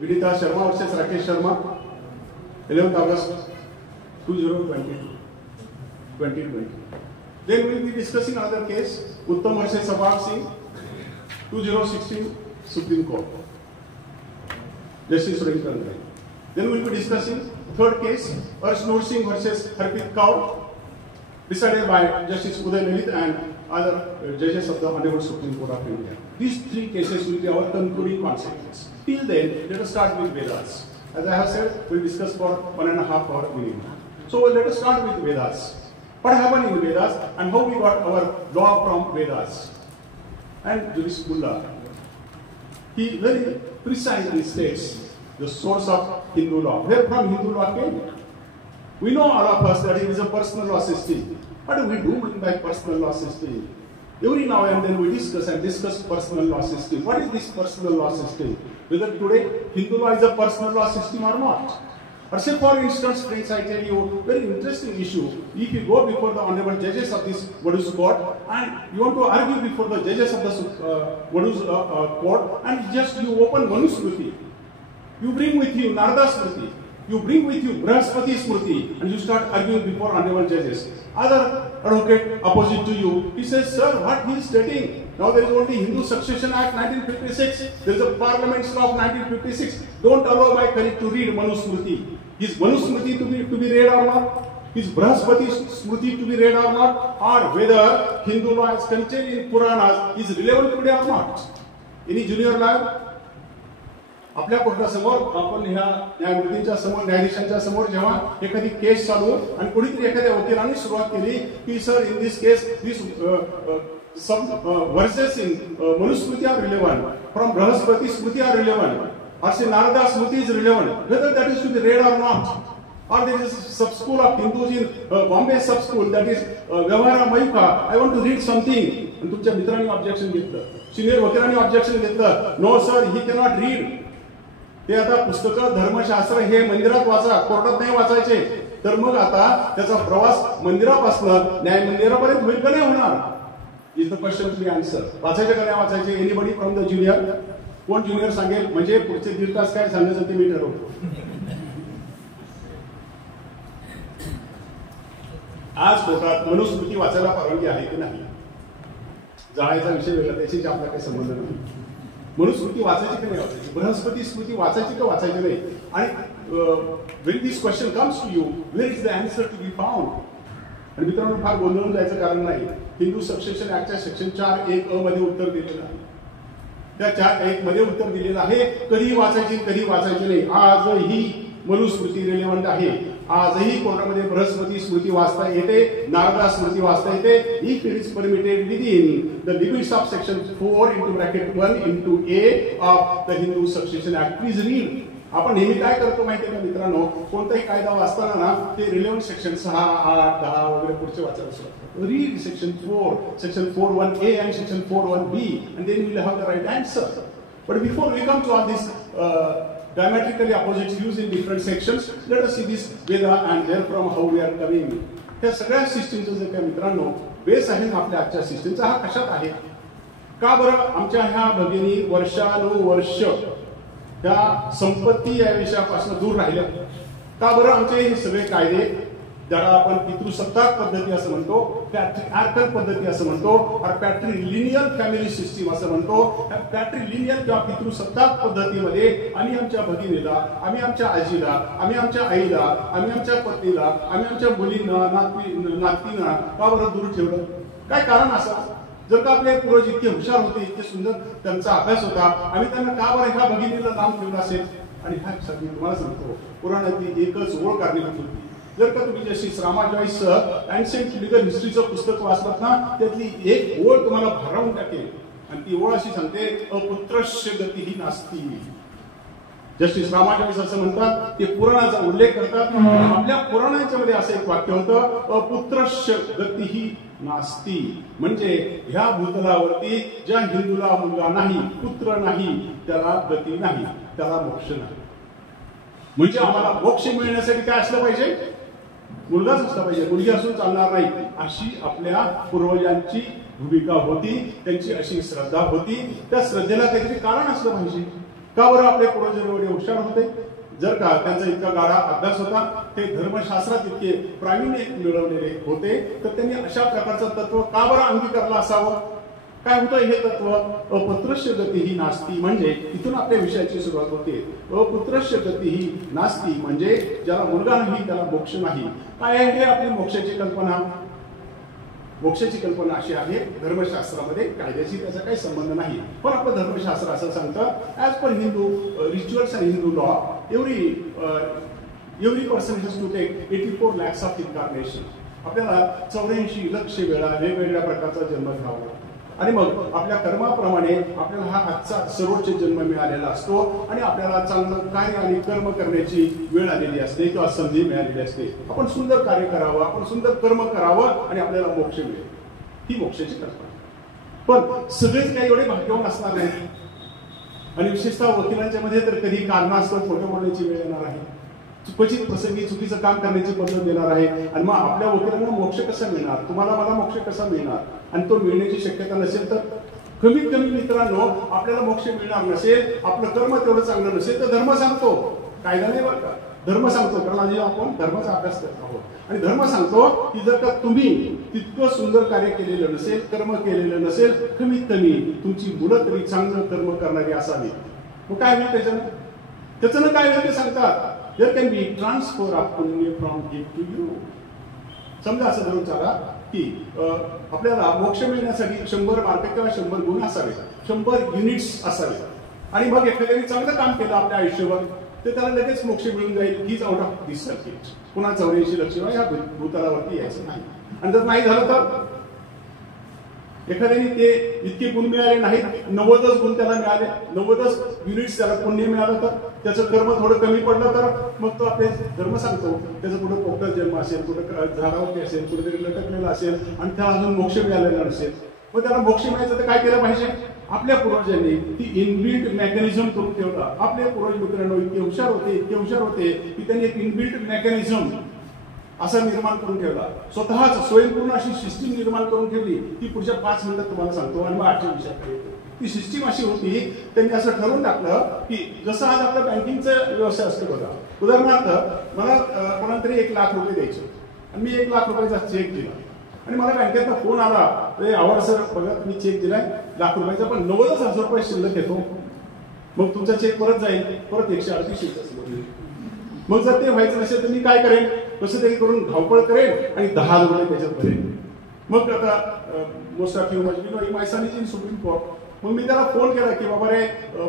Vidita Sharma versus Rakesh Sharma, 11th August 2020. Then we will be discussing another case, Uttam versus Avhad Singh, 2016 Supreme Court, Justice Shri. Then we will be discussing third case, Arshnoor Singh versus Harpreet Kaur, decided by Justice Uday Lalithe and other judges of the Honourable Supreme Court of India. These three cases will be our concluding consequence. Till then, let us start with Vedas. As I have said, we will discuss for 1.5 hours minimum. So let us start with Vedas. What happened in Vedas and how we got our law from Vedas. And Justice Mullah, he very precisely states the source of Hindu law. Where from Hindu law came? We know all of us that it is a personal law system. What do we do by personal law system? Every now and then we discuss personal law system. What is this personal law system? Whether today Hindu law is a personal law system or not. Or say for instance, friends, I tell you very interesting issue. If you go before the honorable judges of this Vaduz court and you want to argue before the judges of the Vaduz court and just you open Manusmriti, you bring with you Narada Smriti, you bring with you Brahaspati Smriti, and you start arguing before honorable judges. Other advocate opposite to you, he says, sir, what he is stating? Now there is only Hindu Succession Act 1956, there is a Parliament Law of 1956. Don't allow my colleague to read Manusmriti. Is Manusmriti to be read or not? Is Brahaspati Smriti to be read or not? Or whether Hindu law is contained in Puranas is relevant today or not? Any junior lawyer? आपल्या कोर्टासमोर आपण ह्या न्यायमूर्तींच्या समोर न्यायाधीशांच्या समोर जेव्हा एखादी केस चालू आणि कोणीतरी एखाद्या वकिलांनी सुरुवात केली की sir in this case this some verses in Manusmriti are relevant, from Brahaspati Smriti are relevant, or say Narada Smriti is relevant, whether that is to be read or not. Or there is a sub-school of Hindus in Bombay sub-school that is Vyavahara Mayuka. I want to read something. And तुमच्या मित्रांनी objection घेतलं, senior वकिलांनी objection घेतलं, no sir he cannot read. ते आता पुस्तकं धर्मशास्त्र हे मंदिरात वाचा, कोर्टात नाही वाचायचे. तर मग आता त्याचा प्रवास मंदिरापासून न्याय मंदिरापर्यंत होईल का नाही होणार? Is the question to be answer. वाचायचे का नाही वाचायचे? Anybody from the junior? कोण ज्युनियर सांगेल? म्हणजे पुढचे 1.5 तास काय सांगायचं ते मी ठरवतो. आज कोर्टात मनुस्मृती वाचायला परवानगी आहे की नाही? जाळायचा विषय वेगळा, त्याच्याशी आपला काही संबंध नाही. मनुस्मृती वाचायची की नाही वाचायची? बृहस्पती स्मृती वाचायची का वाचायची नाही? आणि when this question comes to you, where is the answer to be found? आणि मित्रांनो फार गोंधळून जायचं कारण नाही. हिंदू सबसेक्शन ऍक्टच्या सेक्शन 4(1)(a) मध्ये उत्तर दिलेलं आहे. त्या 4(1) मध्ये उत्तर दिलेलं आहे कधी वाचायची कधी वाचायची नाही. आजही मनुस्मृती रिलेव्हंट आहे. आजही कोर्टामध्ये बृहस्पती स्मृती वाचता येते, नारदा स्मृती वाचता येते. If it is permitted within the limits of section 4(1)(a) of the Hindu subsection act. Please read. आपण नेहमी काय करतो माहितीये का मित्रांनो, कोणताही कायदा वाचताना ना ते रिलेव्हंट सेक्शन 6, 8, 10 वगैरे पुढचे वाचायला सुरुवात. Read section 4, section 4(1)(a) and section 4(1)(b) and then you will have the right answer. But before we come to all these diametrically opposite views in different sections, let us see this Veda and therefrom how we are coming. ह्या सगळ्या सिस्टीमचं जे काय मित्रांनो base आहे ना आपल्या आजच्या सिस्टीमचा, हा कशात आहे? का बरं आमच्या ह्या भगिनी वर्षानुवर्ष त्या संपत्ती या विषयापासून दूर राहिल्या? का बरं आमचे हे सगळे कायदे ज्याला आपण पितृसत्ताक पद्धती असं म्हणतो, पॅट्रिआर्कल पद्धती असं म्हणतो, और पॅट्रिलिनियल फॅमिली सिस्टीम असं म्हणतो, पॅट्रिलिनियल किंवा पितृसत्ताक पद्धतीमध्ये आम्ही आमच्या भगिनीला, आम्ही आमच्या आजीला, आम्ही आमच्या आईला, आम्ही आमच्या पत्नीला, आम्ही आमच्या मुलींना, नातींना का बरं दूर ठेवलं? काय कारण असं? जर का आपले पूर्वज इतके हुशार होते, इतके सुंदर त्यांचा अभ्यास होता, आम्ही त्यांना का बरं ह्या भगिनीला लांब ठेवलं असेल? आणि ह्या मी तुम्हाला सांगतो, पुराणातली एकच ओळ कारणीभूत होती. जर का तुम्ही जस्टिस रामा जॉईसचं एन्शियंट लिगल हिस्ट्रीचं पुस्तक वाचलात ना, त्यातली एक ओळ तुम्हाला भारावून टाकेल. आणि ती ओळ अशी सांगते, अपुत्रस्य गतिही नास्ती. जस्टिस रामा जॉईस असं म्हणतात, ते पुराणाचा उल्लेख करतात. आपल्या पुराणांच्या मध्ये असं एक वाक्य होतं, अपुत्रस्य गतिही नास्ती. म्हणजे ह्या भूतलावरती ज्या हिंदूला मुलगा नाही, पुत्र नाही, त्याला गती नाही, त्याला मोक्ष नाही. म्हणजे आम्हाला मोक्ष मिळण्यासाठी काय असलं पाहिजे? मुलगाच असला पाहिजे, मुलगी असून चालणार नाही, अशी आपल्या पूर्वजांची भूमिका होती, त्यांची अशी श्रद्धा होती. त्या श्रद्धेला काहीतरी कारण असलं पाहिजे. का बरं आपले पूर्वज एवढे हुशार होते? जर का त्यांचा इतका गाढा अभ्यास होता, ते धर्मशास्त्रात इतके प्रावीण्य मिळवलेले होते, तर त्यांनी अशा प्रकारचं तत्व का बरं अंगीकारलं असावं? काय होतं हे तत्व? अपुत्रस्य गती ही नास्ती, म्हणजे इथून आपल्या विषयाची सुरुवात होते. अपुत्रस्य गती ही नास्ती म्हणजे ज्याला मुलगा नाही त्याला मोक्ष नाही. काय आहे हे आपली मोक्षाची कल्पना? मोक्षाची कल्पना अशी आहे, धर्मशास्त्रामध्ये कायद्याशी त्याचा काही संबंध नाही. पण आपलं धर्मशास्त्र असं सांगतं, as per Hindu rituals and Hindu law, every person has to take 84 lakhs of incarnation. आपल्याला 84 लक्ष वेळा वेगवेगळ्या प्रकारचा जन्म घ्यावा आणि मग आपल्या कर्माप्रमाणे आपल्याला हा आजचा सर्वोच्च जन्म मिळालेला असतो आणि आपल्याला चांगलं कार्य आणि कर्म करण्याची वेळ आलेली असते किंवा संधी मिळालेली असते. आपण सुंदर कार्य करावं, आपण सुंदर कर्म करावं आणि आपल्याला मोक्ष मिळेल, ही मोक्षाची कल्पना. पण सगळेच काही एवढे भाग्यवान असणार नाही आणि विशेषतः वकिलांच्या मध्ये तर कधी कारणास्तव खोटं बोलण्याची वेळ येणार आहे, क्वचित प्रसंगी चुकीचं काम करण्याची पद्धत देणार आहे आणि मग आपल्या वकिलांना मोक्ष कसा मिळणार? तुम्हाला मला मोक्ष कसा मिळणार? आणि तो मिळण्याची शक्यता नसेल तर कमीत कमी मित्रांनो आपल्याला मोक्ष मिळणार नसेल, आपलं कर्म तेवढं चांगलं नसेल तर धर्म सांगतो, कायदा नाही बरं का, धर्म सांगतो. कारण आधी आपण धर्माचा अभ्यास करत आहोत आणि धर्म सांगतो की जर का तुम्ही तितकं सुंदर कार्य केलेलं नसेल, कर्म केलेलं नसेल, कमीत कमी तुमची मुलं तरी चांगलं कर्म करणारी असावी. मग काय होईल त्याचं काय होईल ते सांगतात. There can be transfer of punya from him to you. समजा असं धरून चाला की आपल्याला मोक्ष मिळण्यासाठी 100 मार्क किंवा 100 गुण असावे, 100 युनिट्स असावे आणि मग एखाद्याने चांगलं काम केलं आपल्या आयुष्यावर तर त्याला लगेच मोक्ष मिळून जाईल. हीच आउट ऑफ दिस सर्किट. पुन्हा 84 लक्ष ह्या भूतलावरती यायचं नाही. आणि जर नाही झालं तर एखाद्याने ते इतके गुण मिळाले नाहीत, 90च गुण त्याला मिळाले, 90च युनिट्स त्याला पुण्य मिळालं तर त्याचं कर्म थोडं कमी पडलं तर मग तो आपले धर्म सांगतो त्याचं कुठं पोकळ जन्म असेल, कुठं झाडावरती असेल, कुठेतरी लटकलेला असेल आणि त्याला अजून मोक्ष मिळालेला नसेल. मग त्याला मोक्ष मिळायचं तर काय केलं पाहिजे? आपल्या पूर्वजांनी ती इनबिल्ट मेकॅनिझम करून ठेवला. आपले पूर्वज मित्रांनो इतके हुशार होते की त्यांनी एक इनबिल्ट मेकॅनिझम असा निर्माण करून ठेवला, स्वतःच स्वयंपूर्ण अशी सिस्टीम निर्माण करून ठेवली. ती पुढच्या 5 मिनिटात तुम्हाला सांगतो आणि मग आजच्या विषयाकडे येतो. ती सिस्टीम अशी होती, त्यांनी असं ठरवून टाकलं की जसं आज आपल्या बँकिंगचा व्यवसाय असतो बघा, उदाहरणार्थ मला कोणाला तरी 1 लाख रुपये द्यायचे आणि मी 1 लाख रुपयाचा चेक दिला आणि मला बँकेतला फोन आला, आवड सर बघा मी चेक दिलाय लाख रुपयाचा पण 90,000 रुपये शिल्लक येतो, मग तुमचा चेक परत जाईल, परत 138 शिल्लक. मग जर ते व्हायचं नसेल तर मी काय करेन? कसं तरी करून धावपळ करेन आणि 10 रुपये त्याच्यात भरेन. मग आता most of you must be my son is in supreme court. मग मी त्याला फोन केला की बाबा रे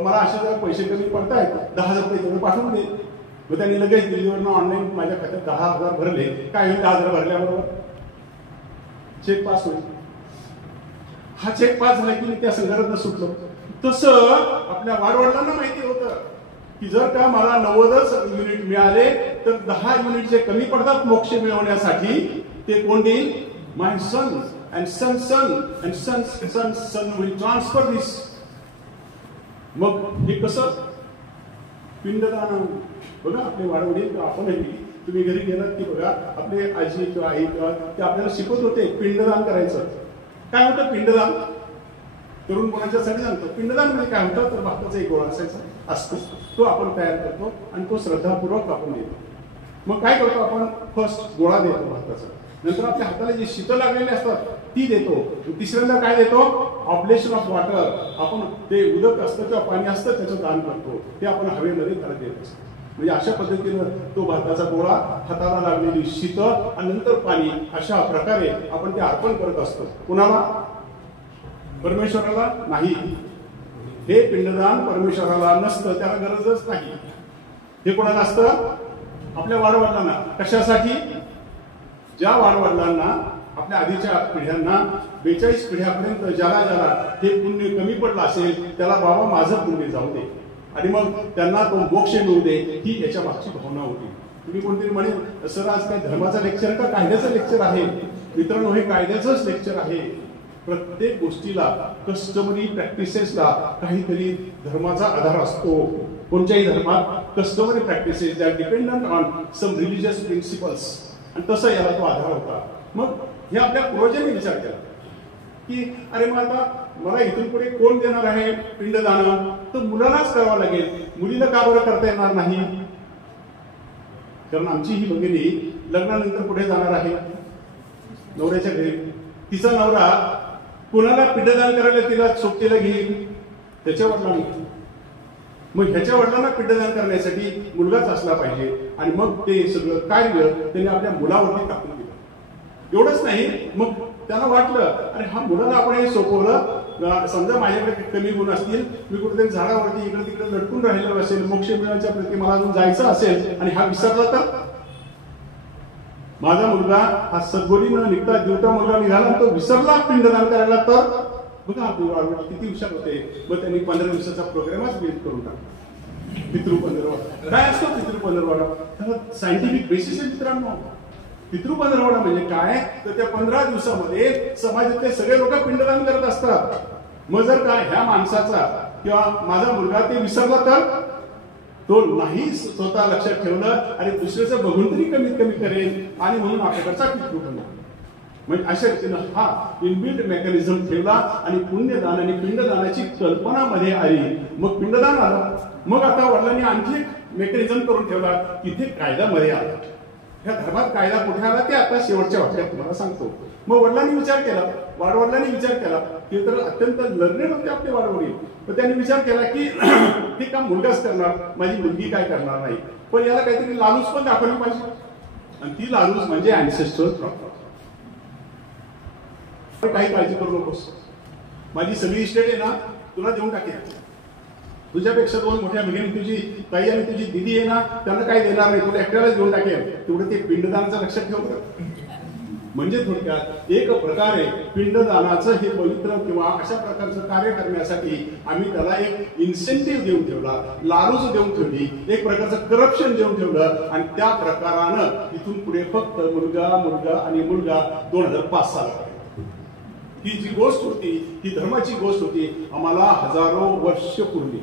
मला असे जर पैसे कमी पडतायत, 10,000 रुपये तेवढे पाठवून दे. मग त्यांनी लगेच दिल्लीवरनं ऑनलाईन माझ्या खात्यात 10,000 भरले. काय होईल 10,000 भरल्याबरोबर? चेक पास होईल. हा चेक पास झाला की मी त्या संघात सुटलो. तसं आपल्या वाडवडिलांना माहिती होतं की जर का मला 90च युनिट मिळाले तर 10 युनिट जे कमी पडतात मोक्ष मिळवण्यासाठी ते कोण देईल? My son and son son and son son son will transfer this. मग हे कसं? पिंडदान. बघा आपले वाडवडील आपणही तुम्ही घरी गेलात की बघा आपले आजी किंवा आई किंवा ते आपल्याला शिकवत होते पिंडदान करायचं. काय होतं पिंडदान? तरुण कोणाच्यासाठी सांगतो. पिंडदान म्हणजे काय होतं तर भाताचा एक गोळा असायचा असतो, तो आपण तयार करतो आणि तो श्रद्धापूर्वक आपण देतो. मग काय करतो आपण? फर्स्ट गोळा देतो भाताचा, नंतर आपल्या हाताला जी शीतं लागलेली असतात ती देतो, तिसऱ्यांदा काय देतो? Oblation of water. आपण ते उदक असतं किंवा पाणी असतं त्याचं दान करतो, ते आपण हवेमध्ये त्याला देत असतो. म्हणजे अशा पद्धतीनं तो भाताचा गोळा, हाताला लागलेली शीतं आणि नंतर पाणी, अशा प्रकारे आपण ते अर्पण करत असतो. कुणाला? परमेश्वराला नाही. हे पिंडदान परमेश्वराला नसतं, त्याला गरजच नाही. हे कोणाला असतं? आपल्या वाडवडिलांना. कशासाठी? ज्या वाडवडिलांना आपल्या आधीच्या पिढ्यांना 42 पिढ्यापर्यंत ज्याला ज्याला हे पुण्य कमी पडलं असेल त्याला बाबा माझं पुण्य जाऊ दे आणि मग त्यांना तो मोक्ष मिळू दे, ही याच्या मागची भावना होती. तुम्ही कोणतरी म्हणेल सर आज काय धर्माचा लेक्चर का कायद्याचं लेक्चर आहे? मित्रांनो हे कायद्याचंच लेक्चर आहे. प्रत्येक गोष्टीला कस्टमरी प्रॅक्टिसेसला काहीतरी धर्माचा आधार असतो. कोणत्याही धर्मात customary practices that dependent on some religious principles, आणि तसा याला तो आधार होता. मग हे आपल्या पूर्वजांनी विचार केला की अरे मग आता मला इथून पुढे कोण देणार आहे पिंडदान? तर मुलालाच करावा लागेल. मुलीला का बरं करता येणार नाही? कारण आमची ही भगिनी लग्नानंतर कुठे जाणार आहे? नवऱ्याच्या घरी. तिचा नवरा कुणाला पिंडदान करायला तिला सोबतीला घेईल? त्याच्या वडिलांनी. मग ह्याच्या वडिलांना पिंडदान करण्यासाठी मुलगाच असला पाहिजे. आणि मग ते सगळं कार्य त्यांनी आपल्या मुलावरती टाकून दिलं. एवढंच नाही, मग त्यांना वाटलं अरे हा मुलाला आपण हे सोपवलं, समजा माझ्याकडे कमी गुण असतील, मी कुठेतरी झाडावरती इकडे तिकडे लटकून राहिलेलो असेल, मोक्ष मिळण्याच्या प्रती मला अजून जायचं असेल आणि हा विसरला तर माझा मुलगा हा सद्गुणी न निघता जीवता मुलगा निघाला, तो विसरला पिंडदान करायला तर बघा आपली किती हुशार होते. मग त्यांनी 15 दिवसाचा प्रोग्रामच बिल्ड करून टाकला. पितृ-पंधरवडा काय असतो? पितृ-पंधरवडा त्याला सायंटिफिक बेसिस आहे मित्रांनो. पितृ-पंधरवडा म्हणजे काय? तर त्या 15 दिवसामध्ये समाजातले सगळे लोक पिंडदान करत असतात. मग जर काय ह्या माणसाचा किंवा माझा मुलगा ते विसरला तर तो नाही स्वतः लक्षात ठेवलं आणि दुसऱ्याचं बघून तरी कमीत कमी करेल आणि म्हणून आपल्याकडचा पितृ बनला. म्हणजे अशा रीतीनं हा इनबिल्ट मेकॅनिझम ठेवला आणि पुण्यदान आणि पिंडदानाची कल्पना मध्ये आली. मग पिंडदान आलं. मग आता वडिलांनी आणखी एक मेकॅनिझम करून ठेवला. तिथे कायदा मध्ये आला. ह्या धर्मात कायदा कुठे आला ते आता शेवटच्या वाक्यात तुम्हाला सांगतो. मग वडिलांनी विचार केला, वाडवडिलांनी विचार केला, ते तर अत्यंत लर्नेड होते आपले वाडवडील. तर त्यांनी विचार केला की हे काम मुलगाच करणार, माझी मुलगी काय करणार नाही, पण याला काहीतरी लालूच पण दाखवली पाहिजे. आणि ती लालूच म्हणजे अँसेस्ट्रल प्रॉपर्टी. काही काळजी करू नकोस, माझी सगळी इस्टेट आहे ना तुला देऊन टाकेल. तुझ्यापेक्षा 2 मोठ्या भगिनी, तुझी ताई आणि तुझी दिदी आहे ना, त्यांना काही देणार नाही, तुला एकट्यालाच देऊन टाकेल. तेवढं ते पिंडदानाचं लक्षात ठेव. म्हणजे थोडक्यात एक प्रकारे पिंडदानाचं हे पवित्र किंवा अशा प्रकारचं कार्य करण्यासाठी आम्ही त्याला एक इन्सेंटिव्ह देऊन ठेवला, लालूच देऊन ठेवली, एक प्रकारचं करप्शन देऊन ठेवलं. आणि त्या प्रकारानं इथून पुढे फक्त मुलगा मुलगा आणि मुलगा 2005 साला ही जी गोष्ट होती, ही धर्माची गोष्ट होती, आम्हाला हजारो वर्ष पूर्वी.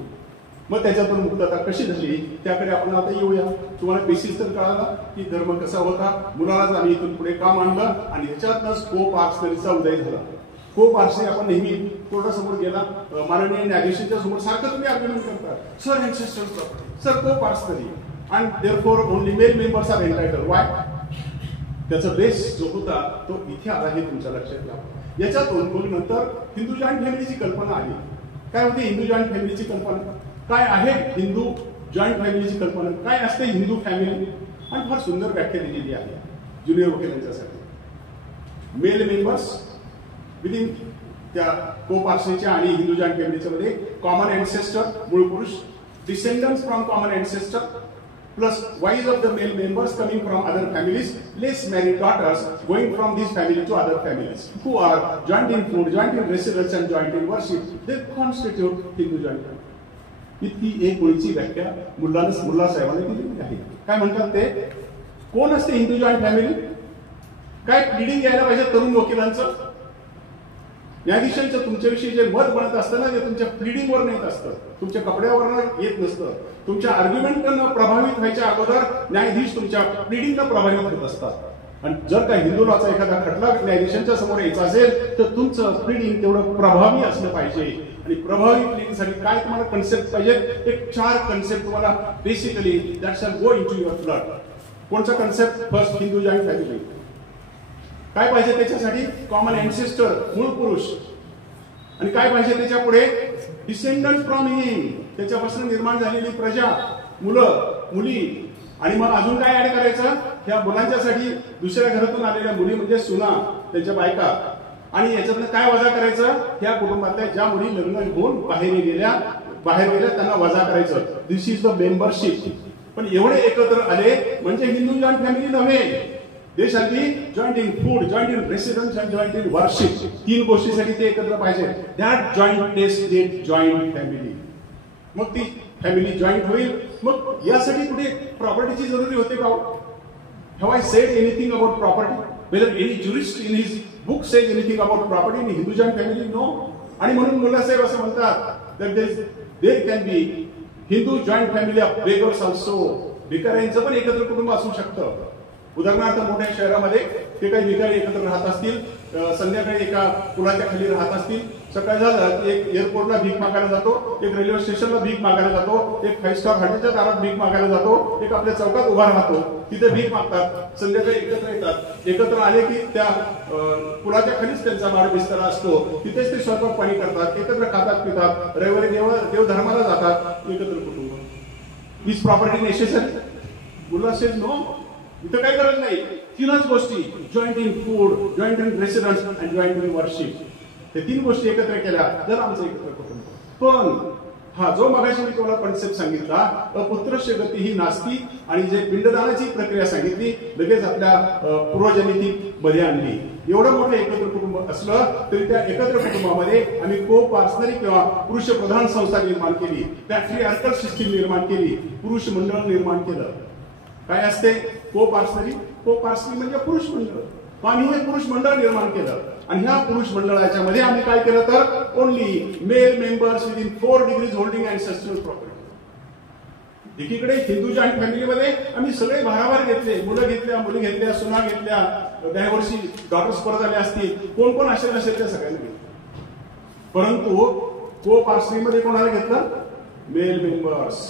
मग त्याच्यातून मुक्तता कशी झाली त्याकडे आपण आता येऊया. तुम्हाला बेसिस तर कळाला की धर्म कसा होता. मुलालाच आम्ही इथून पुढे का मांडलं आणि ह्याच्यातनंच को पार्सनरीचा उदय झाला. को पार्सनरी आपण नेहमी कोर्टासमोर गेला, माननीय न्यायाधीशांच्या समोर सारखं तुम्ही आर्ग्युमेंट करता, sir ancestral property, sir coparcenary and therefore only male members are entitled. Why? त्याचा बेस जो होता तो इथे आला हे तुमच्या लक्षात घ्या. याच्यातून मग नंतर हिंदू जॉईंट फॅमिलीची कल्पना आली. काय होती हिंदू जॉईंट फॅमिलीची कल्पना? काय आहे हिंदू जॉईंट फॅमिलीची कल्पना? काय असते हिंदू फॅमिली? आणि फार सुंदर व्याख्या दिलेली आहे ज्युनियर वकिलांच्यासाठी. मेल मेंबर्स विदिन त्या को पार्सनरीच्या आणि हिंदू जॉईंट फॅमिलीच्या मध्ये कॉमन अँसेस्टर, मूळ पुरुष, descendants from common ancestor, plus wives of the male members coming from other families, less married daughters going from this family to other families, who are joined in food, joined in residence and joined in worship. They constitute Hindu joint family. इतकी एक ओळीची व्याख्या मुल्ला साहेबांनी दिलेली आहे. काय म्हणतात ते? कोण असते हिंदू जॉईंट फॅमिली? काय प्लीडिंग यायला पाहिजे तरुण वकिलांचं? न्यायाधीशांचं तुमच्याविषयी जे मत बनत असतं ना, ते तुमच्या प्लीडिंगवर येत असतं, तुमच्या कपड्यावर येत नसतं. तुमच्या आर्ग्युमेंटनं प्रभावित व्हायच्या अगोदर न्यायाधीश तुमच्या प्लीडिंगनं प्रभावित होत असतात. आणि जर का हिंदू लॉचा एखादा खटला न्यायाधीशांच्या समोर यायचा असेल तर तुमचं प्लीडिंग तेवढं प्रभावी असलं पाहिजे. आणि प्रभावी प्लीडिंगसाठी काय तुम्हाला कन्सेप्ट पाहिजे? एक 4 कन्सेप्ट तुम्हाला basically that shall go into your blood. कोणचा concept? First, Hindu joint family. काय पाहिजे त्याच्यासाठी? कॉमन अँसेस्टर, मूळ पुरुष. आणि काय पाहिजे त्याच्या पुढे? डिसेंडंट फ्रॉम हिम, त्याच्यापासून निर्माण झालेली प्रजा, मुलं मुली. आणि मग अजून काय ऍड करायचं? ह्या मुलांच्यासाठी दुसऱ्या घरातून आलेल्या मुली म्हणजे सुना, त्यांच्या बायका. आणि याच्यातनं काय वजा करायचं? ह्या कुटुंबातल्या ज्या मुली लग्न होऊन बाहेर गेल्या त्यांना वजा करायचं. This is the membership. पण एवढे एकत्र आले म्हणजे हिंदू जॉईंट फॅमिली नव्हे. They shall be joint in food, joint in residence and joint in worship. 3 गोष्टीसाठी ते एकत्र पाहिजे. That joint test get joint family. मग ती फॅमिली जॉईंट होईल. मग यासाठी कुठे प्रॉपर्टीची जरुरी होते का? Have I said anything about property? Whether any jurist in his book says anything about property in Hindu joint family? No. आणि म्हणून मुलासाहेब असं म्हणतात there can be Hindu joint family of beggars also. भिकाऱ्यांचं पण एकत्र कुटुंब असू शकतं. उदाहरणार्थ मोठ्या शहरामध्ये ते काही भिकारी एकत्र राहत असतील, संध्याकाळी एका पुलाच्या खाली राहत असतील, सकाळी झालं की एक एअरपोर्टला भीक मागायला जातो, एक रेल्वे स्टेशनला भीक मागायला जातो, एक 5 स्टार हॉटेलच्या दारात भीक मागायला जातो, एक आपल्या चौकात उभा राहतो, तिथे भीक मागतात. संध्याकाळी एकत्र येतात. एकत्र आले की त्या पुलाच्या खालीच त्यांचा बाळ बिस्तरा असतो, तिथेच ते स्वयंपाक पाणी करतात, एकत्र खातात पितात, रविवारी देवधर्माला जातात. एकत्र कुटुंब. Is property necessary? मुला सेज नो. इथं काही गरज नाही. 3च गोष्टी, joint in food, joint in residence and joint in worship. हे 3 गोष्टी एकत्र केल्या तर आमचं एकत्र कुटुंब. पण हा जो मगाशी मी तुम्हाला कॉन्सेप्ट सांगितला, अपुत्रस्य गती ही नास्ती, आणि जे पिंडदानाची प्रक्रिया सांगितली लगेच आपल्या पूर्वजांनी ती मध्ये आणली. एवढं मोठं एकत्र कुटुंब असलं तरी त्या एकत्र कुटुंबामध्ये आम्ही को पार्सनरी किंवा पुरुष प्रधान संस्था निर्माण केली, पॅट्रिआर्कल सिस्टीम निर्माण केली, पुरुष मंडळ निर्माण केलं. काय असते को पार्सनरी? को पार्सनरी म्हणजे पुरुष मंडळ. आम्ही हे पुरुष मंडळ निर्माण केलं, आणि ह्या पुरुष मंडळाच्या मध्ये आम्ही काय केलं तर only male members within 4 degrees holding ancestral property. एकीकडे हिंदू जॉईंट फॅमिलीमध्ये आम्ही सगळे भाराभार घेतले, मुलं घेतल्या, मुली घेतल्या, सुना घेतल्या, 10 वर्षी डॉटर्स परत आले असतील, कोण कोण असेल त्या सगळ्यांना घेतलं. परंतु को पार्सनरी मध्ये कोणाला घेतलं? Male members.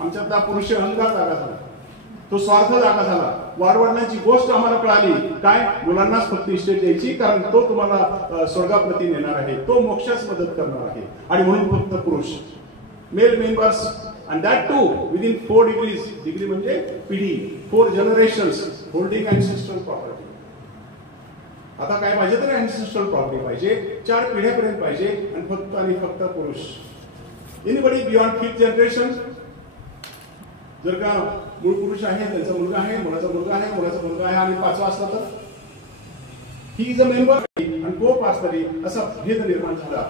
आमच्यातला पुरुष अहंकार जागा झाला, तो स्वार्थ जागा झाला. वाढवण्याची गोष्ट आम्हाला कळाली, काय मुलांनाच फक्त इस्टेट द्यायची, कारण तो तुम्हाला स्वर्गाप्रती नेणार आहे, तो मोक्षास मदत करणार आहे, आणि म्हणून फक्त पुरुष. Male members and that too within 4 degrees. Degree म्हणजे पिढी, 4 जनरेशन्स होल्डिंग अँसेस्ट्रल प्रॉपर्टी. आता काय पाहिजे तर अँसेस्ट्रल प्रॉपर्टी पाहिजे, 4 पिढ्यापर्यंत पाहिजे, आणि फक्त पुरुष. Anybody beyond 5th generation? जर का मूळ पुरुष आहे, त्यांचा मुलगा आहे, मुलाचा मुलगा आहे, मुलाचा मुलगा आहे, आणि 5वा असला तर ही इज अ मेंबर. आणि को पार्सनरी असा भेद निर्माण झाला.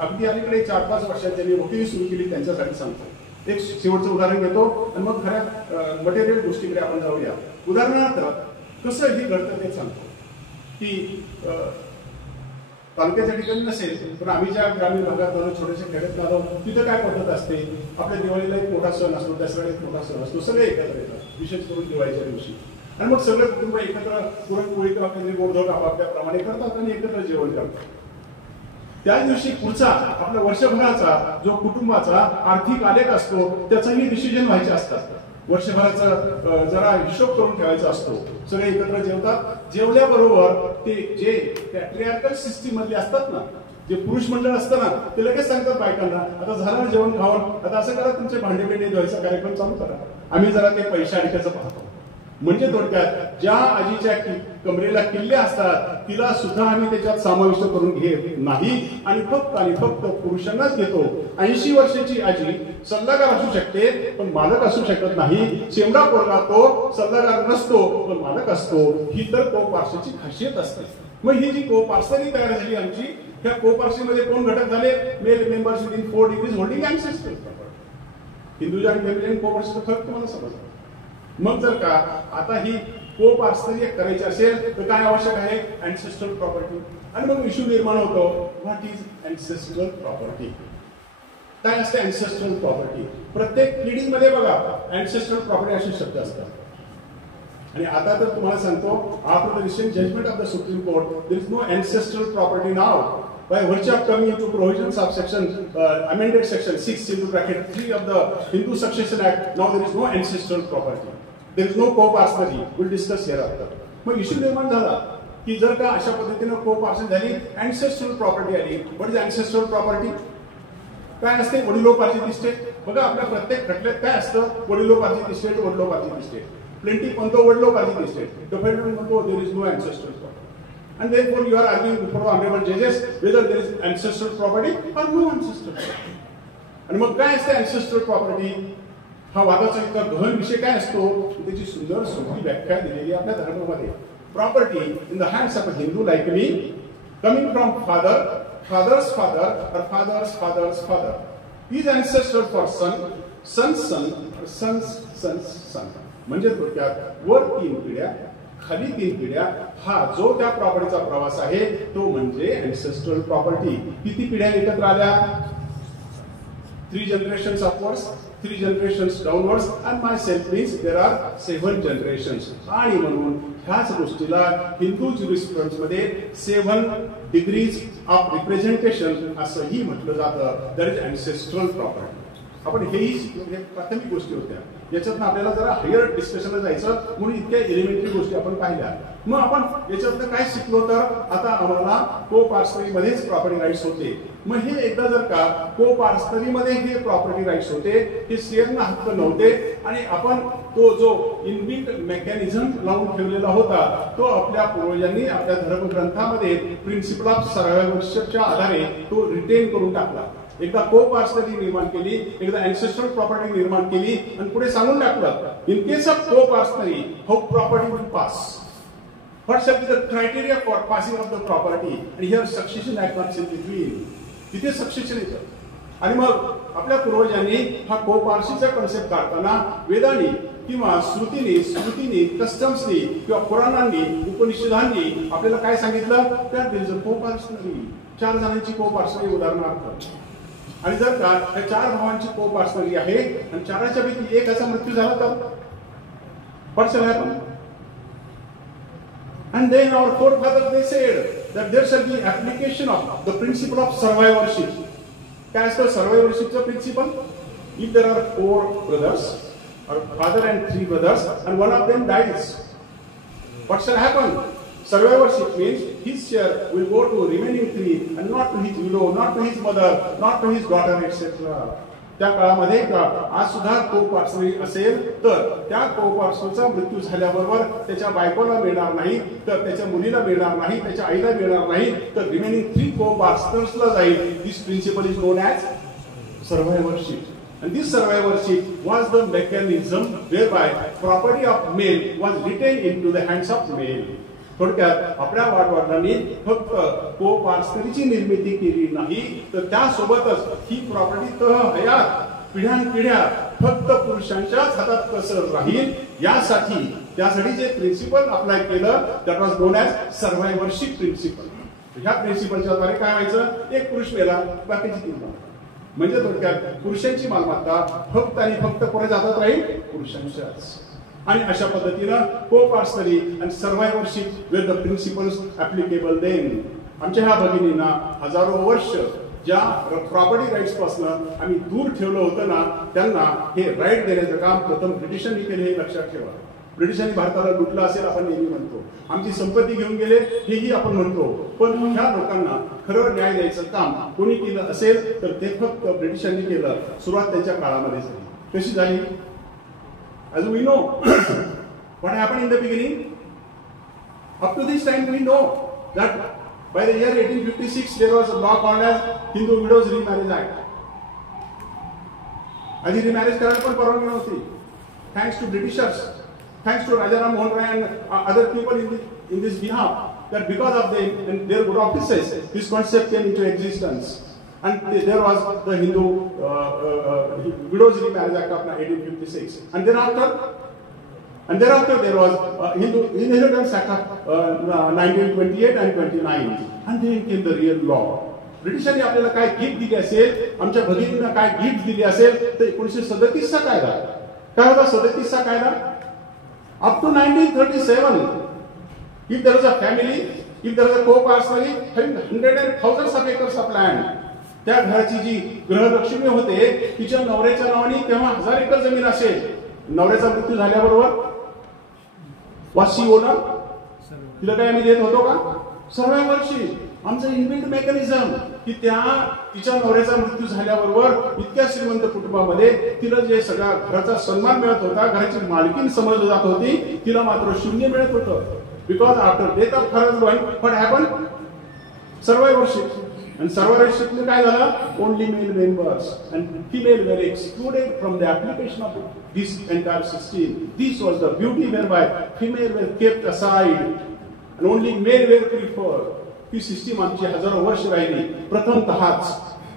अगदी अलीकडे 4-5 वर्षात त्यांनी वकिली सुरू केली, त्यांच्यासाठी सांगतो. एक शेवटचं उदाहरण घेतो आणि मग खऱ्या मटेरियल गोष्टीकडे आपण जाऊया. उदाहरणार्थ कसं हे घडतं ते सांगतो की तालुक्याच्या ठिकाणी नसेल, पण आम्ही ज्या ग्रामीण भागात जाऊन छोट्याशा खेड्यात आलो, तिथं काय पद्धत असते? आपल्या दिवाळीला एक मोठा सण असतो, दसऱ्याला एक मोठा सण असतो, सगळे एकत्र येतात, विशेष करून दिवाळीच्या दिवशी. आणि मग सगळे कुटुंब एकत्र पुरणपोळी किंवा काही गोडधोड आपापल्याप्रमाणे करतात आणि एकत्र जेवण करतात. त्या दिवशी पुढचा आपल्या वर्षभराचा जो कुटुंबाचा आर्थिक आलेख असतो त्याचाही डिसिजन व्हायचे असतात. वर्षभराचा जरा हिशोब करून ठेवायचा असतो. सगळे एकत्र जेवतात. जेवल्याबरोबर ते जे पॅट्रिआर्कल सिस्टीम मधले असतात ना, जे पुरुष मंडळ असतं ना, ते लगेच सांगतात बायकांना, आता झालं जेवण खावण, आता असं करा, तुमचे भांडे बिंडे धुवायचा कार्यक्रम चालू करा, आम्ही जरा ते पैसे आणि त्याचं पाहतो. म्हणजे थोडक्यात ज्या आजीच्या कमरेला किल्ले असतात तिला सुद्धा आम्ही त्याच्यात समाविष्ट करून घेत नाही, आणि फक्त पुरुषांनाच घेतो. 80 वर्षाची आजी सल्लागार असू शकते पण मालक असू शकत नाही. शेमडा पोरगा तो सल्लागार नसतो पण मालक असतो. ही तर को पार्सनरीची खासियत असते. मग ही जी को पार्सनरी तयार झाली आमची, त्या को पार्सनरीमध्ये कोण घटक झाले? Male members within 4 degrees holding ancestral property. Hindu joint family आणि को पार्सनरी फरक तुम्हाला समजला. मग जर का आता ही को पार्सनरी करायची असेल तर काय आवश्यक आहे? Ancestral property. आणि मग इश्यू निर्माण होतो, व्हॉट इज अँसेस्ट्रल प्रॉपर्टी? काय असते अँसेस्ट्रल प्रॉपर्टी? प्रत्येक प्लीडिंग मध्ये बघा अँसेस्ट्रल प्रॉपर्टी असे शब्द असतात. आणि आता तर तुम्हाला सांगतो, after the recent judgment of the supreme court there is no ancestral property now. By virtue of coming into provisions of amended section 6(3) of the Hindu Succession Act, now there is no ancestral property. There is no co-parsonary. We'll discuss hereafter. मग issue निर्माण झाला की जर का अशा पद्धतीने को-पार्सन झाली, ancestral property आली. What is ancestral property? काय असते? वडिलोपार्जित इस्टेट. बघा आपल्या प्रत्येक खटल्यात काय असतं? वडिलोपार्जित इस्टेट, वडिलोपार्जित इस्टेट. प्लेंटिफ म्हणतो वडिलोपार्जित इस्टेट, डिफेंडंट म्हणतो there is no ancestral property. And therefore you are arguing before the honorable judges whether there is ancestral property or no ancestral property. आणि मग काय असते ancestral property? हा वादाचा इतका गहन विषय काय असतो? त्याची सुंदर सोपी व्याख्या दिलेली आपल्या धर्मामध्ये. Property in the hands of a Hindu like me, coming from father, father's father or father's father's father is ancestral for son, son's son or son's son's son. म्हणजे थोडक्यात वर 3 पिढ्या, खाली 3 पिढ्या, हा जो त्या प्रॉपर्टीचा प्रवास आहे तो म्हणजे अँसेस्ट्रल प्रॉपर्टी. किती पिढ्या एकत्र आल्या? 3 generations upwards, 3 generations downwards, and myself means there are 7 generations. आणि म्हणून ह्याच गोष्टीला हिंदू ज्युरिस्प्रुडन्स मध्ये 7 डिग्रीज ऑफ रिप्रेझेंटेशन असंही म्हटलं जातं. That is ancestral property. आपण हेही शिकलो. हे प्राथमिक गोष्टी होत्या. याच्यातनं आपल्याला जरा हायर डिस्कशनला जायचं म्हणून इतक्या एलिमेंटरी गोष्टी आपण पाहिल्या. मग आपण याच्यातनं काय शिकलो तर आता आम्हाला को पार्सनरी मध्येच प्रॉपर्टी राईट्स होते. मग हे एकदा जर का को पार्सनरी मध्ये हे प्रॉपर्टी राईट्स होते, हे शेअरना हक्क नव्हते आणि आपण तो जो इनबिल्ट मेकॅनिझम लावून ठेवलेला होता तो आपल्या पूर्वजांनी आपल्या धर्मग्रंथामध्ये प्रिन्सिपल ऑफ सर्व्हायव्हरशिपच्या आधारे तो रिटेन करून टाकला. एकदा को पार्सनरी निर्माण केली, एकदा अँसेस्ट्रल प्रॉपर्टी निर्माण केली आणि पुढे सांगून टाकलं in case of coparcenary how property will pass. What shall be the criteria for passing of the property? And here succession act comes in between. तिथे सक्सेशन येतं. आणि मग आपल्या पूर्वजांनी हा को पार्सीचा कन्सेप्ट काढताना वेदांनी किंवा स्मृतीने कस्टम्सनी किंवा पुराणांनी उपनिषदांनी आपल्याला काय सांगितलं त्या देयर इज अ को पार्सनरी. 4 जणांची को पार्सनरी उदाहरणार्थ. आणि जर का त्या 4 भावांची को पार्सनरी आहे आणि 4च्या पैकी एकाचा मृत्यू झाला तर what shall happen? And then our forefathers they said that there shall be application of the principle of survivorship. As per survivorship's principle, if there are 4 brothers, or father and 3 brothers, and one of them dies, what shall happen? Survivorship means his share will go to remaining 3 and not to his widow, not to his mother, not to his daughter, etc. त्या काळामध्ये आज सुद्धा को parcenary असेल तर त्या को पार्सनचा मृत्यू झाल्याबरोबर त्याच्या बायकोला मिळणार नाही, तर त्याच्या मुलीला मिळणार नाही, त्याच्या आईला मिळणार नाही, तर रिमेनिंग 3 को पार्सनर्सला जाईल. This principle is known as survivorship. And this survivorship was the mechanism whereby property of male was retained into the hands of male. थोडक्यात आपल्या वाडवडिलांनी फक्त को पार्सनरीची निर्मिती केली नाही तर त्यासोबतच ही प्रॉपर्टी तहहयात पिढ्यानपिढ्या फक्त पुरुषांच्याच हातात कसर राहील यासाठी त्यासाठी जे प्रिन्सिपल अप्लाय केलं that was known as survivorship principle. ह्या प्रिन्सिपलच्या द्वारे काय व्हायचं एक पुरुष मेला बाकीची 3 म्हणजे थोडक्यात पुरुषांची मालमत्ता फक्त आणि फक्त पुढे जातात राहील पुरुषांच्याच. आणि अशा पद्धतीनं को पार्सनरी आणि सर्व्हायव्हरशिप वेर द प्रिन्सिपल्स ऍप्लिकेबल देन. आमच्या ह्या भगिनींना हजारो वर्ष ज्या प्रॉपर्टी राईट्स पासून आम्ही दूर ठेवलं होतं ना त्यांना हे राईट देण्याचं काम प्रथम ब्रिटिशांनी केले हे लक्षात ठेवा. ब्रिटिशांनी भारताला लुटलं असेल आपण नेहमी म्हणतो, आमची संपत्ती घेऊन गेले हेही आपण म्हणतो, पण ह्या लोकांना खरं न्याय द्यायचं काम कोणी केलं असेल तर ते फक्त ब्रिटिशांनी केलं. सुरुवात त्यांच्या काळामध्ये झाली. कशी झाली? As we know, what happened in the beginning? Up to this time, we know that by the year 1856, there was a law called as Hindu Widows Remarriage Act. आधी remarriage करायला पण परवानगी नव्हती. Thanks to Britishers, thanks to Raja Ram Mohan Rai and other people in this behalf, that because of their good offices, this concept came into existence. And there was the Hindu Widows Remarriage Act of 1856, and thereafter there was Hindu Inheritance Act of 1928 and 29, and then came the real law. ब्रिटिशांनी आपल्याला काय gift दिली असेल, आमच्या भगिनींना काय gift दिली असेल तर 1937 चा कायदा. काय होता 37 चा कायदा? Up to 1937, if there is a family, if there is a co-parsonary having hundreds and thousands of acres of land, त्या घराची जी गृहलक्ष्मी होते तिच्या नवऱ्याच्या नावाने तेव्हा 1000 एकर जमीन असेल. नवऱ्याचा मृत्यू झाल्याबरोबर वाशी ओनर तिला काय आम्ही देत होतो का? सर्व्हायव्हरशिप. आमचं इनबिल्ट मेकॅनिझम की त्या तिच्या नवऱ्याचा मृत्यू झाल्याबरोबर इतक्या श्रीमंत कुटुंबामध्ये तिला जे सगळा घराचा सन्मान मिळत होता, घराची मालकीन समजली जात होती, तिला मात्र शून्य मिळत होतं. Because after death of her husband what happen? Survivorship. And survivorship काय झालं? Only male members and female were excluded from the application of this entire system. This was the beauty whereby female were kept aside and only male were preferred. He system आमची हजारो वर्ष राहिली. प्रथमतःच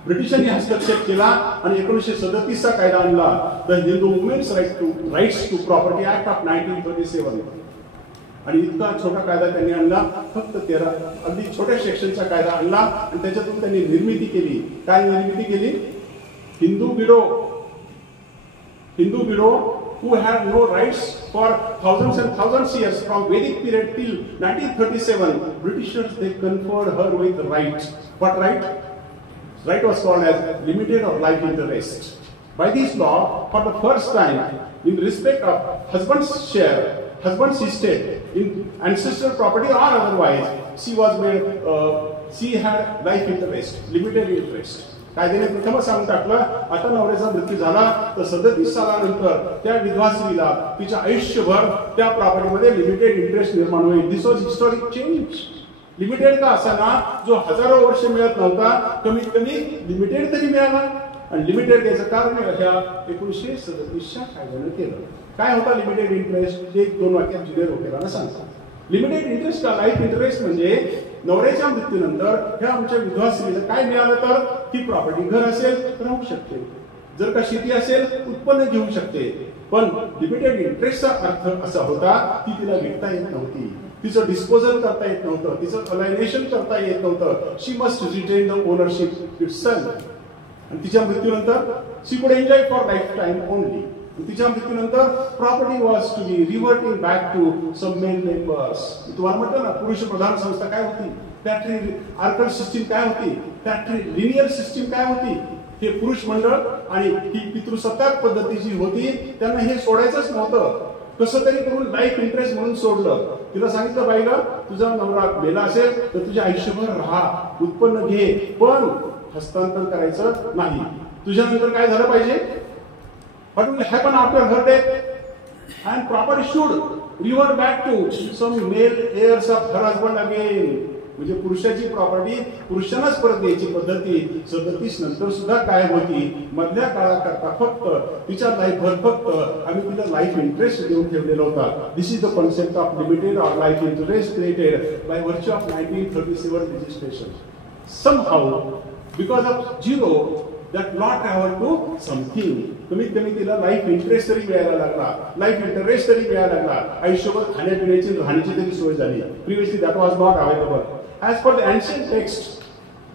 ब्रिटिशांनी हस्तक्षेप केला आणि 1937 चा कायदा आणला, the Hindu women's rights to property act of 1937. आणि इतका छोटा कायदा त्यांनी आणला, फक्त 13 अगदी छोट्या सेक्शनचा कायदा आणला आणि त्याच्यातून त्यांनी निर्मिती केली. काय निर्मिती केली? Hindu widow who had no rights for thousands and thousands years from Vedic period till 1937. Britishers, they conferred her with rights. What right? Right was called as limited or life interest. By this law, for the first time, in respect of husband's share, husband's estate in ancestral property or otherwise, she had life interest, limited interest. कायद्याने प्रथमच सांगून टाकलं, आता नवऱ्याचा मृत्यू झाला तर 37 सालानंतर त्या विधवा स्त्रीला तिच्या आयुष्यभर त्या प्रॉपर्टीमध्ये लिमिटेड इंटरेस्ट निर्माण होईल. दिस वॉज हिस्टॉरिक चेंज. लिमिटेड का असाना जो हजारो वर्ष मिळत नव्हता, कमीत कमी लिमिटेड तरी मिळाला. आणि लिमिटेड याचं कारण ह्या 1937च्या कायद्यानं केलं. काय होता लिमिटेड इंटरेस्ट? ते 2 वाक्यात जुनियर वकिलांना सांगतात. लिमिटेड इंटरेस्ट का लाईफ इंटरेस्ट म्हणजे नवऱ्याच्या मृत्यूनंतर ह्या आमच्या विधवा स्त्रीला काय मिळालं तर ती प्रॉपर्टी, घर असेल तर राहू शकते, जर का शेती असेल उत्पन्न घेऊ शकते. पण लिमिटेड इंटरेस्टचा अर्थ असा होता की तिला विकता येत नव्हती, तिचं डिस्पोजल करता येत नव्हतं, तिचं अलायनेशन करता येत नव्हतं. She must retain the ownership itself. आणि तिच्या मृत्यूनंतर she could enjoy for life time only. तिच्या मृत्यूनंतर property was to be reverting back to some men members. तुम्हाला म्हटलं ना, पुरुष प्रधान संस्था काय होती, पॅट्री आर्कल सिस्टीम काय होती, पॅट्री लिनियर सिस्टीम काय होती, हे पुरुष मंडळ आणि ही पितृसत्ताक पद्धती जी होती त्यांना हे सोडायचंच नव्हतं. कसं तरी करून लाईफ इंटरेस्ट म्हणून सोडलं. तिला सांगितलं, बाईला तुझा नवरा मेला असेल तर तुझ्या आयुष्यभर राहा, उत्पन्न घे, पण हस्तांतर करायचं नाही. तुझ्यानंतर काय झालं पाहिजे? What will happen after her death? And property should revert back to some male heirs of her husband again. म्हणजे पुरुषाची प्रॉपर्टी पुरुषांनाच परत द्यायची पद्धती 37 नंतर सुद्धा कायम होती. मधल्या काळाकरता फक्त तिच्या लाईफभर फक्त आम्ही तिला लाईफ इंटरेस्ट देऊन ठेवलेला होता. This is the concept of limited or life interest created by virtue of 1937 legislation. Somehow, because of zero, that law traveled to something. कमीत कमी तिला लाईफ इंटरेस्ट तरी मिळायला लागला, लाईफ इंटरेस्ट तरी मिळायला लागला, आयुष्यभर खाण्यापिण्याची राहण्याची तरी सोय झाली. Previously that was not available. As per the ancient text,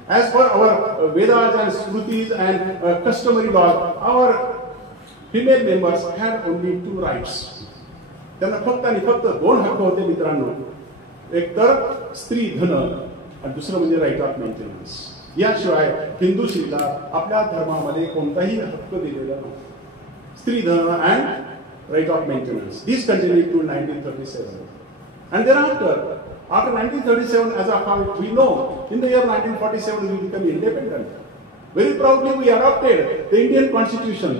as per our Vedas and smritis and customary law, our female members had only 2 rights. त्यांना फक्त आणि फक्त 2 हक्क होते मित्रांनो. एक तर स्त्री धन आणि दुसरं म्हणजे राईट ऑफ मेंटेनन्स. याशिवाय हिंदू स्त्रीला आपल्या धर्मामध्ये कोणताही हक्क दिलेला नाही. Stridhan and right of maintenance. This continued to 1937. And thereafter, after 1937, as of how we know, in the year 1947 we became independent. Very proudly we adopted the Indian Constitution.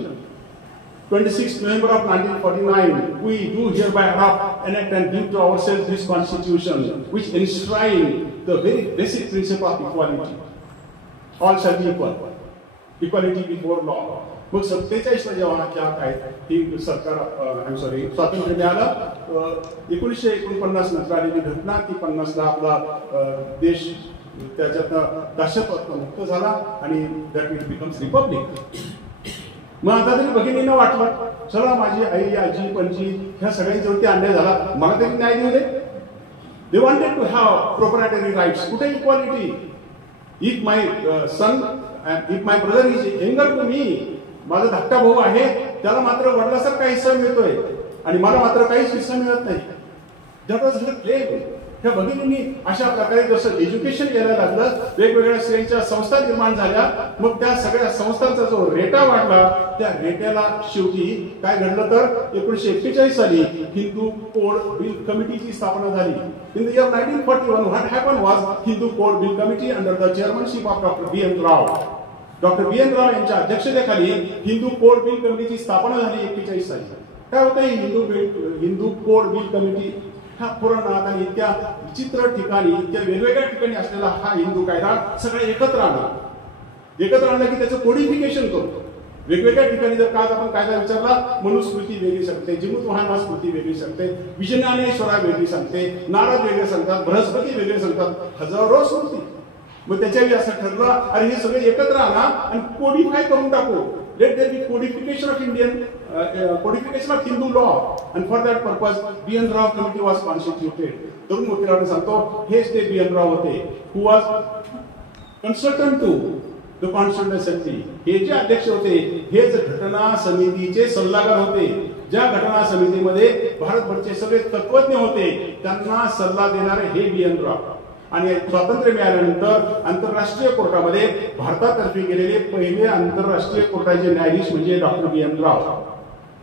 26th November of 1949, we do hereby adopt, enact and give to ourselves this Constitution, which enshrine the very basic principle of equality. All shall be equal. Equality before law. मग 47 जेव्हा काय ही सरकार स्वातंत्र्य मिळालं, 1949 नंतर आलेली घटना ती 50ला आपला देश त्याच्यातनं दहशतवाद मुक्त झाला आणि दॅट इट बिकम्स रिपब्लिक. मग आता तरी भगिनींना वाटलं, चला माझी आई आजी पणजी ह्या सगळ्यांच्यावरती अन्याय झाला, मला तरी न्याय देऊ दे. They wanted to have proprietary rights. कुठे equality? If my son, if my brother is younger to me, माझा धाकटा भाऊ आहे, त्याला मात्र वडिलासारखा हिस्सा मिळतोय आणि मला मात्र काहीच हिस्सा मिळत नाही. That was the claim. ह्या भगिनींनी अशा प्रकारे जसं एज्युकेशन यायला लागलं, वेगवेगळ्या स्त्रियांच्या संस्था निर्माण झाल्या, मग त्या सगळ्या संस्थांचा जो रेटा वाढला, त्या रेट्याला शेवटी काय घडलं तर 1941 साली हिंदू कोड बिल कमिटीची स्थापना झाली. In the year 1941 what happen was Hindu code bill committee under the chairmanship of doctor B N. Rau. Doctor B N. Rau यांच्या अध्यक्षतेखाली हिंदू कोड बिल कमिटीची स्थापना झाली 41 साली. काय होतं हिंदू कोड बिल कमिटी? ह्या पुराणात आणि इतक्या विचित्र ठिकाणी, इतक्या वेगवेगळ्या ठिकाणी असलेला हा हिंदू कायदा सगळं एकत्र आणला की त्याचं कोडिफिकेशन करतो. वेगवेगळ्या ठिकाणी जर का आपण कायदा विचारला, मनुस्मृती वेगळी सांगते, जिमुतवाहना स्मृती वेगळी सांगते, विजयज्ञानेश्वरा वेगळी सांगते, नारद वेगळे सांगतात, बृहस्पती वेगळे सांगतात, हजारो स्मृती. मग त्याच्यावेळी असं ठरलं, अरे हे सगळे एकत्र आणा आणि कोडिफाय करून टाकू. Let there be codification of Hindu law, and for that purpose B.N. Rao committee was constituted. तरुण वकिलांना सांगतो, हेच ते B.N. Rao होते, who was consultant to the constituent assembly, हे जे अध्यक्ष होते हेच घटना समितीचे सल्लागार होते. ज्या घटना समितीमध्ये भारतभरचे सगळे तत्वज्ञ होते त्यांना सल्ला देणारे हे बी एन राव. आणि स्वातंत्र्य मिळाल्यानंतर आंतरराष्ट्रीय कोर्टामध्ये भारतातर्फे गेलेले पहिले आंतरराष्ट्रीय कोर्टाचे न्यायाधीश म्हणजे doctor B N Rao.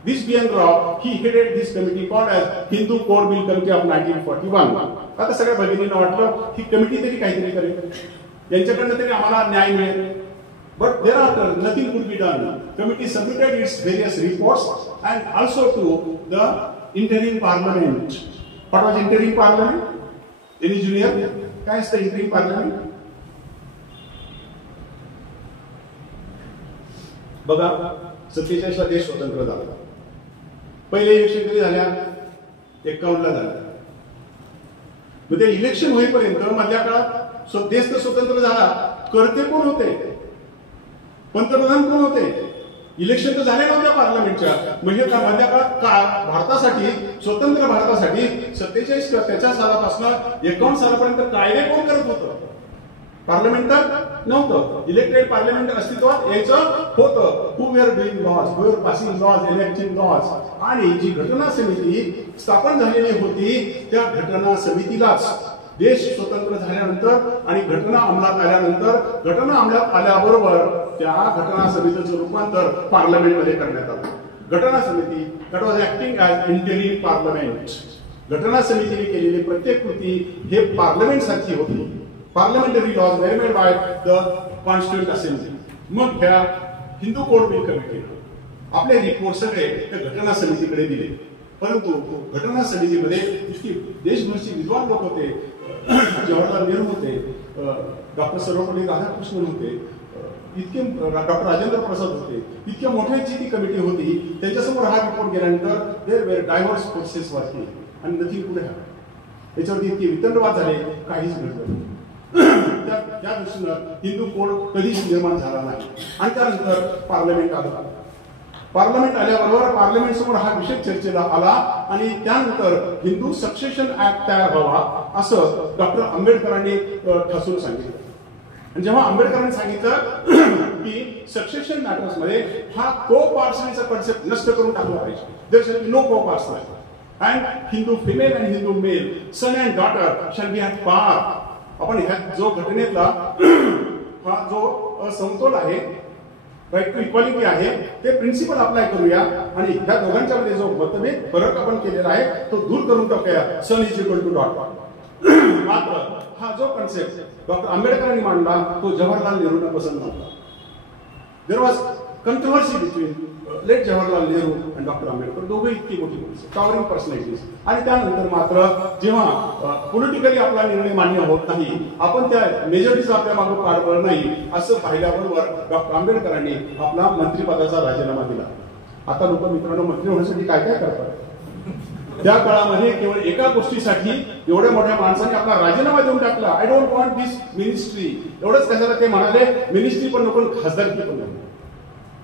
This B.N. Rao, he headed this committee called as Hindu Code Bill Committee of 1941. आता सगळ्या भगिनींना वाटलं ही कमिटी तरी काहीतरी करेल, यांच्याकडनं तरी आम्हाला न्याय मिळेल. But thereafter nothing could be done. Committee submitted its various reports and also to the interim parliament. What was interim parliament? Any junior? काय असतं interim parliament? बघा 47 ला देश स्वतंत्र झाला. पहिले इलेक्शन कधी झाल्या? 51 ला झाल्या. मग ते इलेक्शन होईपर्यंत मधल्या काळात देश तर स्वतंत्र झाला, करते कोण होते? पंतप्रधान कोण होते? इलेक्शन तर झाले नव्हत्या पार्लमेंटच्या. म्हणजे मधल्या काळात भारतासाठी, स्वतंत्र भारतासाठी 47 त्याच्या सालापासून 51 सालापर्यंत कायदे कोण करत होतं? पार्लमेंट तर नव्हतं. इलेक्टेड पार्लमेंट अस्तित्वात यायचं होतं. Who were doing laws, who were passing laws, electing laws. आणि जी घटना समिती स्थापन झालेली होती त्या घटना समितीलाच देश स्वतंत्र झाल्यानंतर आणि घटना अंमलात आल्यानंतर, घटना अंमलात आल्याबरोबर त्या घटना समितीचं रूपांतर पार्लमेंटमध्ये करण्यात आलं. घटना समिती that was acting as interim parliament. घटना समितीने केलेली प्रत्येक कृती हे पार्लमेंट सारखी होती. Parliamentary laws were made by the Constituent Assembly. मग ह्या हिंदू कोड बिल कमिटी आपले रिपोर्ट सगळे त्या घटना समितीकडे दिले. परंतु घटना समितीमध्ये इतकी देशभरची विद्वान लोक होते. जवाहरलाल नेहरू होते, डॉक्टर सर्वपल्ली राधाकृष्णन होते, इतके डॉक्टर राजेंद्र प्रसाद होते. इतक्या मोठ्याची ती कमिटी होती. त्यांच्यासमोर हा रिपोर्ट गेल्यानंतर there were diverse forces working आणि नथिंग पुढे याच्यावरती इतके वितंडवाद झाले, काहीच घडलं नाही. त्या दृष्टीनं हिंदू कोड कधीच निर्माण झाला नाही. आणि त्यानंतर पार्लमेंट आलं. पार्लमेंट आल्याबरोबर पार्लमेंट समोर हा विषय चर्चेला आला आणि त्यानंतर हिंदू सक्सेशन ऍक्ट तयार व्हावा असं डॉक्टर आंबेडकरांनी ठसून सांगितलं. आणि जेव्हा आंबेडकरांनी सांगितलं की सक्सेशन मॅटर्स मध्ये हा को पार्सनीचा कन्सेप्ट नष्ट करून टाकला पाहिजे, there shall be no coparcener and Hindu female and Hindu male, son and daughter shall be at par. आपण ह्या जो घटनेतला हा जो असमतोल आहे, राईट टू इक्वालिटी आहे, ते प्रिन्सिपल अप्लाय करूया आणि ह्या दोघांच्या मध्ये जो मतभेद फरक आपण केलेला आहे तो दूर करून टाकूया. सन इज इक्वल टू डॉटर. मात्र हा जो कन्सेप्ट डॉक्टर आंबेडकरांनी मांडला तो जवाहरलाल नेहरूंना पसंत नव्हता. There was controversy between late Jawaharlal Nehru आणि डॉक्टर आंबेडकर. दोघे इतकी मोठी टॉवरिंग पर्सनॅलिटीज. आणि त्यानंतर मात्र जेव्हा पॉलिटिकली आपला निर्णय मान्य होत नाही, आपण त्या मेजॉरिटीचा आपल्या मागे काढणार नाही असं पाहिल्याबरोबर डॉक्टर आंबेडकरांनी आपला मंत्रिपदाचा राजीनामा दिला. आता लोक मित्रांनो मंत्री होण्यासाठी काय काय करतात? त्या काळामध्ये केवळ एका गोष्टीसाठी एवढ्या मोठ्या माणसाने आपला राजीनामा देऊन टाकला. I don't want this ministry. एवढंच कशाला ते म्हणाले, मिनिस्ट्री पण नको, खासदारकी पण नको.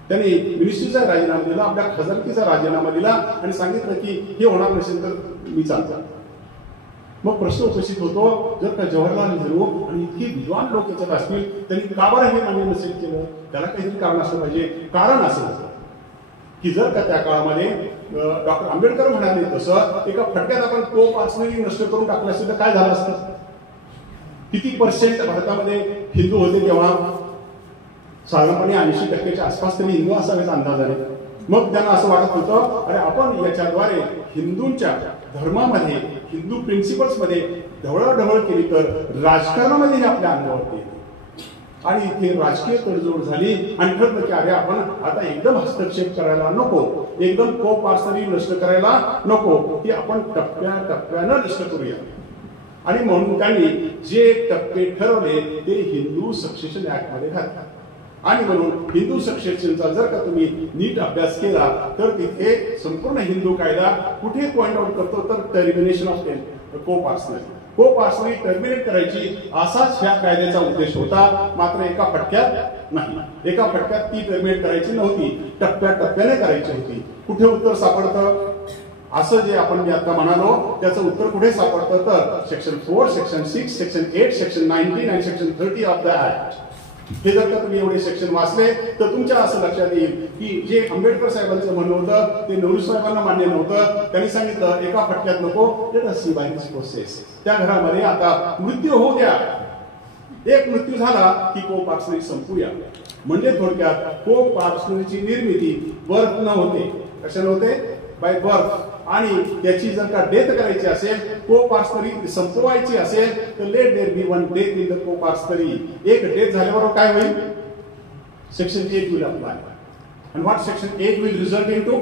त्यांनी मिनिस्ट्रीचा राजीनामा दिला, आपल्या खासदारकीचा राजीनामा दिला आणि सांगितलं की हे होणार नसेल तर मी चालतो. मग प्रश्न उपस्थित होतो, जर का जवाहरलाल नेहरू आणि इतकी विद्वान लोक याच्यात असतील त्यांनी का बरं हे मान्य नसेल केलं? त्याला काहीतरी कारण असलं पाहिजे. कारण असं होतं की जर का त्या काळामध्ये डॉक्टर आंबेडकर म्हणाले तसं एका फटक्यात आपण को पार्सनली नष्ट करून टाकलं असेल तर काय झालं असतं? किती % भारतामध्ये हिंदू होते तेव्हा? साधारणपणे 80% आसपास तरी हिंदू असावेत अंदाजाने. मग त्यांना असं वाटत होतं अरे आपण याच्याद्वारे हिंदूंच्या धर्मामध्ये, हिंदू प्रिन्सिपल्स मध्ये ढवळाढवळ केली तर राजकारणामध्ये हे आपल्या अंगावरती येते. आणि इथे राजकीय तडजोड झाली आणि ठरलं की अरे आपण आता एकदम हस्तक्षेप करायला नको, एकदम को पार्सनली नष्ट करायला नको, की आपण टप्प्याटप्प्यानं नष्ट करूया. आणि म्हणून त्यांनी जे टप्पे ठरवले ते हिंदू सक्सेशन ऍक्ट मध्ये घातले. आणि म्हणून हिंदू सक्सेशनचा जर का तुम्ही नीट अभ्यास केला तर तिथे संपूर्ण हिंदू कायदा कुठे पॉइंट आउट करतो तर टर्मिनेशन ऑफ को पार्सनल. को पार्सनली टर्मिनेट करायची असाच ह्या कायद्याचा उद्देश होता. मात्र एका फटक्यात नाही, एका फटक्यात ती टर्मिनेट करायची नव्हती, टप्प्याटप्प्याने करायची होती. कुठे उत्तर सापडतं? असं जे आपण मी आता म्हणालो त्याचं उत्तर कुठे सापडतं तर सेक्शन 4, सेक्शन 6, सेक्शन 8, सेक्शन 19 आणि सेक्शन 30 ऑफ द ऍक्ट. हे जर का तुम्ही एवढे सेक्शन वाचले तर तुमच्या असं लक्षात येईल की जे आंबेडकर साहेबांचं म्हणणं होतं ते नेहरू साहेबांना मान्य नव्हतं. त्यांनी सांगितलं एका फटक्यात नको, let us C by this process. त्या घरामध्ये आता मृत्यू होऊ द्या, एक मृत्यू झाला की को पार्सनरी संपूया. म्हणजे थोडक्यात को पार्सनरीची निर्मिती बर्थ न होते, कशाने होते? By birth. आणि त्याची जर का डेथ करायची असेल, को पार्सनरी संपवायची असेल तर let there be one death in the coparcenary. एक डेथ झाल्यावर काय होईल? Section 8 will apply. and what section 8 will result into?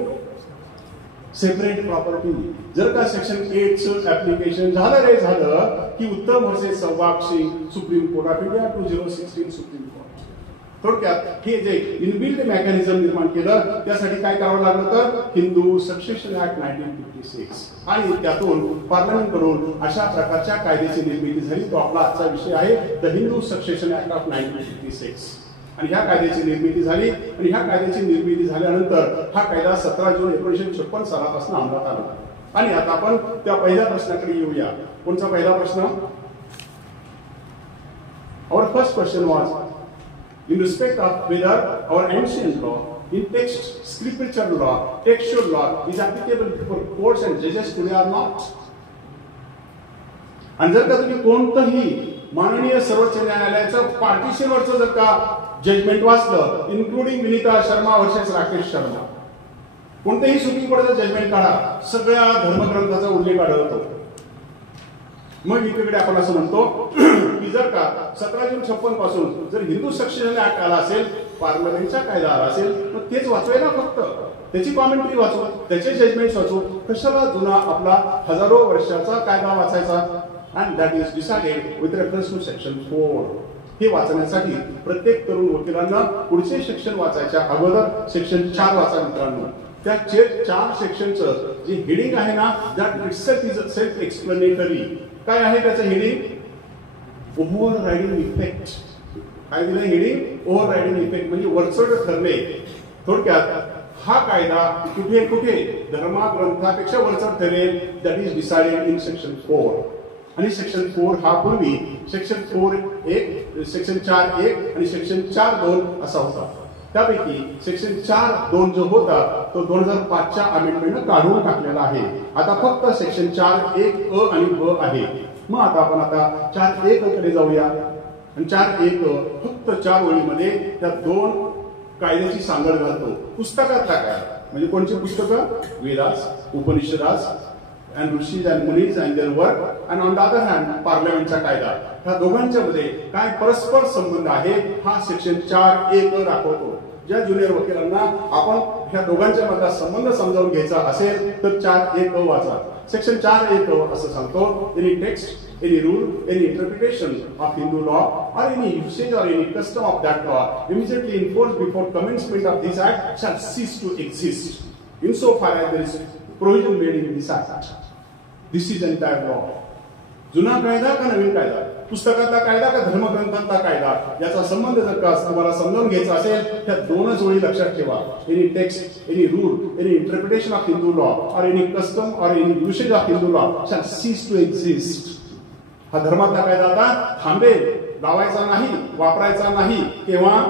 Separate property. जर का सेक्शन 8 चं ऍप्लिकेशन झालं रे झालं की Uttam versus Sehwag Singh supreme court of India 2016 supreme court. थोडक्यात हे जे इनबिल्ट मेकॅनिझम निर्माण केलं त्यासाठी काय करावं लागलं तर हिंदू सक्सेशन ऍक्ट 1956 आणि त्यातून पार्लमेंट कडून अशा प्रकारच्या कायद्याची निर्मिती झाली. तो आपला आजचा विषय आहे, the Hindu succession act of 1956. आणि ह्या कायद्याची निर्मिती झाली आणि ह्या कायद्याची निर्मिती झाल्यानंतर हा कायदा 17 जून 1956 सालापासून अंमलात आला. आणि आता आपण त्या पहिल्या प्रश्नाकडे येऊया. कोणता पहिला प्रश्न? Our first question was in respect of whether our ancient law, in text, scriptural law, textual law is applicable for courts and judges today or not. आणि जर का तुम्ही कोणतंही माननीय सर्वोच्च न्यायालयाचं पार्टिशनवरचं जर का जजमेंट वाचलं, इन्क्लुडिंग विनीता शर्मा वर्सेस राकेश शर्मा, कोणतेही सुप्रीम कोर्टाचं जजमेंट काढा, सगळ्या धर्मग्रंथाचा उल्लेख आढळतो. मग इकडे आपण असं म्हणतो की जर का 17 जून 56 पासून जर हिंदू सक्सेशन ऍक्ट आला असेल, पार्लमेंटचा कायदा आला असेल, तर तेच वाचूया ना, फक्त त्याची कॉमेंट्री वाचू, त्याचे जजमेंट वाचू. कशाला जुना आपला हजारो वर्षाचा कायदा वाचायचा? And that is decided with reference to section 4. हे वाचण्यासाठी प्रत्येक तरुण वकिलांना पुढचे सेक्शन वाचायच्या अगोदर सेक्शन 4 वाचा मित्रांनो. त्या 4 सेक्शनचं जे हेडिंग आहे ना, that itself is self explanatory. काय आहे त्याचं हेडिंग? Over riding effect. काय दिलं हेडिंग? ओव्हर रायडिंग इफेक्ट म्हणजे वरचढ ठरणे. थोडक्यात हा कायदा कुठे कुठे धर्मग्रंथापेक्षा वरचढ ठरेल, that is decided in section 4. आणि सेक्शन 4 हा पूर्वी सेक्शन 4(1), सेक्शन 4(1) आणि सेक्शन 4(2) असा होता. त्यापैकी सेक्शन 4(2) जो होता तो 2005च्या अमेंडमेंटनं काढून टाकलेला आहे. आता फक्त सेक्शन 4(1) अ आणि ब आहे. मग आपण आता 4(1) कडे जाऊया. आणि 4(1) फक्त 4 ओळीमध्ये त्या 2 कायद्याची सांगड घालतो. पुस्तकातला काय म्हणजे कोणची पुस्तकं? Vedas, उपनिषदास, and ऋषीज and मुनीज and their work, and on the other hand पार्लमेंटचा कायदा. ह्या दोघांच्या मध्ये काय परस्पर संबंध आहे हा सेक्शन 4(1) दाखवतो. ज्या ज्युनियर वकिलांना आपण ह्या दोघांच्या मधला संबंध समजावून घ्यायचा असेल तर 4(1) वाचा. सेक्शन 4(1) असं सांगतो, any text, any rule, any interpretation of Hindu law or any usage or any custom of that law immediately enforced before commencement of this act shall cease to exist insofar as there is provision made in this act. This is entire law. जुना कायदा का नवीन कायदा? पुस्तकातला कायदा का धर्मग्रंथातला कायदा? याचा संबंध जर का तुम्हाला समजावून घ्यायचा असेल त्या 2च ओळी लक्षात ठेवा. Any text, any rule, any interpretation of Hindu law or any custom or any usage of Hindu law shall cease to exist. हा धर्मातला कायदा आता थांबेल, लावायचा नाही, वापरायचा नाही. केव्हा?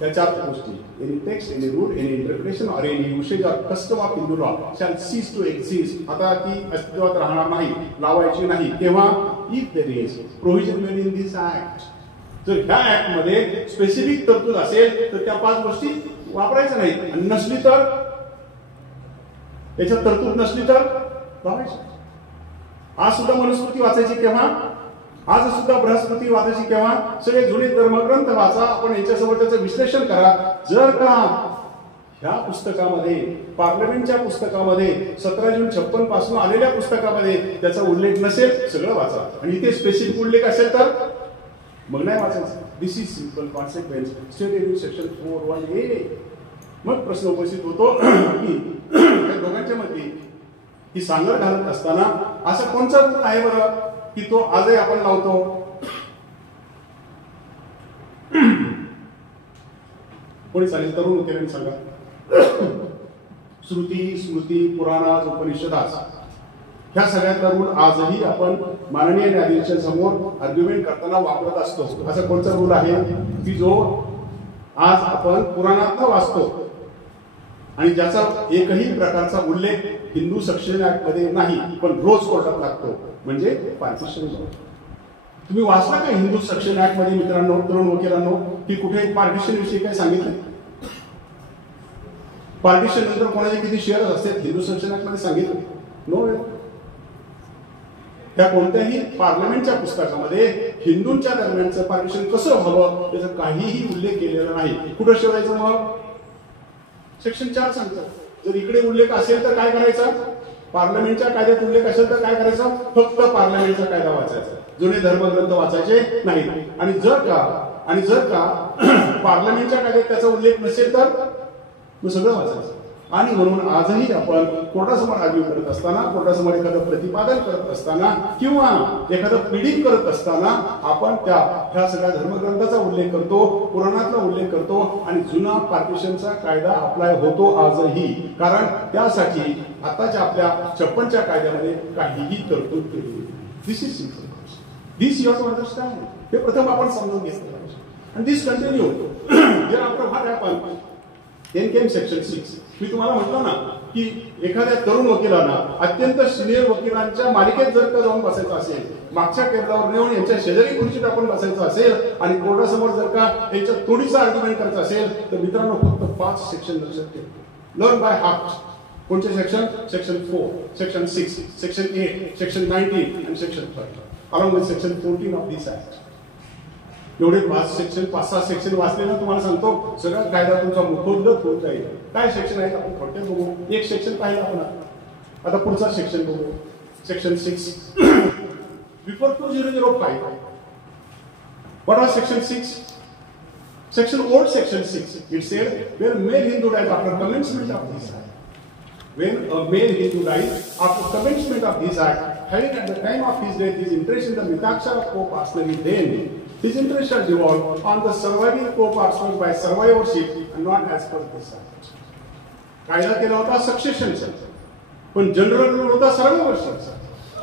त्या 4 गोष्टी, any text, any rule, any interpretation or any usage of custom of Hindu law shall cease to exist. आता ती अस्तित्वात राहणार नाही, लावायची नाही. केव्हा? If there is provision made in this act. जर ह्या ऍक्ट मध्ये स्पेसिफिक तरतूद असेल तर त्या 5 गोष्टी वापरायच्या नाहीत. आणि नसली तर, याच्यात तरतूद नसली तर लावायची. आज सुद्धा मनुस्मृती वाचायची केव्हा? आज सुद्धा बृहस्पती वाचायची केव्हा? सगळे जुने धर्मग्रंथ वाचा, आपण याच्यासोबत त्याचं विश्लेषण करा. जर का ह्या पुस्तकामध्ये, पार्लमेंटच्या पुस्तकामध्ये 17 जून 56 पासून आलेल्या पुस्तकामध्ये त्याचा उल्लेख नसेल, सगळं वाचा. आणि इथे स्पेसिफिक उल्लेख असेल तर मग नाही वाचायचं. This is simple consequence stated in section 4(1)(a). मग प्रश्न उपस्थित होतो की या दोघांच्या मध्ये ही सांगड घालत असताना असं कोणचा रूल आहे बरं की तो आजही आपण लावतो? कोणी चालेल? तरुण वकिलांनी सांगा. श्रुती, स्मृती, पुराणास, उपनिषदास ह्या सगळ्यातला रूल आजही आपण माननीय न्यायाधीशांसमोर आर्ग्युमेंट करताना वापरत असतो. असा कोणता रूल आहे की जो आज आपण पुराणातनं वाचतो आणि ज्याचा एकही प्रकारचा उल्लेख हिंदू सक्सेशन ऍक्ट मध्ये नाही पण रोज कोर्टात लागतो, म्हणजे पार्टिशन लॉ. तुम्ही वाचला का हिंदू सक्सेशन ऍक्ट मध्ये मित्रांनो, तरुण वकिलांनो, की कुठे पार्टिशन विषयी काय सांगितलं? पार्टिशन नंतर कोणाचे किती शेअर असतात हिंदू सक्सेशन ऍक्ट मध्ये सांगितलं? नो वे. त्या कोणत्याही पार्लमेंटच्या पुस्तकामध्ये हिंदूंच्या दरम्यानचं पार्टिशन कसं व्हावं याचा काहीही उल्लेख केलेला नाही. कुठं शोधायचं मग? सेक्शन 4 सांगतं. जर इकडे उल्लेख असेल तर काय करायचा? पार्लमेंटच्या कायद्यात उल्लेख असेल तर काय करायचा? फक्त पार्लमेंटचा कायदा वाचायचा, जुने धर्मग्रंथ वाचायचे नाही. आणि जर का पार्लमेंटच्या कायद्यात त्याचा उल्लेख नसेल तर मग सगळं वाचायचं. आणि म्हणून आजही आपण कोर्टासमोर आर्ग्यू करत असताना, कोर्टासमोर एखादं प्रतिपादन करत असताना किंवा एखादं प्लीडिंग करत असताना आपण ह्या सगळ्या धर्मग्रंथाचा उल्लेख करतो, पुराणातला उल्लेख करतो आणि जुना पार्टिशनचा कायदा अप्लाय होतो आजही. कारण त्यासाठी आताच्या आपल्या 56च्या कायद्यामध्ये काहीही तरतूद केली. This is simple. This you have to understand. हे प्रथम आपण समजून घेतलं पाहिजे. आणि this continue hereafter what happen then came section 6. मी तुम्हाला म्हटलं ना की एखाद्या तरुण वकिलांना अत्यंत सिनियर वकिलांच्या मालिकेत जर का जाऊन बसायचं असेल, मागच्या टेबलावर नेऊन यांच्या शेजारी खुर्चीत आपण बसायचं असेल आणि कोर्टासमोर जर का यांच्या तोडीचा आर्ग्युमेंट करायचा असेल तर मित्रांनो फक्त 5 सेक्शन लक्षात ठेवा. Learn by heart. कोणते section? Section 4, section 6, section 8, section 19 आणि section 30 along with section 14 of this act. एवढे 5-6 सेक्शन वाचले ना, तुम्हाला सांगतो सगळा कायदा तुमचा मुखोद्गत होत जाईल. काय सेक्शन आहेत आपण थोडक्यात बघू. एक सेक्शन पाहिलं आपण. आता पुढचा सेक्शन बघू. Section 6. Before 2005 what was section 6? Old section 6, it said when male Hindu dies after commencement of this act, when a male Hindu dies after commencement of this act, having at the time of his death his interest in the Mitakshara co-parcenary, then his interest shall devolve on the surviving co-parceners by survivorship and not as per this act. कायदा केला होता सक्सेशनचा, पण general rule होता सर्वाइव्हर्सचा.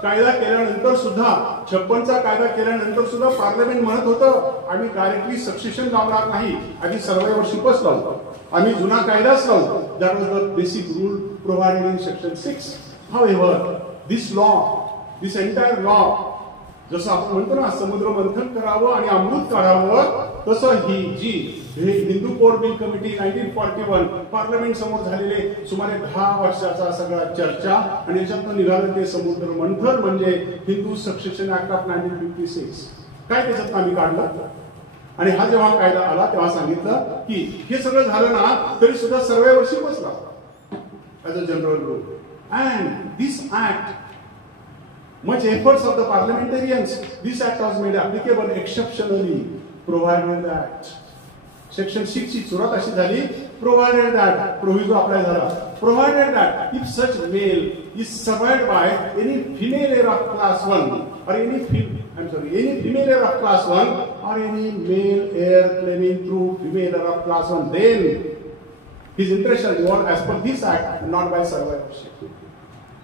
कायदा केल्यानंतर सुद्धा 56चा कायदा केल्यानंतर सुद्धा पार्लमेंट म्हणत होतं आम्ही डायरेक्टली सक्सेशन लावणार नाही, आम्ही सर्वाइव्हरशिपच लावतो, आम्ही जुना कायदाच लावतो. That was the basic rule provided in section 6. However this law, this entire law, जसं आपण म्हणतो ना समुद्र मंथन करावं आणि अमृत काढावं, तसं ही Hindu code bill committee 1941 parliament समोर झालेले सुमारे 10 वर्षाचा सगळा चर्चा आणि याच्यातून निघालं ते समुद्र मंथन म्हणजे हिंदू सक्सेशन ऍक्ट ऑफ 1956. काय त्याच्यात आम्ही काढलं आणि हा जेव्हा कायदा आला तेव्हा सांगितलं की हे सगळं झालं ना तरी सुद्धा सर्वाइव्हरशिपच लावा as a general rule. And this act, much efforts of the parliamentarians, this act was made applicable exceptionally, provided that section 6 ची सुरुवात अशी झाली, provided that, proviso apply झाला, provided that if such male is survived by any female heir of class 1 or any female heir of class 1 or any male heir claiming through female heir of class 1, then his interest shall devolve as per this act and not by survivorship.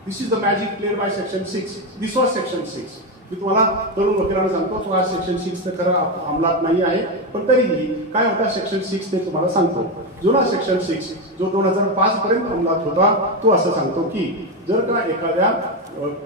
This is the magic played by section 6. This was section 6. मी तुम्हाला तरुण वकिलांना सांगतो तो हा section 6 तर खरं अंमलात नाही आहे, पण तरीही काय होता सेक्शन 6 ते तुम्हाला सांगतो. जुना सेक्शन 6 जो 2005 पर्यंत अंमलात होता तो असं सांगतो की जर का एखाद्या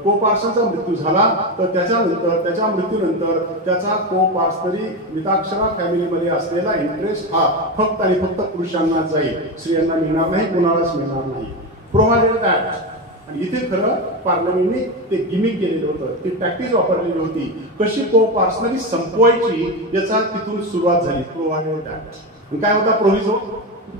को-पार्सनचा मृत्यू झाला तर त्याच्या मृत्यूनंतर त्याचा को-पार्सनरी मिताक्षरा फॅमिलीमध्ये असलेला इंटरेस्ट हा फक्त आणि फक्त पुरुषांना जाईल, स्त्रियांना मिळणार नाही, कोणालाच मिळणार नाही. Provided that. आणि इथे खरं पार्लमेंटने ते गिमिक केलेलं होतं, ती टॅक्टिस वापरलेली होती, कशी को-पार्सनरी संपवायची याचा तिथून सुरुवात झाली. Provided that. काय होता प्रोव्हिजो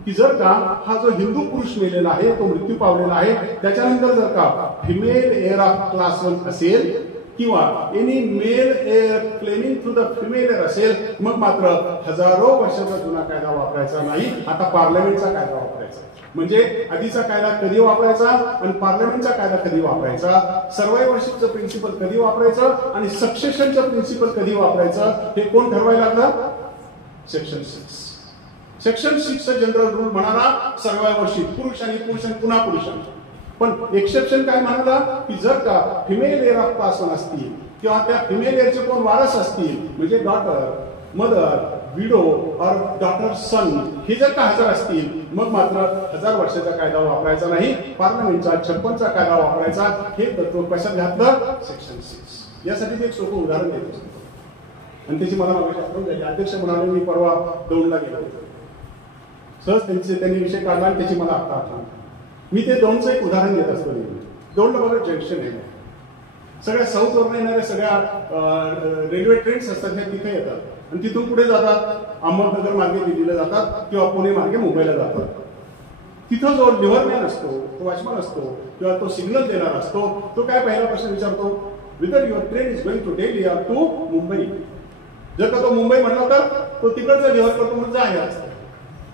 की जर का हा जो हिंदू पुरुष मेलेला आहे तो मृत्यू पावलेला आहे त्याच्यानंतर जर का फिमेल एअर ऑफ क्लास 1 असेल किंवा any male heir claiming through the female heir असेल मग मात्र हजारो वर्षाचा जुना कायदा वापरायचा नाही, आता पार्लमेंटचा कायदा वापरायचा. म्हणजे आधीचा कायदा कधी वापरायचा आणि पार्लमेंटचा कायदा कधी वापरायचा, सर्वाइव्हरशिपचं प्रिन्सिपल कधी वापरायचं आणि सक्सेशनचं प्रिन्सिपल कधी वापरायचं हे कोण ठरवायला लागलं? सेक्शन 6. सेक्शन 6 जनरल रूल म्हणाला सर्वाइव्हरशिप, पुरुष आणि पुन्हा पुरुषांना. पण एक्सेप्शन काय म्हणाला की जर का फिमेल एअर ऑफ क्लास 1 असतील किंवा त्या फिमेल एअरचे कोण वारस असतील म्हणजे डॉटर, मदर, विडो और डॉटर सन हे जर का हजर असतील मग मात्र 1000 वर्षाचा कायदा वापरायचा नाही, पार्लमेंटचा 56चा कायदा वापरायचा. हे तत्व कशात घातलं? सेक्शन 6. यासाठी एक सोपं उदाहरण देत असतो आणि त्याची मला मागाशी आठवण झाली. अध्यक्ष म्हणाले मी परवा दौंडला गेलो होतो, सहज त्यांनी विषय काढला आणि त्याची मला आता आठवण. मी ते दौंडचं एक उदाहरण देत असतो. दौंडला बघा जंक्शन आहे, सगळ्या साऊथ वरून येणाऱ्या सगळ्या रेल्वे ट्रेन्स असतात त्या तिथे येतात आणि तिथून पुढे जातात, अहमदनगर मार्गे दिल्लीला जातात किंवा पुणे मार्गे मुंबईला जातात. तिथं जो लिव्हरमॅन असतो, तो वॉचमन असतो किंवा तो सिग्नल देणारा असतो, तो काय पहिला प्रश्न विचारतो, whether your train is going to Delhi or to Mumbai. जर का तो मुंबई म्हणला तर तो तिकडचा लिव्हर करतो म्हणजे जा हे असतं.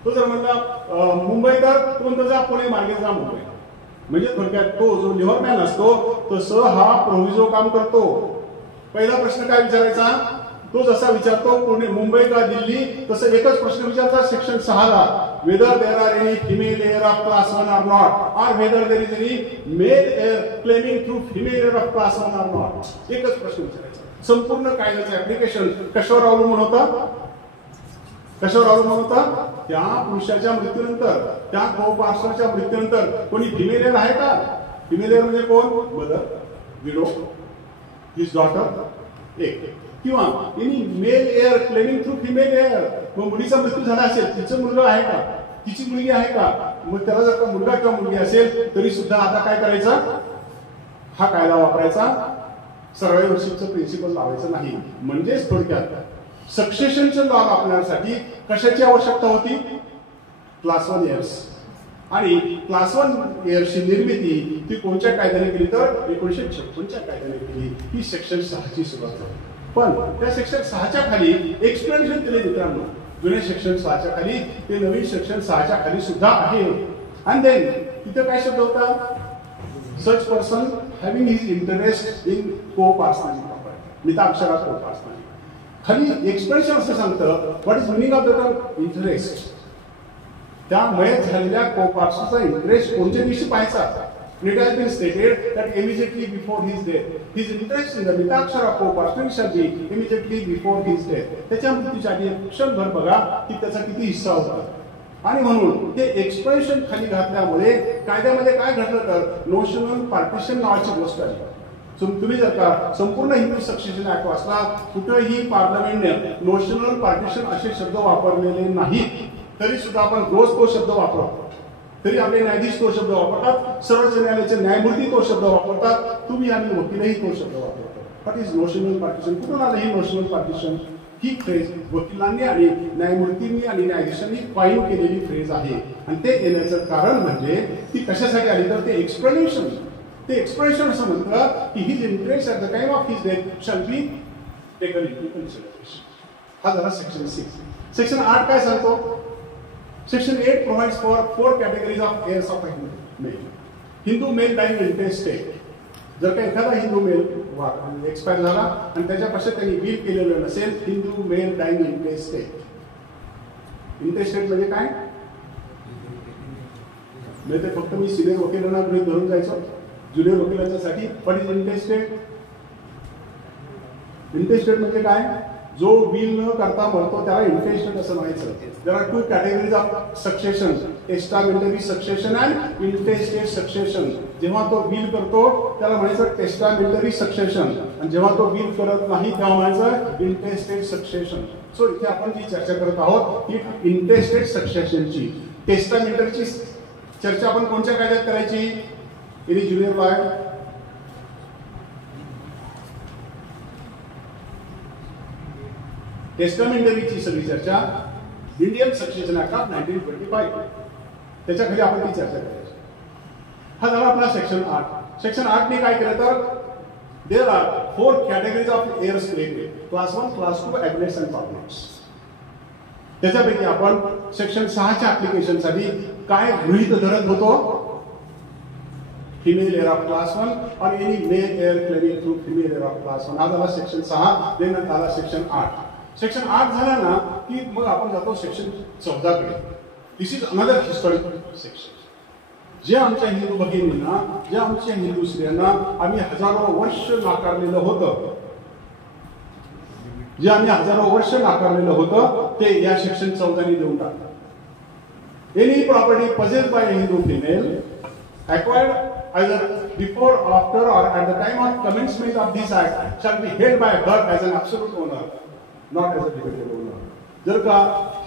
तो जर म्हणला मुंबई तर तो म्हणतो जा पुणे मार्गे जा मुंबई. म्हणजे थोडक्यात तो जो लिव्हरमॅन असतो तो हा प्रोव्हिजो काम करतो. पहिला प्रश्न काय विचारायचा, तो जसा विचारतो पुणे मुंबई का दिल्ली, तसं एकच प्रश्न विचारतात सेक्शन 6 ला, whether there are any female heir of class 1 or not, or whether there is any male heir claiming through female heir of class 1 or not. एकच प्रश्न विचारायचा. संपूर्ण कायद्याचं ऍप्लिकेशन कशावर अवलंबून होतं? कशावर अवलंबून होतं? त्या पुरुषाच्या मृत्यूनंतर, त्या को-पार्टनरच्या मृत्यूनंतर कोणी फिमेल एअर आहे का? फिमेल एअर म्हणजे कोण? मदर, विडो, हिज डॉटर एक, किंवा any male heir claiming through female heir. मग मुलीचा मृत्यू झाला असेल, तिचं मुलगा आहे का, तिची मुलगी आहे का, मग त्याला जर का मुलगा किंवा मुलगी असेल तरी सुद्धा आता काय करायचं? हा कायदा वापरायचा, सर्वायवरशिपचं प्रिन्सिपल लावायचं नाही. म्हणजेच थोडक्यात सक्सेशनचं लॉ वापरण्यासाठी कशाची आवश्यकता होती? Class 1 airs. आणि क्लास 1 एअर्सची निर्मिती ती कोणत्या कायद्याने केली तर 1956च्या कायद्याने केली. ही सेक्शन 6ची सुरुवात झाली. पण त्या सेक्शन 6च्या खाली एक्सटेन्शन केले मित्रांनो. जुन्या सेक्शन 6च्या खाली ते नवीन सेक्शन 6च्या खाली सुद्धा आहे. आणि देन तिथे काय शब्द होता? Such person having his interest in copartnership property, मिताक्षरात को-पार्टनरशिप. खाली एक्सप्रेशन असं सांगतं what is meaning of the term interest. त्या मयत झालेल्या को-पार्टनरचा इंटरेस्ट कोणत्या दिवशी पाहायचा? It has been stated that immediately before his death, his interest in the Mitakshara of co-partner shall be immediately before his death. त्याच्या मृत्यूच्या आधी क्षणभर बघा की त्याचा किती हिस्सा होता. आणि म्हणून ते एक्सप्रेशन खाली घातल्यामुळे कायद्यामध्ये काय घडलं तर नोशनल पार्टिशन नावाची गोष्ट आली. तुम्ही जर का संपूर्ण हिंदू सक्सेशन ऍक्ट वाचला, कुठेही पार्लमेंटने नोशनल पार्टिशन असे शब्द वापरलेले नाहीत. तरी सुद्धा आपण रोज तो शब्द वापरतो. तरी आपले न्यायाधीश तो शब्द वापरतात, सर्वोच्च न्यायालयाचे न्यायमूर्ती तो शब्द वापरतात, तुम्ही आणि वकीलही तो शब्द वापरतात. What is notional partition? कुठून आलं ही नोशनल पार्टिशन? ही फ्रेज वकिलांनी आणि न्यायमूर्तींनी आणि न्यायाधीशांनी फाईन केलेली फ्रेज आहे. आणि ते येण्याचं कारण म्हणजे ती कशासाठी आली तर ते एक्सप्लेनेशन. ते एक्सप्रेशन असं म्हणतं की his interest at the time of his death shall be taken into consideration. हा झाला सेक्शन 6. सेक्शन 8 काय सांगतो? Section 8 provides for 4 categories of heirs of a male. Hindu male dying intestate. जर का एखादा हिंदू मेल एक्सपायर झाला आणि त्याच्या पश्चात त्यांनी विल केलेलं नसेल, हिंदू मेल डाईंग इंटेस्टेट. इंटेस्टेट म्हणजे काय? म्हणजे ते फक्त मी सिनियर वकिलांना गृहीत धरून जायचो. ज्युनियर वकिलांच्यासाठी व्हॉट इज इंटेस्टेट? इंटेस्टेट म्हणजे काय? जो विल न करता मरतो त्याला इंटेस्टेट असं म्हणायचं. There are 2 categories of succession, testamentary succession and intestate succession. जेव्हा तो विल करतो त्याला म्हणायचं टेस्टामेंटरी सक्सेशन, आणि जेव्हा तो विल करत नाही तेव्हा म्हणायचं इंटेस्टेट सक्सेशन. सो इथे आपण जी चर्चा करत आहोत ती इंटेस्टेट सक्सेशनची. टेस्टामेंटरीची चर्चा आपण कोणत्या कायद्यात करायची? Any junior lawyer? टेस्टामेंटरीची सगळी चर्चा इंडियन सक्सेशन ऍक्ट ऑफ 1925 त्याच्या खाली आपण ती चर्चा करायची. हा झाला आपला सेक्शन 8. सेक्शन 8 ने काय केलं तर there are 4 categories of heirs claimed, class 1, class 2, agnates and partners. त्याच्यापैकी आपण सेक्शन 6च्या ऍप्लिकेशनसाठी काय गृहीत धरत होतो? Female heir of class 1 or any male heir claiming through female heir of class 1. हा झाला सेक्शन 6. देन आला सेक्शन 8. सेक्शन 8 झाला ना की मग आपण जातो सेक्शन 14 कडे. दिस इज अनदर हिस्टॉरिकल सेक्शन. जे आमच्या हिंदू भगिनींना, जे आमच्या हिंदू स्त्रियांना आम्ही हजारो वर्ष नाकारलेलं होतं, जे आम्ही हजारो वर्ष नाकारलेलं होतं ते या सेक्शन 14 ने देऊन टाकतात. Any property possessed by a Hindu female acquired either before, after or at the time of commencement of this act shall be held by her as an absolute owner, not as a debatable owner. जर का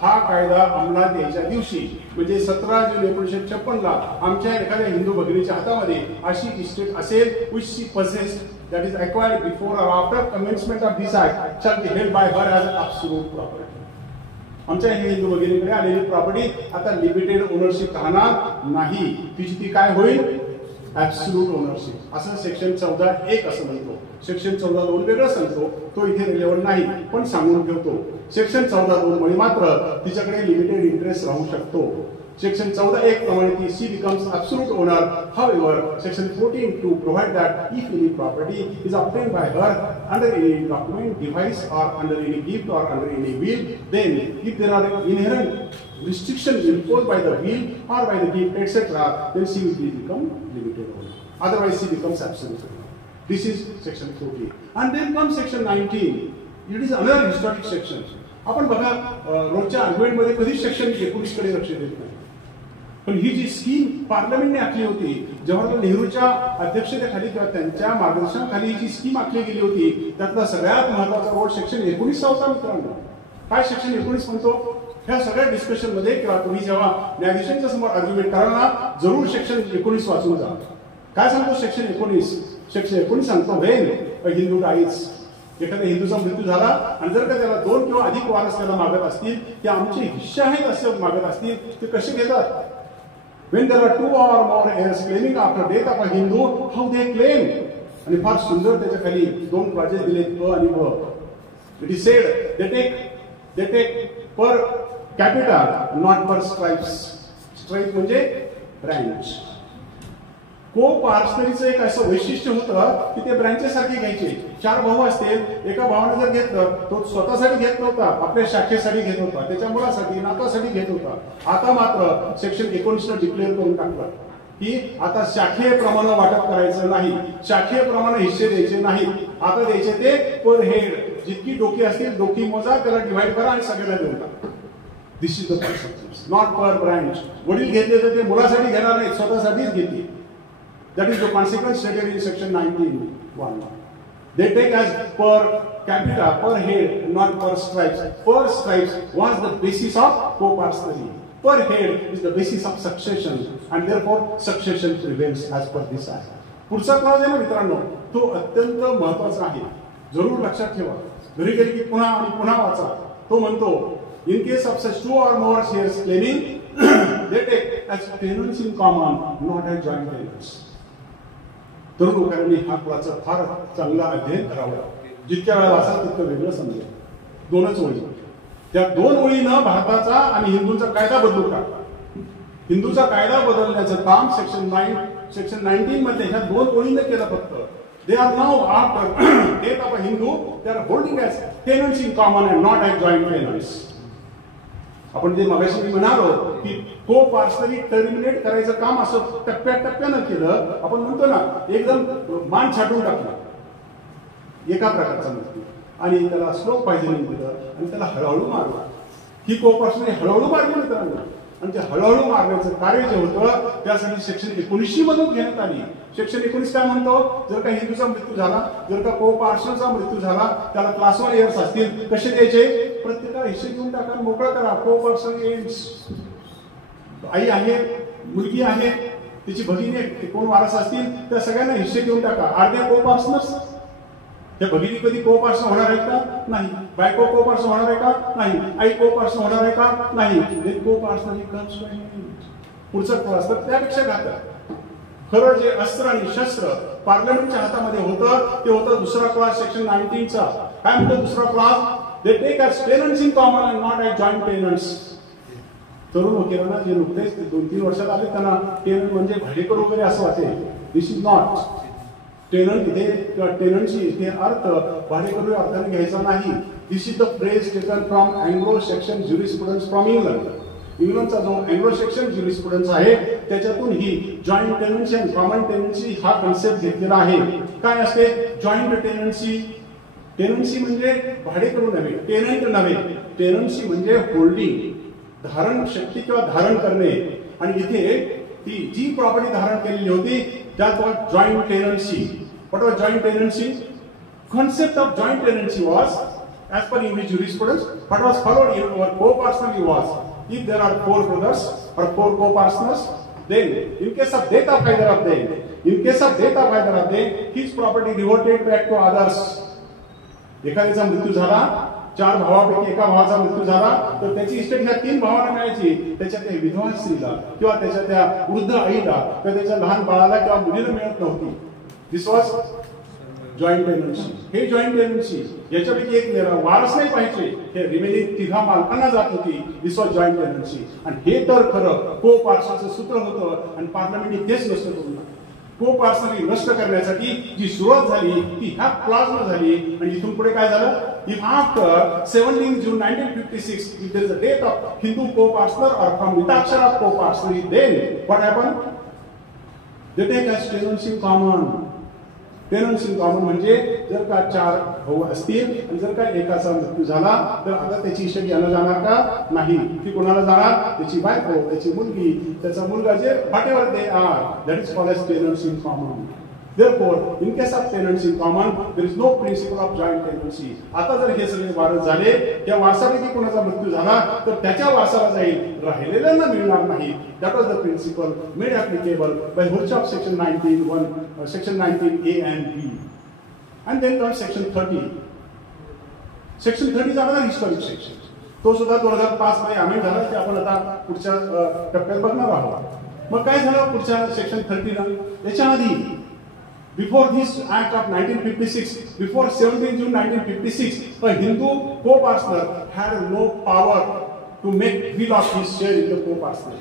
हा कायदा अंमलात यायच्या दिवशी म्हणजे 17 June 1956 ला आमच्या एखाद्या हिंदू भगिनीच्या हातामध्ये अशी इस्टेट असेल which she possessed, that is acquired before or after commencement of this act shall be held by her as an absolute property. आमच्या हिंदू भगिनीकडे आलेली प्रॉपर्टी आता लिमिटेड ओनरशिप राहणार नाही, तिची ती काय होईल, ऍब्सोल्यूट ओनरशिप. असं सेक्शन 14(1) असं म्हणतो. सेक्शन 14(2) वेगळं सांगतो, तो इथे रिलेव्हंट नाही पण सांगून ठेवतो. सेक्शन 14(2) मुळे मात्र तिच्याकडे लिमिटेड इंटरेस्ट राहू शकतो. सेक्शन 14(1) प्रमाणे ती she becomes absolute owner. However, section 14(2) provide that if any property is obtained by her under any document, device or under any gift or under any will, then if there are inherent restrictions imposed by the will or by the gift, etc., then she will become limited owner. Otherwise, she becomes absolute owner. This is section 14. And then comes section 19. It is another historic section. आपण बघा रोजच्या argument मध्ये कधीच section 19 कडे लक्ष देत नाही, पण ही जी स्कीम पार्लमेंटने आखली होती, जवाहरलाल नेहरूच्या अध्यक्षतेखाली किंवा त्यांच्या मार्गदर्शनाखाली जी स्कीम आखली गेली होती, त्यातला सगळ्यात महत्वाचा रोड सेक्शन 19 होता मित्रांनो. काय सेक्शन 19 म्हणतो, ह्या सगळ्या डिस्कशन मध्ये किंवा तुम्ही जेव्हा न्यायाधीशांच्या समोर आर्ग्युमेंट कराल जरूर सेक्शन 19 वाचून जा. काय सांगतो सेक्शन 19? सेक्शन 19 सांगतो व्हेन अ हिंदू डाईज, एखाद्या हिंदूचा मृत्यू झाला आणि जर का त्याला 2 किंवा अधिक वारस त्याला मागत असतील, ते आमचे हिस्से आहेत असं मागत असतील, ते कसे घेतात? When there are 2 or more heirs claiming after death of a Hindu, how they claim? आणि फार सुंदर त्याच्या खाली 2 क्लॉजेस दिलेत, अ आणि ब. It is said they take per capita, not per stripes. Stripe म्हणजे ब्रँच. को पार्सनरीचं एक असं वैशिष्ट्य होतं की ते ब्रँचेस सारखे घ्यायचे. 4 भाऊ असतील, एका भावाने जर घेतलं तो स्वतःसाठी घेत नव्हता, आपल्या शाखेसाठी घेत होता, त्याच्या मुलासाठी नातासाठी घेत होता. आता मात्र सेक्शन 19 ने डिक्लेअर करून टाकलं की आता शाखेप्रमाणे वाटप करायचं नाही, शाखेप्रमाणे हिस्से द्यायचे नाही, आता द्यायचे ते पर हेड. जितकी डोकी असतील डोकी मोजा, त्याला डिव्हाइड करा आणि सगळ्यांना देऊन टाका. This is the concept, not per branch. वडील घेतले तर ते मुलासाठी घेणार नाही, स्वतःसाठीच घेतली. That is the consequence stated in section 19(1). They take as per capita, per head, not per stripes. Per stripes was the basis of co-parcenary. Per head is the basis of succession, and therefore succession prevails as per this act. पुढचा clause आहे ना मित्रांनो, तो अत्यंत महत्वाचा आहे, जरूर लक्षात ठेवा. घरी गेली की पुन्हा आणि पुन्हा वाचा. तो म्हणतो in case of such 2 or more heirs claiming, they take as tenants in common, not as joint tenants. तरुण लोकांनी हा क्लासचा फार चांगला अध्ययन करावा. जितक्या वेळा असेल तितकं वेगळं समजेल. 2च ओळी, त्या 2 ओळीनं भारताचा आणि हिंदूंचा कायदा बदलून टाकला. हिंदूचा कायदा बदलण्याचं काम सेक्शन 19 मध्ये ह्या 2 ओळीनं केलं फक्त. They are now after death of a Hindu, they are holding as tenants in common and not as joint tenants. आपण जे मगाशी मी म्हणालो की को पार्सनरी टर्मिनेट करायचं काम असं टप्प्याटप्प्यानं केलं. आपण म्हणतो ना, एकदम मान छाटून टाकलं एका प्रकारचा मृत्यू आणि त्याला स्लो पाहिजे दिलं आणि त्याला हळूहळू मारलं. ही को पार्सनरी हळूहळू मारली मित्रांनो. आणि ते हळूहळू मारण्याचं कार्य जे होतं त्यासाठी सेक्शन 19 मधून घेण्यात आली. सेक्शन 19 काय म्हणतो, जर का हिंदूचा मृत्यू झाला, जर का को पार्सनरचा मृत्यू झाला, त्याला क्लास 1 इयर्स असतील, कसे द्यायचे? प्रत्येकाला हिस्से देऊन टाका, मोकळा करा. को पर्सन एंड्स. आई आहे, मुलगी आहे, तिची भगिनी आहे, कोण वारस असतील त्या सगळ्यांना हिस्से देऊन टाका. आर दे को पार्सनर्स? त्या भगिनी कधी को पार्सन होणार आहेत का? नाही. बायको को पार्सन होणार आहे का? नाही. आई को पार्सन होणार आहे का? नाही. को पार्सन पुढचा क्लास तर त्यापेक्षा घातक. खरं जे अस्त्र आणि शस्त्र पार्लमेंटच्या हातामध्ये होतं ते होतं दुसरा क्लास सेक्शन 19चा. काय म्हणतो दुसरा class? They take as tenants in common and not as joint tenants. तरुण वकिलांना जे नुकतेच 2-3 वर्षात आले त्यांना टेनंट म्हणजे भाडेकरू वगैरे असं वाटेल. दिस इज नॉट. टेनंट इथे किंवा टेनंटची इथे अर्थ भाडेकरू अर्थाने घ्यायचा नाही. This is the phrase taken from Anglo Saxon jurisprudence from England. इंग्लंडचा जो अँग्लो सेक्शन ज्युरिस्प्रुडन्स आहे त्याच्यातून ही जॉईंट टेनन्सी आणि कॉमन टेनन्सी हा कन्सेप्ट घेतलेला आहे. काय असते जॉईंट टेनन्सी? टेनन्सी म्हणजे भाडेकरू नव्हे, टेनंट नव्हे. टेनन्सी म्हणजे होल्डिंग, धारण शक्ती किंवा धारण करणे. आणि इथे ती जी प्रॉपर्टी धारण केलेली होती त्यात joint tenancy. What was joint tenancy? Concept of joint tenancy was, as per English jurisprudence, what was followed in our co-personally was, if there are 4 brothers or 4 co-partners, then in case of death of either of them, his property reverted back to others. एखाद्याचा मृत्यू झाला, 4 भावापैकी एका भावाचा मृत्यू झाला तर त्याची estate ह्या 3 भावांना मिळायची. त्याच्या त्या विधवा स्त्रीला किंवा त्याच्या त्या वृद्ध आईला किंवा त्याच्या लहान बाळाला किंवा मुलीला मिळत नव्हती. दिस वॉज जॉईंट टेनन्सी. हे जॉईंट टेनन्सी याच्यापैकी एक वारस नाही पाहिजे, हे रिमेनिंग 3 मालकांना जात होती. दिस वॉज जॉईंट टेनन्सी. आणि हे तर खरं को पार्सनचं सूत्र होतं आणि पार्लमेंटने तेच नष्ट करून को पार्सनली नष्ट करण्यासाठी जी सुरुवात झाली ती ह्या क्लॉजनं झाली. आणि इथून पुढे काय झालं? If after 17 June 1956 if there is a death of Hindu co-partner or from Mitakshara co-partner, then what happened? They take as tenants in common. Tenants in common म्हणजे जर का 4 भाऊ असतील आणि जर का एकाचा मृत्यू झाला तर आता त्याची इस्टेट याला जाणार का? नाही. ती कोणाला जाणार? त्याची बायको, त्याची मुलगी, त्याचा मुलगा, जे whatever they are, that is called as tenants in common. Therefore, in case of tenants in common, there is no principle of joint tenancy. आता जर हे सगळे वारस झाले, त्या वारसापैकी कोणाचा मृत्यू झाला तर त्याच्या वारसाला जाईल, राहिलेल्यांना मिळणार नाही. That was the principle made applicable by virtue of section 19(1), section 19(a) and (b). And then comes section 30. Section 30 is another historic section. तो सुद्धा 2005 मध्ये अमेंड झाला, ते आपण आता पुढच्या टप्प्यात बघणार आहोत. मग काय झालं पुढच्या सेक्शन 30 ला? याच्या आधी before this act of 1956, before 17 June 1956, a Hindu co-partner had no power to make will of his share in the co-partner.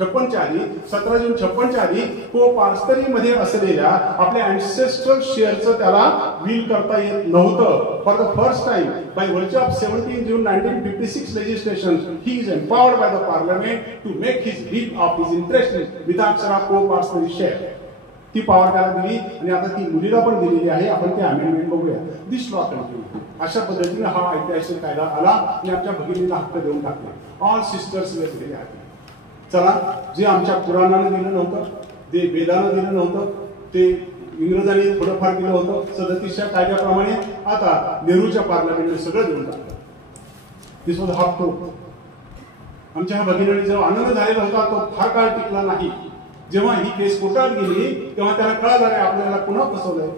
56 आधी 17 जून 56 आधी को-पार्सनरी मध्ये असलेल्या आपल्या अँसेस्ट्रल शेअरचं त्याला विल करता येत नव्हतं. For the first time by virtue of 17 June 1956 legislation, he is empowered by the parliament to make his will of his interest with Akshara co-partnering share. ती पॉवर त्याला दिली आणि आता ती मुलीला पण दिलेली आहे. आपण ते अमेंडमेंट बघूया. दिस लॉ कंटिन्यू. अशा पद्धतीने हा ऐतिहासिक कायदा आला आणि आमच्या भगिनीला हक्क देऊन टाकले. ऑल सिस्टर्स दिलेले आहेत. चला, जे आमच्या पुराणाने दिलं नव्हतं, ते वेदानं दिलं नव्हतं, ते इंग्रजांनी थोडंफार दिलं होतं 37च्या कायद्याप्रमाणे, आता नेहरूच्या पार्लमेंटने सगळं देऊन टाकलं. दिस वॉज हाफ टू. आमच्या ह्या भगिनीने जो आनंद झालेला होता तो फार काळ टिकला नाही. जेव्हा ही केस कोर्टात गेली तेव्हा त्याला कळालं आहे आपल्याला पुन्हा फसवलंय.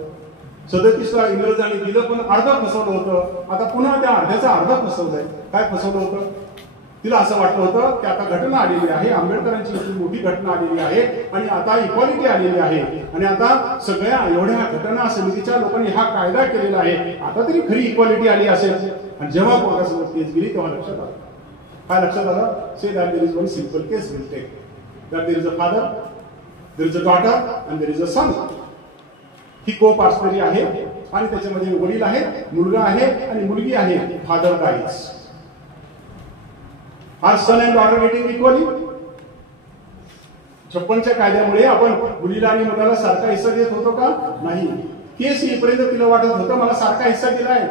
37ला इंग्रजांनी दिलं पण अर्ध फसवलं होतं, आता पुन्हा त्या अर्ध्याचा अर्ध फसवलंय. काय फसवलं होतं? तिला असं वाटलं होतं की आता घटना आलेली आहे, आंबेडकरांची इतकी मोठी घटना आलेली आहे आणि आता इक्वालिटी आलेली आहे आणि आता सगळ्या एवढ्या घटना समितीच्या लोकांनी हा कायदा केलेला आहे, आता तरी खरी इक्वालिटी आली असेल. आणि जेव्हा कोर्टासमोर केस गेली तेव्हा लक्षात आलं. काय लक्षात आलं? Say that there is one simple case will take. That there is a father, there is a daughter and there is a son. ही को-पार्सनरी आहे आणि त्याच्यामध्ये वडील आहेत, मुलगा आहे आणि मुलगी आहे. Father dies. Are son and daughter getting equally? 56च्या कायद्यामुळे आपण मुलीला आणि मुलाला सारखा हिस्सा देत होतो का? नाही. केस येईपर्यंत तिला वाटत होतं मला सारखा हिस्सा दिलाय,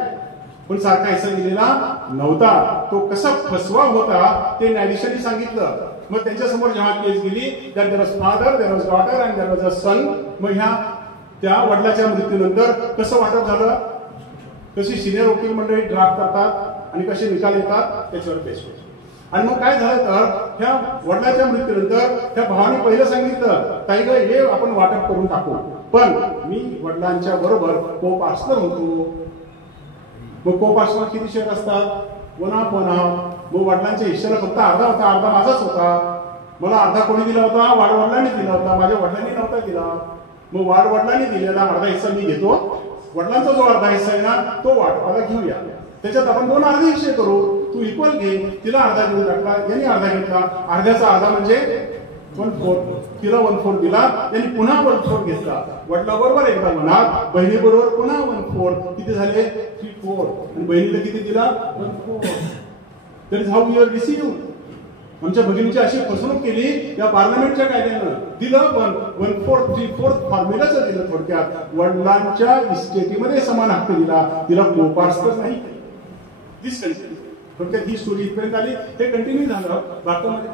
पण सारखा हिस्सा दिलेला नव्हता. तो कसा फसवा होता ते न्यायाधीशांनी सांगितलं. मग त्यांच्या समोर जेव्हा केस गेली, त्यात there was father, there was daughter and there was a son. मग ह्या त्या वडिलाच्या मृत्यूनंतर कसं वाटप झालं, कशी सिनियर वकील मंडळी ड्राफ्ट करतात आणि कसे निकाल येतात त्याच्यावर बेस होतो. आणि मग काय झालं तर ह्या वडिलाच्या मृत्यूनंतर त्या भावाने पहिलं सांगितलं ताई ग हे आपण वाटप करून टाकू, पण मी वडिलांच्या बरोबर को-पार्सनर होतो. मग को-पार्सनर किती शेअर असतात? 1/2. मग वडिलांच्या हिश्श्याला फक्त अर्धा होता, अर्धा माझाच होता. मला अर्धा कोणी दिला होता? वाडवडिलांनी दिला होता, माझ्या वडिलांनी नव्हता दिला. मग वाडवडिलांनी दिलेला अर्धा हिस्सा मी घेतो, वडिलांचा जो अर्धा हिस्सा आहे ना तो वाटपाला घेऊया, त्याच्यात आपण 2 अर्धे हिस्से करू. तू इक्वल घे. तिला अर्धा देऊन टाकला, यांनी अर्धा घेतला. अर्ध्याचा अर्धा म्हणजे 1/4. तिला 1/4 दिला, यांनी पुन्हा 1/4 घेतला. वडिलाबरोबर एकदा म्हणा, बहिणीबरोबर पुन्हा 1/4. किती झाले? 3/4. आणि बहिणीला किती दिला? 1/4. That is how you are received. आमच्या भगिनीची अशी फसवणूक केली या पार्लमेंटच्या कायद्यानं दिलं, पण 1/4 3/4 फॉर्म्युलाचं दिलं. थोडक्यात वडिलांच्या इस्टेटीमध्ये समान हक्क दिला, तिला कोपार्सच नाही. दिस कंटिन्यू. थोडक्यात ही स्टोरी इथपर्यंत आली. हे कंटिन्यू झालं भारतामध्ये.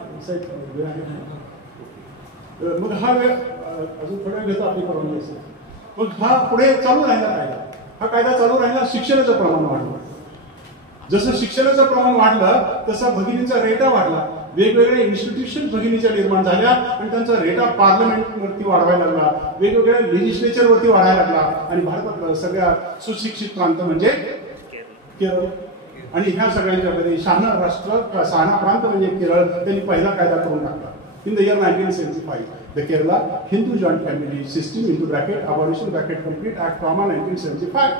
मग हा वेळ अजून थोड्या घेतो आपली परवानगी. मग हा पुढे चालू राहिला कायदा. हा कायदा चालू राहिला. शिक्षणाचं प्रमाण वाढलं. जसं शिक्षणाचं प्रमाण वाढलं तसा भगिनीचा रेटा वाढला. वेगवेगळे इन्स्टिट्यूशन भगिनीच्या निर्माण झाल्या आणि त्यांचा रेटा पार्लमेंटवरती वाढवायला लागला, वेगवेगळ्या लेजिस्लेचरवरती वाढायला लागला. आणि भारतातला सगळ्यात सुशिक्षित प्रांत म्हणजे केरळ. आणि ह्या सगळ्यांच्यामध्ये शहाणा राष्ट्र, शहाणा प्रांत म्हणजे केरळ, त्यांनी पहिला कायदा करून टाकला. In the year 1975, the Kerala Hindu Joint Family System into bracket Abolition bracket Complete Act, 1975.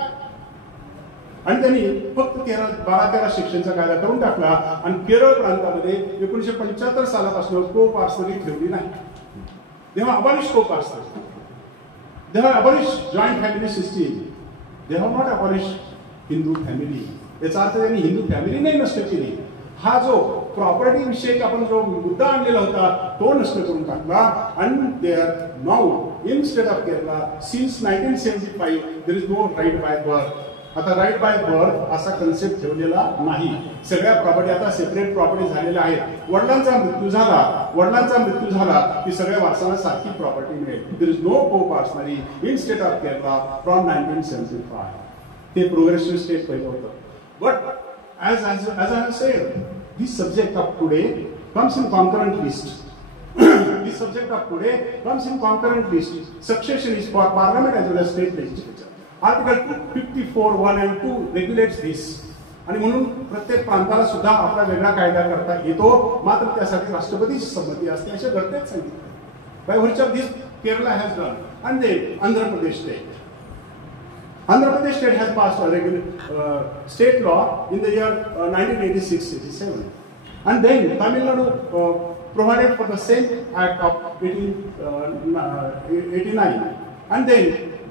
आणि त्यांनी फक्त 12-13 शिक्षणाचा कायदा करून टाकला. आणि केरळ प्रांतामध्ये 1975 सालापासून को पार्सनरी ठेवली नाही. तेव्हा अबॉलिश को पार्सनरी, तेव्हा अबॉलिश जॉईंट फॅमिली सिस्टीम, तेव्हा नॉट अबॉलिश हिंदू फॅमिली. याचा अर्थ त्यांनी हिंदू फॅमिली नाही नष्ट केली. हा जो प्रॉपर्टी विषयक आपण जो मुद्दा आणलेला होता तो नष्ट करून टाकला. आणि there now in state of Kerala since 1975 there is no right by birth. आता राईट बाय बर्थ असा कन्सेप्ट ठेवलेला नाही. सगळ्या प्रॉपर्टी आता सेपरेट प्रॉपर्टी झालेल्या आहेत. वडिलांचा मृत्यू झाला की सगळ्या वारसांना सारखी प्रॉपर्टी मिळेल. There is no coparcenary in state of Kerala from 1975. ते प्रोग्रेसिव्ह स्टेट पहिलं होतं. But as I have said, this subject of today comes in concurrent list. This subject of today comes in concurrent list. Succession is for parliament as well as state legislature. Article 254(1) and 2 regulates this. आणि म्हणून प्रत्येक प्रांताला सुद्धा आपला वेगळा कायदा करता येतो, मात्र त्यासाठी राष्ट्रपतीची संमती असते असे घटनेत सांगितले. By virtue of this, Kerala has done. And then Andhra Pradesh state. Andhra Pradesh state has passed a regular state law in the year 1986-87, and then Tamil Nadu provided for the same act of 89, and then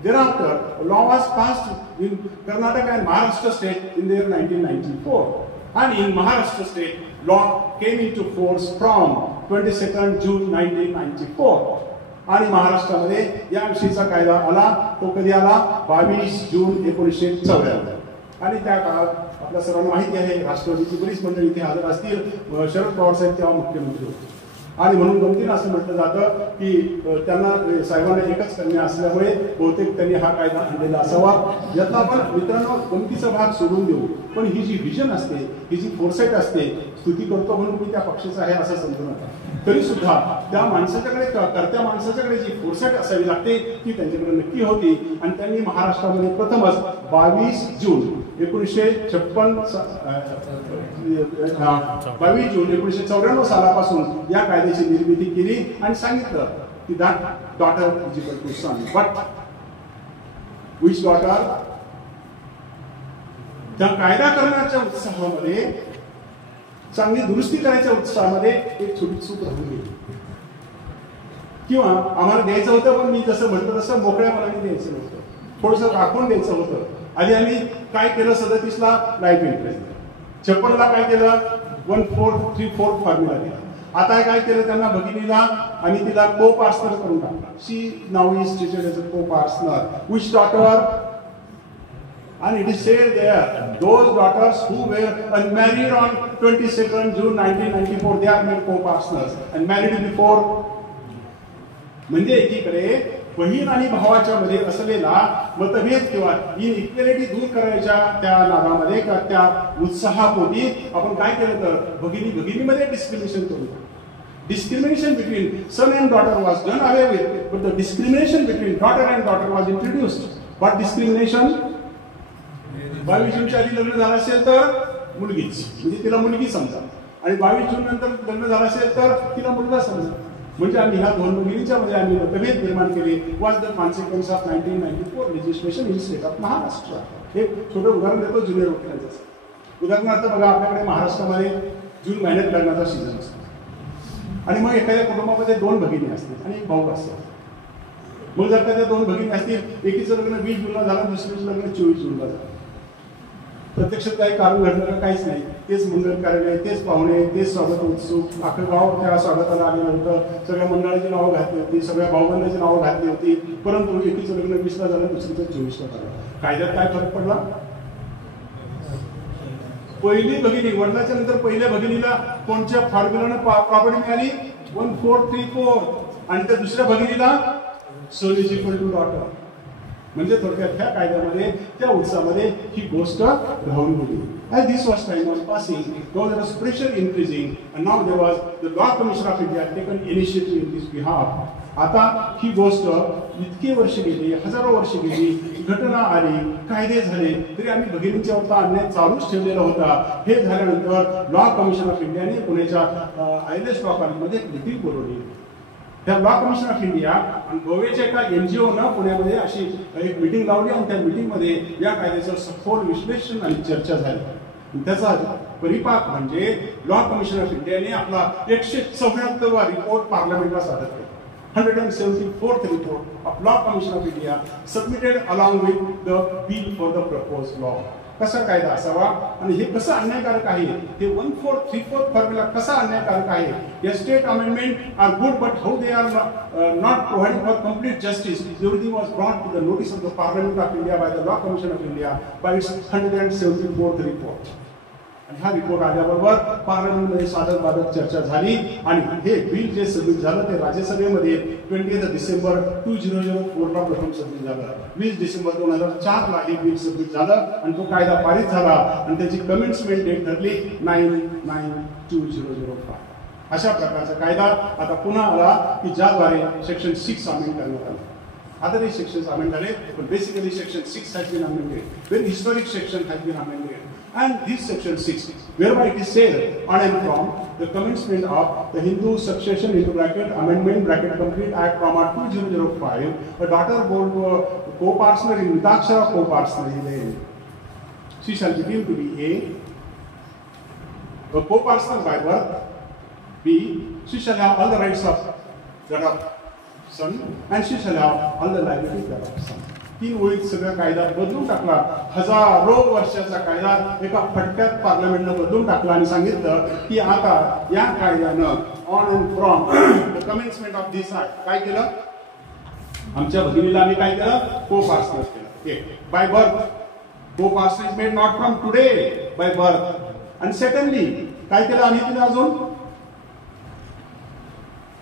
thereafter a law was passed in Karnataka and Maharashtra state in the year 1994, and in Maharashtra state law came into force from 22nd June 1994. आणि महाराष्ट्रामध्ये याविषयीचा कायदा आला. तो कधी आला? 22 जून 1994. आणि त्या काळात आपल्या सर्वांना माहिती आहे राष्ट्रवादीची बरीच मंडळी इथे हजर असतील. शरद पवार साहेब तेव्हा मुख्यमंत्री होते. आणि म्हणून गमतीनं असं म्हटलं जातं की त्यांना साहेबांना एकच कन्या असल्यामुळे बहुतेक त्यांनी हा कायदा आणलेला असावा. याचा आपण मित्रांनो गमतीचा भाग सोडून देऊ, पण ही जी व्हिजन असते, ही जी फोरसाईट असते, स्तुती करतो म्हणून मी त्या पक्षाचा आहे असं समजू नका. तरी सुद्धा त्या माणसाच्याकडे, करत्या माणसाच्याकडे जी फोरसाईट असावी लागते ती त्यांच्याकडे नक्की होती. आणि त्यांनी महाराष्ट्रामध्ये प्रथमच 22 जून 1994 सालापासून या कायद्याची निर्मिती केली आणि सांगितलं की that daughter is equal to son. But which daughter? त्या कायदा करण्याच्या उत्साहामध्ये, चांगली दुरुस्ती करायच्या उत्साहामध्ये एक छोटी चूक राहून गेली. किंवा आम्हाला द्यायचं होतं, पण मी जसं म्हटलं तसं मोकळ्या मनाने द्यायचं नव्हतं, थोडंसं राखून द्यायचं होतं. आधी आम्ही काय केलं? 37ला लाईफ इंटरेस्ट, 56ला काय केलं? 1/4 3/4 फॉर्म्युला दिला. आता काय केलं? त्यांना भगिनीला आम्ही तिला को पार्सनर करून टाकला. She now is treated as a coparcener. Which daughter? And it is said there, those daughters who were unmarried on 22nd June 1994, they are made co-partners. And married before. म्हणजे एकीकडे बहीण आणि भावाच्या मध्ये असलेला मतभेद किंवा इनइक्वॅलिटी दूर करायच्या त्या नादामध्ये किंवा त्या उत्साहापोटी आपण काय केलं तर भगिनीमध्ये डिस्क्रिमिनेशन करू. Discrimination between son and daughter was done away with, but the discrimination between daughter and daughter was introduced. What discrimination? 22 जूनच्या आधी लग्न झालं असेल तर मुलगीच, म्हणजे तिला मुलगी समजा. आणि 22 जून नंतर लग्न झालं असेल तर तिला मुलगा समजा. म्हणजे आम्ही ह्या दोन भगिनींच्या मध्ये आम्ही मतभेद निर्माण केले. Was the consequence of 1994 legislation in state of Maharashtra. एक छोटं उदाहरण देतो जुन्या वकिलांचं. उदाहरणार्थ बघा, आपल्याकडे महाराष्ट्रामध्ये जून महिन्यात लग्नाचा सीझन असतो. आणि मग एखाद्या कुटुंबामध्ये 2 भगिनी असतील आणि एक भाऊ असतो. मग जर का त्या 2 भगिनी असतील, एकीचं लग्न 20 जूनला झालं, दुसरीचं लग्न 24 जूनला झालं. प्रत्यक्षात काही कारण घडलं काहीच नाही. तेच मंगल कार्यालय, तेच पाहुणे, तेच स्वागत उत्सुक, अख्खं गाव त्या स्वागताला आल्यानंतर सगळ्या मंडळाची नावं घातली होती, सगळ्या भाऊबंदाची नावं घातली होती, परंतु एकीचं लग्न 20ला झालं, दुसरीचं 24ला झालं. कायद्यात काय फरक पडला? पहिली भगिनी, वडिलाच्या नंतर पहिल्या भगिनीला कोणत्या फॉर्म्युलानं प्रॉपर्टी मिळाली? 1/4 आणि त्या दुसऱ्या भगिनीला son is equal to daughter. म्हणजे थोडक्यात ह्या कायद्यामध्ये त्या उत्सवामध्ये ही गोष्ट राहून गेली. As this was time was passing, now there was pressure increasing, and now there was the Law Commission of India taken initiative in this behalf. आता ही गोष्ट इतकी वर्ष गेली, हजारो वर्ष गेली, घटना आली, कायदे झाले, तरी आम्ही भगिनींच्या वरचा अन्याय चालूच ठेवलेला होता. हे झाल्यानंतर लॉ कमिशन ऑफ इंडियाने पुण्याच्या आयलेस लॉ कॉलेजमध्ये एक मीटिंग बोलवली. त्या लॉ कमिशन ऑफ इंडिया आणि गोव्याच्या एका NGOनं पुण्यामध्ये अशी एक मीटिंग लावली आणि त्या मीटिंगमध्ये या कायद्याचं सखोल विश्लेषण आणि चर्चा झाली. त्याचा परिपाक म्हणजे लॉ कमिशन ऑफ इंडियाने आपला 174वा रिपोर्ट पार्लमेंटला सादर केला. 174th report of Law Commission of India submitted along with the bill for the proposed law. कसा कायदा असावा आणि हे कसं अन्यायकारक आहे, हे 1/4 फॉर्म्युला कसा अन्यायकारक आहे. या state amendment are good but how they are not providing for complete justice. Everything was brought to the notice of the parliament of India by the law commission of India by its 174th report. आणि हा report आल्याबरोबर पार्लमेंटमध्ये साधक चर्चा झाली आणि हे bill जे submit झालं ते राज्यसभेमध्ये 20 डिसेंबर 2004ला प्रथम सबमिट झालं. 20 डिसेंबर 2004ला हे बिल सबमिट झालं आणि तो कायदा पारित झाला आणि त्याची कमेंट्समेंट डेट ठरली 9/9/2005. अशा प्रकारचा कायदा आता पुन्हा आला की ज्याद्वारे सेक्शन 6 अमेंड करण्यात आलं. Other sections amended, but basically section 6 has been amended. Very historic section has been amended. And this section 6, whereby it is said, on and from the commencement of the Hindu Succession into bracket Amendment bracket Complete Act from 2005, a daughter born to a co-partner in Mitakshara co-partner, she shall be deemed to be a co-partner by birth. B, she shall have all the rights of that of son, and she shall have all the liabilities thereof son. 3 ओळीत सगळा कायदा बदलून टाकला. हजारो वर्षाचा कायदा एका फटक्यात पार्लमेंटनं बदलून टाकला आणि सांगितलं की आता या कायद्यानं on and from the commencement of this act काय केलं, आमच्या भगिनीला आम्ही काय केलं, को पार्सनर केलं. बाय बर्थ, को partner is made not from today, by birth. आणि सेकंडली काय केलं आम्ही तिला अजून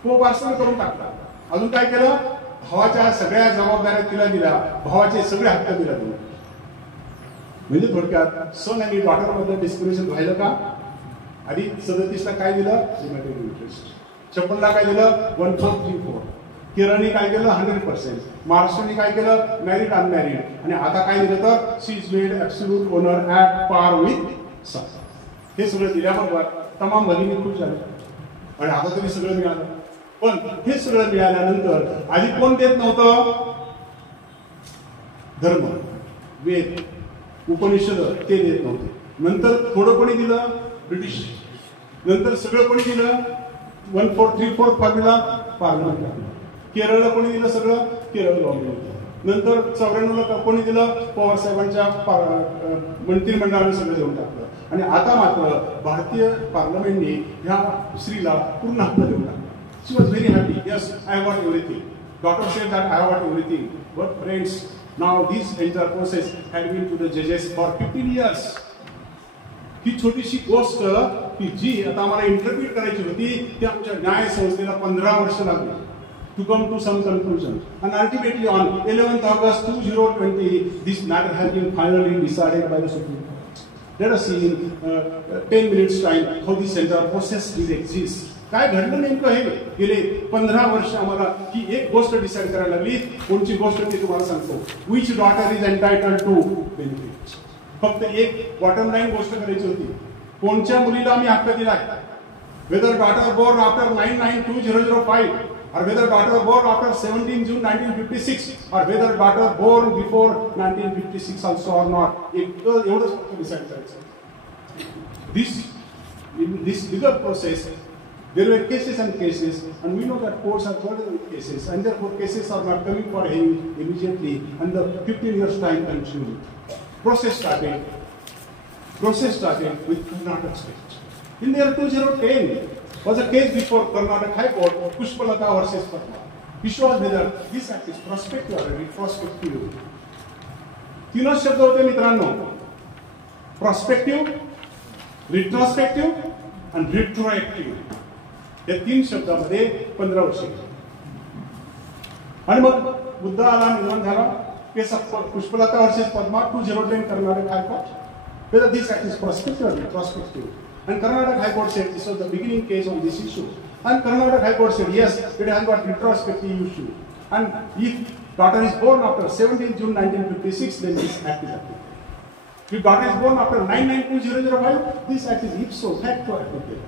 को पार्सनर करून टाकला. अजून काय केलं, भावाच्या सगळ्या जबाबदाऱ्या तिला दिल्या, भावाचे सगळे हक्क दिला दिले. म्हणजे थोडक्यात सन आणि डॉटर मधलं डिस्क्रिमिनेशन राहिलं का. आधी 37ला काय दिलं, रिमेटेड इंटरेस्ट. 56ला काय दिलं, 1/4 केरळने काय केलं, 100%. महाराष्ट्राने काय केलं, मॅरिड अनमॅरिड. आणि आता काय दिलं तर she is made absolute owner at par with son. हे सगळं दिल्याबरोबर तमाम भगिनी खुश झाल्या आणि आता तरी सगळं मिळालं. पण हे सगळं मिळाल्यानंतर आधी कोण देत नव्हतं, धर्म, वेद, उपनिषद ते देत नव्हते. नंतर थोडं कोणी दिलं, ब्रिटिश. नंतर सगळं कोणी दिलं, 1/4 फॉर्म्युला पार्लमेंट. केरळला कोणी दिलं सगळं, केरळ गव्हर्नमेंट. नंतर 94ला कोणी दिलं, पवार साहेबांच्या मंत्रिमंडळाने सगळं देऊन टाकलं. आणि आता मात्र भारतीय पार्लमेंटने ह्या स्त्रीला पूर्ण हक्क देऊन टाकला. She was very happy. Yes, I want everything. Daughter said that I want everything. But friends, now this entire process had been to the judges for 15 years. ही छोटीशी गोष्ट की जी आता आम्हाला इंटरप्रिट करायची होती ती आमच्या न्याय संस्थेला 15 वर्ष लागली to come to some conclusion. And ultimately on 11th August 2020, this matter has been finally decided by the Supreme Court. Let us see in 10 minutes time how this entire process will exist. काय घडलं नेमकं हे गेले 15 वर्ष आम्हाला ही एक गोष्ट decide करायला लागली. कोणची गोष्ट ते तुम्हाला सांगतो. Which daughter is entitled to benefit. फक्त एक बॉटम लाईन गोष्ट करायची होती, कोणत्या मुलीला आम्ही हक्क दिलाय. Whether daughter born after 9/9/2005 or whether daughter born after 17 June 1956 or whether daughter born before 1956 also or not. एवढंच फक्त डिसाइड करायचं. In this bigger process there were cases and cases, and we know that courts are burdened with cases, and therefore cases are not coming for hearing immediately, and the 15 years time consumed. Process started. process started with Karnataka State. In the year 2010 was a case before Karnataka High Court, Pushpalata versus Padma. Issue was whether this act is prospective or retrospective. तीनच शब्द होते मित्रांनो, prospective, retrospective and retroactive. या तीन शब्दामध्ये 15 वर्ष. आणि मग मुद्दा आला, निर्माण झाला case Pushpalata versus Padma 2010 Karnataka High Court. Whether this act is prospective or retrospective. And Karnataka High Court said this was the beginning case on this issue. And Karnataka High Court said yes, it has got retrospective issue. And if daughter is born after 17 June 1956, then this act is applicable. If daughter is born after 9/9/2005, this act is ipso facto applicable.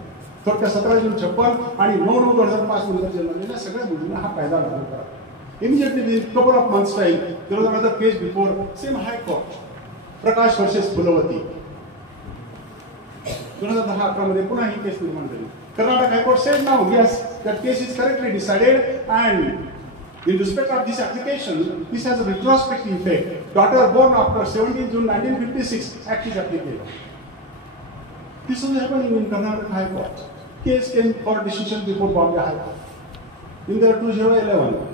थोडक्यात 17 जून 56 आणि 9/9/2005 नंतर जन्मलेल्या सगळ्या मुलींना हा कायदा लागू करा. Immediately within couple of months time, there was another case before same High Court, Prakash versus Pulawati. 2010-11 मध्ये पुन्हा ही केस निर्माण झाली. Karnataka High Court said now yes, that case is correctly decided and in respect of this application, this has a retrospective effect. Daughter born after 17 June 1956, act is applicable. This was happening in Karnataka High Court. Case came for decision before Bombay High Court. In the year 2011,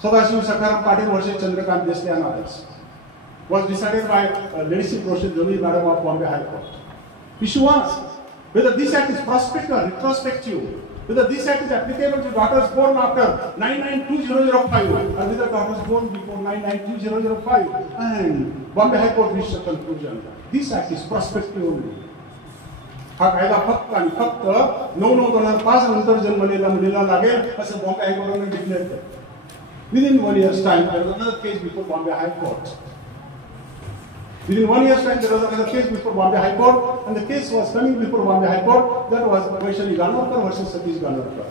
Sudhakarrao versus Chandrakant Desle and others was decided by leadership process Joni Madam of Bombay High Court. Issue was whether this act is prospective or retrospective, whether this act is applicable to daughters born after 9/9/2005 or whether daughters born before 9/9/2005, and Bombay High Court reached a conclusion. This act is prospective only. हा कायदा फक्त आणि फक्त 9/9/2005 नंतर जन्मलेल्या मुलीला लागेल असं बॉम्बे हायकोर्टाने डिक्लेअर केलं. Within 1 year's time, there was another case before Bombay High Court. Within 1 year's time, there was another case before Bombay High Court, and the case was coming before Bombay High Court. That was Vaishali Ganorkar versus Satish Ganorkar.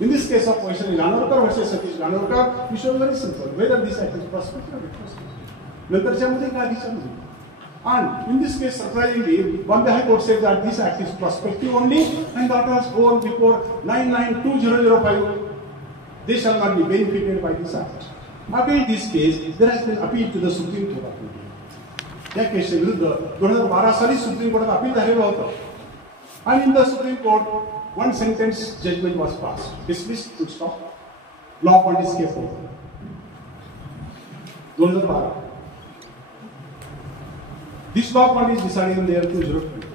In this case of Vaishali Ganorkar versus Satish Ganorkar, issue was very simple: whether this act is prospective or retrospective. नंतरच्यामध्ये काय दिसत नाही. And in this case, surprisingly, Bombay High Court said that this act is prospective only, and daughters born before 9/9/2005, they shall not be benefited by this act. Again, in this case, there has been appeal to the Supreme Court of India. या केसच्या विरुद्ध 2012 साली supreme कोर्टात appeal झालेलं होतं. And in the Supreme Court, one sentence judgment was passed. Dismissed, full stop. Law point is kept open. 2012. This law point is decided in the year 2020.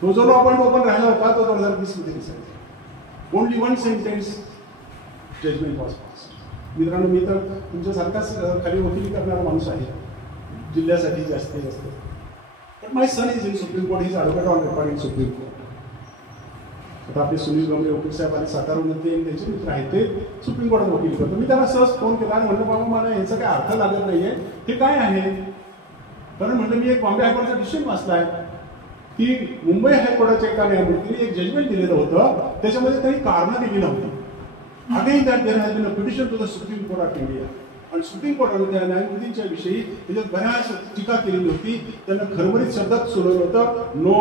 तो जो law point open राहिला होता तो 2020 मध्ये decided. Only one sentence judgment was passed. मित्रांनो, मी तर तुमच्यासारखाच खाली वकिली करणारा माणूस आहे, जिल्ह्यासाठी जास्तीत जास्त. But my son is in Supreme Court. He is advocate on record in Supreme Court. आता आपले सुनील गमरे वकील साहेब आणि सातारामध्ये त्यांचे मित्र आहेत, ते सुप्रीम कोर्टात वकील करतो. मी त्यांना सहज फोन केला आणि म्हणलं, बाबा मला यांचा काही अर्थ लागत नाहीये, हे काय आहे? कारण म्हणलं मी एक बॉम्बे हायकोर्टचा डिसिजन वाचलाय की मुंबई हायकोर्टाच्या एका न्यायमूर्तीने एक जजमेंट दिलेलं होतं, त्याच्यामध्ये काही कारणं दिली नव्हती. Again, that there has been a petition to the Supreme Court of India. आणि सुप्रीम कोर्टाने त्या न्यायमूर्तींच्या विषयी त्याच्यात बऱ्याच टीका केलेली होती. त्यांना खरबरीत शब्दात सुरवलं होतं, नो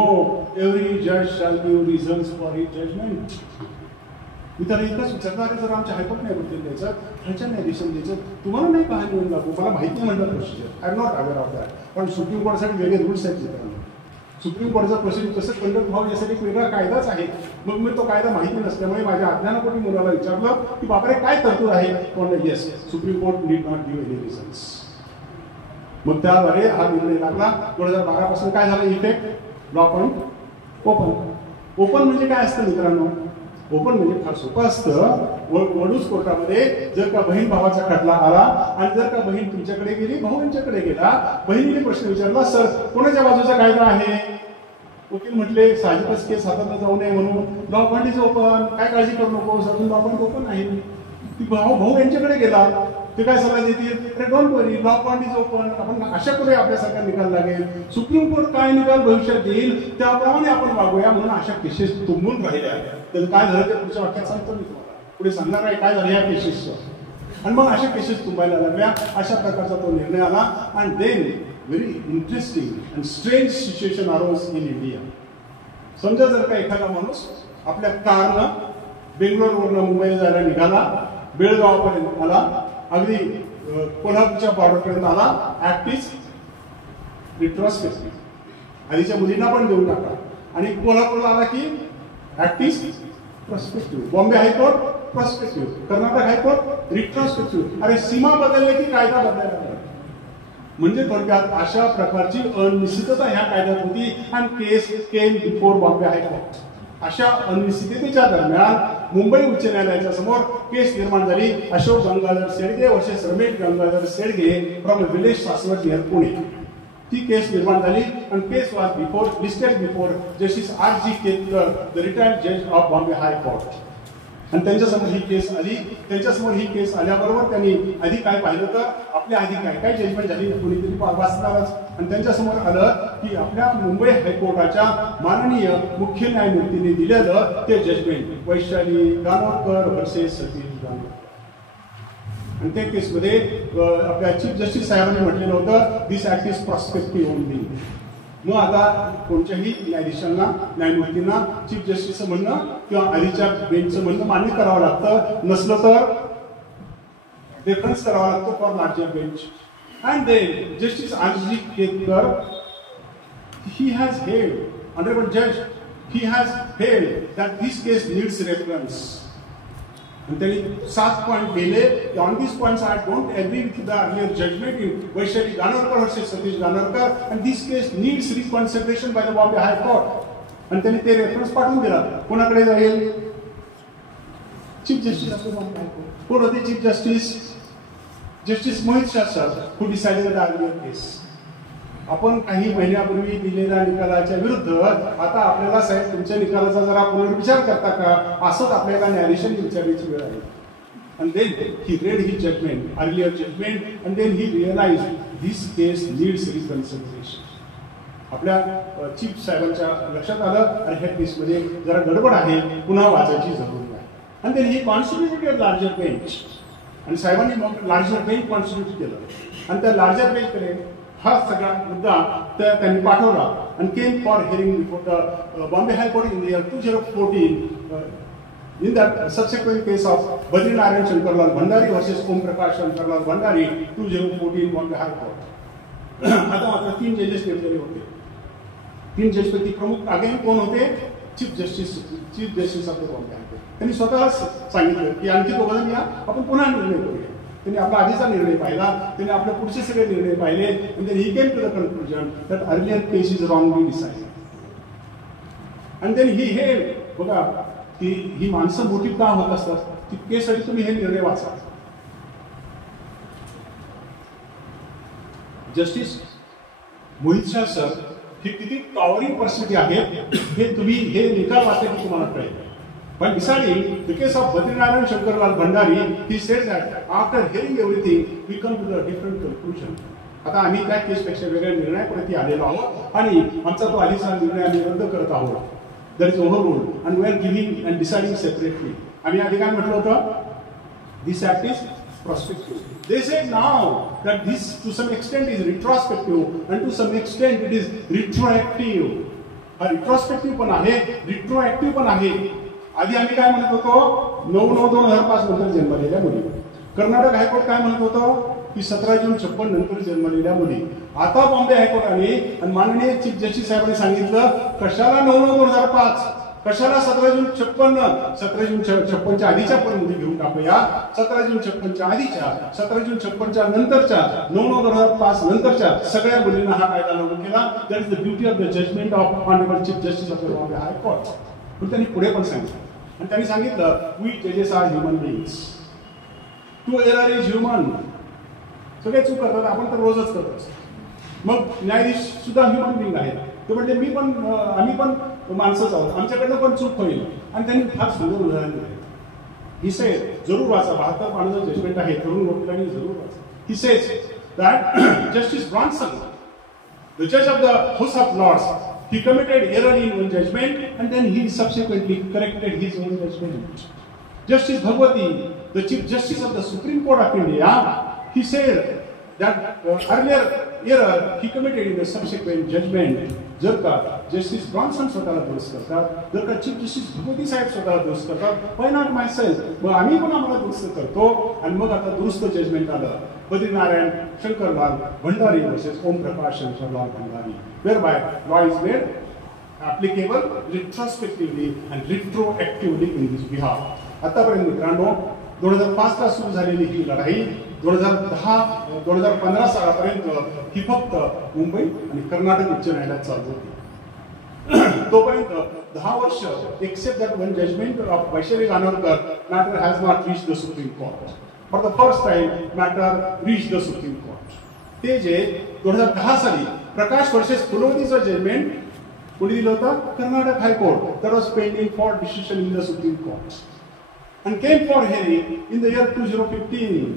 एव्हरी जज shall give reasons for his judgment. मी त्याला इतकंच विचारणार, जर आमच्या हायकोर्ट न्यायमूर्ती द्यायचं, खालच्या न्यायाधीशांना द्यायचं, तुम्हाला नाही कहा निवडून लागू, मला माहिती नाही म्हणलं procedure, I am not aware of that. पण सुप्रीम कोर्टासाठी वेगळे रूल्स आहेत मित्रांनो. सुप्रीम कोर्टाचा प्रोसिजर कसं कंडक्ट व्हावं यासाठी एक वेगळा कायदाच आहे. मग मी तो कायदा माहिती नसल्यामुळे माझ्या अज्ञानापोटी मुलाला विचारलं की बापरे काय तरतूद आहे. कोण yes, supreme court need not give any reasons. मग त्याद्वारे हा निर्णय लागला. 2012 पासून काय झालं effect? Law point open. Open म्हणजे काय असतं मित्रांनो? ओपन म्हणजे फार सोपं असतं. वडूज कोर्टामध्ये जर का बहीण भावाचा खटला आला आणि जर का बहीण तुमच्याकडे गेली, भाऊ यांच्याकडे गेला, बहिणीने प्रश्न विचारला, सर कोणाच्या बाजूचा कायदा आहे? वकील म्हटले साहजिकच केस हाताला जाऊ नये म्हणून लॉ पॉईंट इज ओपन, काय काळजी करू नको, अजून लॉ पॉईंट ओपन आहे. ती भाऊ यांच्याकडे गेला, ते काय सल्ला देतील? अरे don't worry, law point is open. आपण आशा करूया आपल्यासारखा निकाल लागेल. सुप्रीम कोर्ट काय निकाल भविष्यात देईल त्याप्रमाणे आपण वागूया म्हणून अशा केसेस तुंबून राहिल्या. त्याचं काय झालं ते पुढच्या वाक्यात सांगतो मी तुम्हाला. पुढे सांगणार आहे काय झालं या केसेसचं. आणि मग अशा केसेस तुंबायला लागल्या. अशा प्रकारचा तो निर्णय आला. And then very interesting and strange situation arose in India. समजा जर का एखादा माणूस आपल्या कारनं बेंगलोरवरनं मुंबईला जायला निघाला, बेळगावपर्यंत आला, अगदी कोल्हापूरच्या बॉर्डरपर्यंत आला, ऍक्ट इज रिट्रोस्पेक्टिव्ह. आधीच्या मुलींना पण देऊन टाका. आणि कोल्हापूरला आला की act is prospective, Bombay high court prospective, Karnataka high court retrospective. अरे सीमा बदलले की कायदा बदलायला लागला. म्हणजे थोडक्यात अशा प्रकारची अनिश्चितता ह्या कायद्यात होती. And case came before Bombay high court. अशा अनिश्चिततेच्या दरम्यान मुंबई उच्च न्यायालयाच्या समोर केस निर्माण झाली. Ashok Gangadhar Shedge versus Ramesh Gangadhar Shedge from village Saswad near Pune. ती केस निर्माण झाली. आणि case was before listed before justice R.G. Ketkar, the retired जज ऑफ बॉम्बे हायकोर्ट. आणि त्यांच्यासमोर ही केस आली. त्यांच्यासमोर ही केस आल्याबरोबर त्यांनी आधी काय पाहिलं तर आपल्या आधी काय काय जजमेंट झाली कोणीतरी वाचणारच. आणि त्यांच्यासमोर आलं की आपल्या मुंबई हायकोर्टाच्या माननीय मुख्य न्यायमूर्तींनी दिलेलं ते जजमेंट वैशाली गाणोरकर वर्सेस सतीश गाणोरकर. आणि त्या केसमध्ये आपल्या चीफ जस्टिस साहेबांनी म्हटलेलं होतं दिस ऍक्ट इज प्रॉस्पेक्टिव्ह ओनली. मग आता कोणत्याही न्यायाधीशांना न्यायमूर्तींना चीफ जस्टिसचं म्हणणं किंवा आधीच्या बेंचचं म्हणणं मान्य करावं लागतं. नसलं तर रेफरन्स करावा लागतो for larger bench. And then justice R.G. Ketkar he has held, honorable judge, he has held that this case needs reference. And त्यांनी 7 पॉइंट दिले. On this points I don't agree with the earlier judgment in Vaishali Ganorkar versus Satish Ganorkar and this case needs reconsideration by the Bombay high court. आणि त्यांनी ते reference पाठवून दिला. कोणाकडे जाईल? Chief justice of the Bombay high court. कोण होते chief justice? Justice Mohit Shah sir, who decided the earlier case. आपण काही महिन्यापूर्वी दिलेल्या निकालाच्या विरुद्ध आता आपल्याला साहेब तुमच्या निकालाचा जरा पुनर्विचार करता का, असंच आपल्याला न्यायाधीशांनी विचारण्याची वेळ आली. And then he read his judgment, earlier judgment, and then he realized this case needs reconsideration. आपल्या चीफ साहेबांच्या लक्षात आलं अरे ह्या केसमध्ये जरा गडबड आहे, पुन्हा वाचायची जरूर आहे. आणि then he constituted larger bench. आणि साहेबांनी मग लार्जर बेंच कॉन्स्टिट्यूट केलं. आणि त्या लार्जर बेंचकडे हा सगळा मुद्दा त्यांनी पाठवला. आणि came for hearing before the Bombay high court in the year 2014 in that subsequent case of Badrinarayan Shankarlal Bhandari versus Om Prakash Shankarlal Bhandari 2014 Bombay high court. आता मात्र 3 जजेस नेमलेले होते. 3 जजपैकी प्रमुख अगेन कोण होते? Chief justice of the Bombay high court. त्यांनी स्वतःच सांगितलं की आणखी दोघं या आपण पुन्हा निर्णय करूया. त्यांनी आपला आधीचा निर्णय पाहिला, त्यांनी आपले पुढचे सगळे निर्णय पाहिले. and then he came to the conclusion that earlier case is wrongly decided. and then he held, बघा की ही माणसं मोठी का होत असतात तितकेसाठी तुम्ही हे निर्णय वाचा. जस्टिस मोहित शाह सर ही किती टॉवरिंग पर्सनॅलिटी आहे हे तुम्ही हे निकाल वाचले की तुम्हाला कळेल. But deciding the case of Badrinarayan Shankarlal Bhandari, he said that after hearing everything, we come to a different conclusion. आता आम्ही त्या केसपेक्षा वेगळ्या निर्णयाप्रती आलेलो आहोत आणि आमचा तो आधीचा निर्णय आम्ही रद्द करत आहोत. That is overruled and we are giving and deciding separately. आम्ही आधी काय म्हटलं होतं? This act is prospective. They said now that this to some extent is retrospective and to some extent it is retroactive. हा retrospective पण आहे, retroactive पण आहे. आधी आम्ही काय म्हणत होतो? 9/9/2005 नंतर जन्मलेल्या मुली. कर्नाटक हायकोर्ट काय म्हणत होतं की 17 जून 56 नंतर जन्मलेल्या मुली. आता बॉम्बे हायकोर्टाने आणि माननीय चीफ जस्टिस साहेबांनी सांगितलं कशाला 9/9/2005, कशाला 17 जून 56, 17 जून 56च्या आधीच्या पण मुली घेऊन टाकूया, 17 जून 56च्या आधीच्या, 17 जून 56च्या नंतरच्या, 9/9/2005 नंतरच्या सगळ्या मुलींना हा कायदा लागू केला. That is the beauty of the judgment of honourable chief justice of the Bombay high court. पण त्यांनी पुढे पण सांगितलं आणि त्यांनी सांगितलं वी जजेस are human beings, to error is human. सगळे चूक करतात, आपण तर रोजच करतो. मग न्यायाधीश सुद्धा ह्युमन बिंग आहेत. ते म्हणजे आम्ही पण माणसंच आहोत, आमच्याकडनं पण चूक होईल. आणि त्यांनी फार सुंदर उदाहरण दिलं. ही सेज जरूर वाचा, 72 पानाचं जजमेंट आहे, तरुण वकिलांनी जरूर वाचा. He says that justice Bronson, the जज of the House of Lords, he committed error in one judgment and then he subsequently corrected his own judgment. Justice Bhagwati, the Chief Justice of the Supreme Court of India, he said that earlier error he committed in the subsequent judgment. जर का justice Bronson स्वतःला दुरुस्त करतात, जर का chief justice Bhagwati साहेब स्वतःला दुरुस्त करतात, व्हाय नॉट माय सेल्फ, मग आम्ही पण आम्हाला दुरुस्त करतो. आणि मग आता दुरुस्त जजमेंट आलं Badrinarayan Shankarlal Bhandari versus Om Prakash Shankarlal Bhandari, where by law is made applicable retrospectively and retroactively in this behalf. आतापर्यंत मित्रांनो 2005 ला सुरू झालेली ही लढाई 2015 सालापर्यंत ही फक्त मुंबई आणि कर्नाटक उच्च न्यायालयात चालू होती. तोपर्यंत 10 वर्ष except that one judgment of Vaishali Ganorkar matter has not reach the supreme court. For the first time matter reach the supreme court. ते जे 2010 साली प्रकाश वर्सेस फुलवतीचं जजमेंट कोणी दिलं होतं? Karnataka high court. That was pending for decision in the supreme court and came for hearing in the year 2015.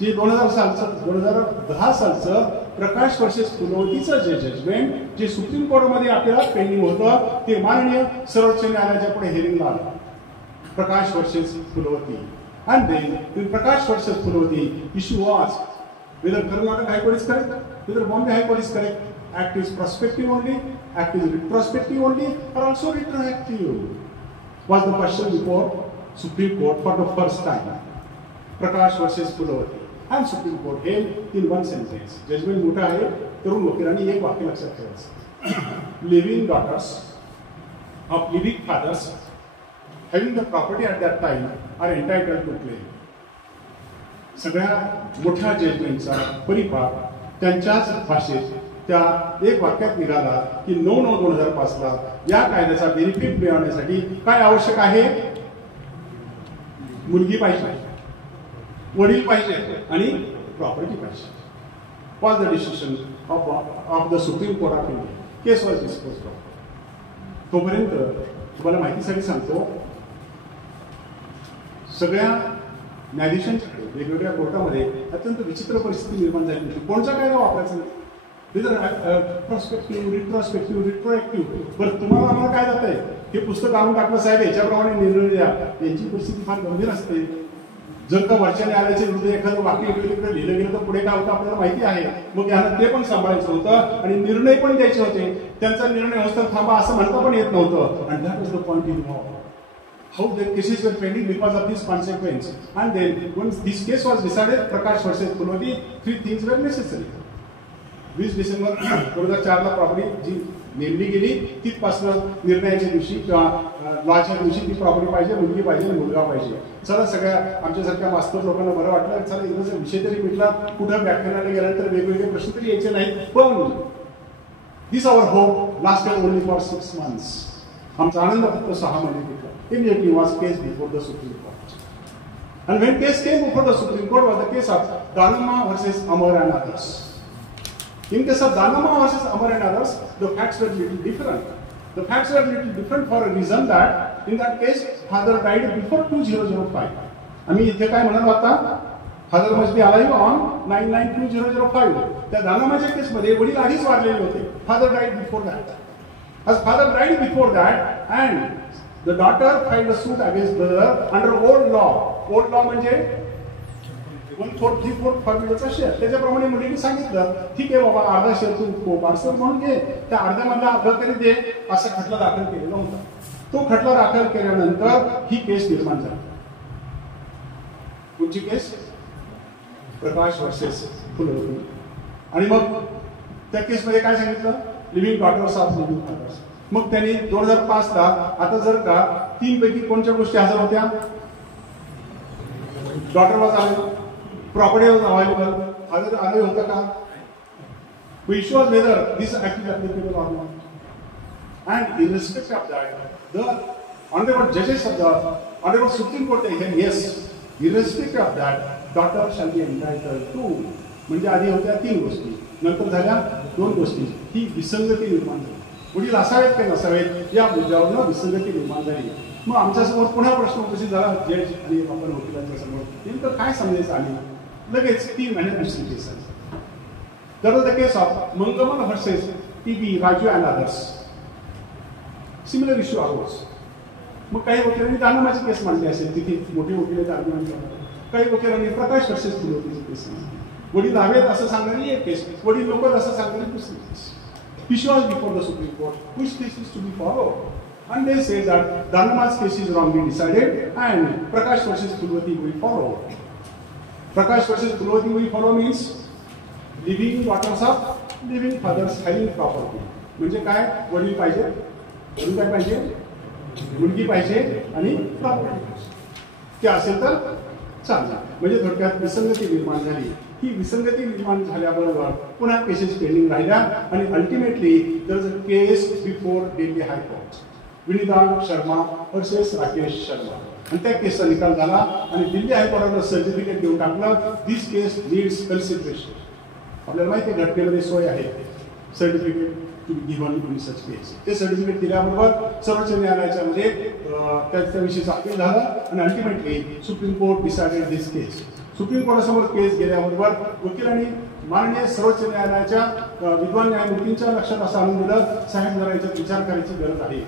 जे 2010 सालचं प्रकाश versus फुलवतीचं जे judgement जे supreme कोर्टमध्ये आपल्याला पेंडिंग होतं ते माननीय सर्वोच्च न्यायालयाच्या पुढे हिअरिंगला आलं. प्रकाश versus फुलवती. And then in Prakash versus Fuloti, issue was whether Karnataka High Court is correct, whether Bombay High Court is correct. Act is prospective only, act is retrospective only, or also retroactive. Was the question before Supreme Court for the first time. Prakash versus Fuloti. And Supreme Court held in one sentence. Judgment मोठा आहे तरुण वकिलांनी एक वाक्य लक्षात ठेवायचं. Living daughters of living fathers having the property at that time are entitled to claim. सगळ्या मोठ्या जजमेंटचा परिपाक त्यांच्याच भाषेत त्या एक वाक्यात निघाला की 9/9/2005 ला या कायद्याचा बेनिफिट मिळवण्यासाठी काय आवश्यक आहे? मुलगी पाहिजे, वडील पाहिजे आणि प्रॉपर्टी पाहिजे. was the decision of the Supreme Court of India. Case was disposed of. तोपर्यंत तुम्हाला माहितीसाठी सांगतो सगळ्या न्यायाधीशांच्याकडे वेगवेगळ्या कोर्टामध्ये अत्यंत विचित्र परिस्थिती निर्माण झाली होती. कोणचा कायदा वापरायचा नाही. प्रॉस्पेक्टिव्ह, रिट्रोस्पेक्टिव्ह, रिट्रोएक्टिव्ह. बरं तुम्हाला आम्हाला काय जात आहे? हे पुस्तक आणून टाकलं साहेब याच्याप्रमाणे निर्णय द्या. यांची परिस्थिती फार गंभीर असते. जर का वरच्या न्यायालयाच्या विरुद्ध एखादं वाक्य इकडे तिकडे लिहिलं गेलं तर पुढे काय होतं आपल्याला माहिती आहे. मग यांना ते पण सांभाळायचं होतं आणि निर्णय पण द्यायचे होते. त्यांचा निर्णय होता थांबा असं म्हणता पण येत नव्हतं. आणि that is the point in how the cases were pending because of this consequence. And then once this case was decided, Prakash versus Fuloti, 3 things were necessary. 20 December 2004 ला प्रॉपर्टी जी नेमली गेली तिथपासून निर्णयाच्या दिवशी किंवा लॉच्या दिवशी ती प्रॉपर्टी पाहिजे, मुलगी पाहिजे, मुलगा पाहिजे. चला सगळ्या आमच्यासारख्या मास्तर लोकांना बरं वाटलं चला एकदा विषय तरी मिटला. कुठं व्याख्यानाला गेल्यानंतर वेगवेगळे प्रश्न तरी यायचे नाहीत. पण this our hope lasted only for 6 months. आमचा आनंद फक्त 6 महिने टिकला. Immediately was case before the Supreme Court. And when case came before the Supreme Court was the case of Danama versus Amar and others. In case of Danama versus Amar and others, the facts were little different. The facts were little different for a reason that in that case father died before 2005. आम्ही इथे काय म्हणालो आता? Father must be alive on 9/9/2005. त्या दानमाच्या केसमध्ये वडील आधीच वारलेले होते. Father died before that. As father died before that and the daughter filed a suit against brother under old law. Old law म्हणजे 1/4 3/4 फॉर्म्युलाचा शेअर. त्याच्याप्रमाणे मुलीने सांगितलं ठीक आहे बाबा अर्धा शेअर तू पार्सल म्हणून घे, त्या अर्ध्यामधला अर्धा तरी दे, असा खटला दाखल केलेला होता. तो खटला दाखल केल्यानंतर ही केस निर्माण झाली. कोणची केस? प्रकाश वर्सेस फुलवती. आणि मग त्या केसमध्ये काय सांगितलं? Living daughters of living fathers. मग त्यांनी 2005 ला आता जर का 3 पैकी कोणत्या गोष्टी हजर होत्या? Daughter was available, property was available, हजर आले होतं का? Issue was whether this act is applicable or not. And irrespective of that the honourable जजेस of the honourable supreme court they yes irrespective of that daughter shall be entitled to. म्हणजे आधी होत्या 3 गोष्टी, नंतर झाल्या 2 गोष्टी. ही विसंगती निर्माण झाली. वडील असावेत की नसावेत या मुद्द्यावरनं विसंगती निर्माण झाली. मग आमच्यासमोर पुन्हा प्रश्न उपस्थित झाला जज आणि आपण वकिलांच्या समोर नेमकं काय समजायचं आली. लगेच 3 महिन्यात दुसरी केस आली. That was the case of Mangamman versus टी.बी. Raju and others. Similar issue arose. मग काही वकिलांनी दानमाची केस मांडली असेल, तिथे मोठे वकील आर्ग्युमेंट करतात. काही वकिलांनी प्रकाश वर्सेस फुलवतीची केस मांडली. वडील हवेत असं सांगणारी एक केस, वडील नको असं सांगणारी दुसरी केस. Issue was before the Supreme Court, which case is to be followed. And they say that Dhanama's case is wrongly decided and Prakash versus Kulwati we follow. Prakash versus Kulwati we follow means living daughters of living fathers having property. म्हणजे काय, वडील पाहिजे, वडील काय पाहिजे, मुलगी पाहिजे आणि प्रॉपर्टी ते असेल तर चालणार. म्हणजे थोडक्यात विसंगती निर्माण झाली. ही विसंगती निर्माण झाल्याबरोबर पुन्हा केसेस पेंडिंग राहिल्या आणि ultimately there is a case before Delhi high court, Vinita Sharma versus Rakesh Sharma. आणि त्या केसचा निकाल झाला आणि दिल्ली हायकोर्टानं सर्टिफिकेट देऊन टाकलं, दिस केस नीड्स कन्सिडरेशन. आपल्याला माहिती आहे घटनेमध्ये सोय आहे certificate to be given in such case. ते सर्टिफिकेट दिल्याबरोबर सर्वोच्च न्यायालयाच्या मध्ये त्याविषयीचं अपील झालं आणि अल्टिमेटली सुप्रीम कोर्ट डिसाइडेड दिस केस. सुप्रीम कोर्टासमोर केस गेल्याबरोबर वकिलांनी माननीय सर्वोच्च न्यायालयाच्या विद्वान न्यायमूर्तींच्या लक्षात असं आणून दिलं, साहेब जरा याच्यात विचार करायची गरज आहे.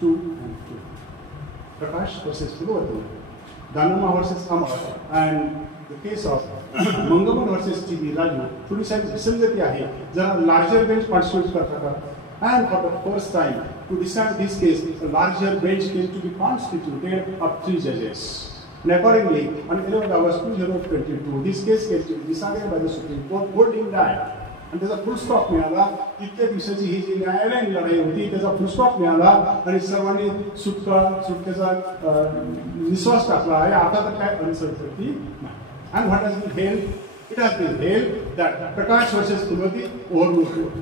To Prakash versus Kulwarti, Danamma versus Amar and the case of Mangamman versus टी.बी. राजू थोडी साहेब विसंगती आहे, जरा लार्जर बेंच पार्टिसिपेट करता का. And for the first time to decide this case the larger bench came to be constituted of 3 जजेस. And accordingly, on 11th August 2022, this case came to be decided by the Supreme Court, holding that. आणि त्याचा फुल stop मिळाला. इतक्या दिवसाची ही जी न्यायालयीन लढाई होती त्याचा फुल स्टॉप मिळाला आणि सर्वांनी सुटकेचा विश्वास टाकला आहे. आता तर काय अनसर्टनिटी नाही. And what has been held? It has been held that Prakash versus Kulwati overruled.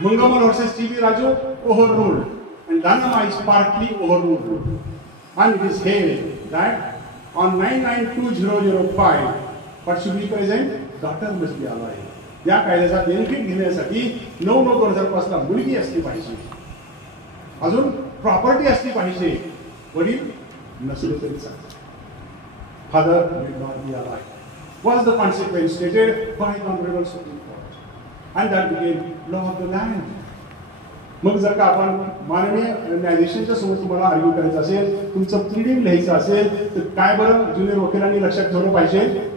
Mangamal versus T.B. Raju overruled. And Dhanamma is partly overruled. And it is held that on 9/9/2005, what should be present? Daughter must be alive. या कायद्याचा benefit घेण्यासाठी 9/9/2005 ला मुलगी असली पाहिजे, अजून property असली पाहिजे, वडील नसले तरी चालते. Father will not be alive. Was the consequence stated by the Honourable Supreme Court, and that became law of the land. मग जर का आपण माननीय न्यायाधीशांच्या समोर तुम्हाला आर्ग्यू करायचं असेल, तुमचं प्लीडिंग लिहायचं असेल, तर काय बरं ज्युनियर वकिलांनी लक्षात ठेवलं पाहिजे,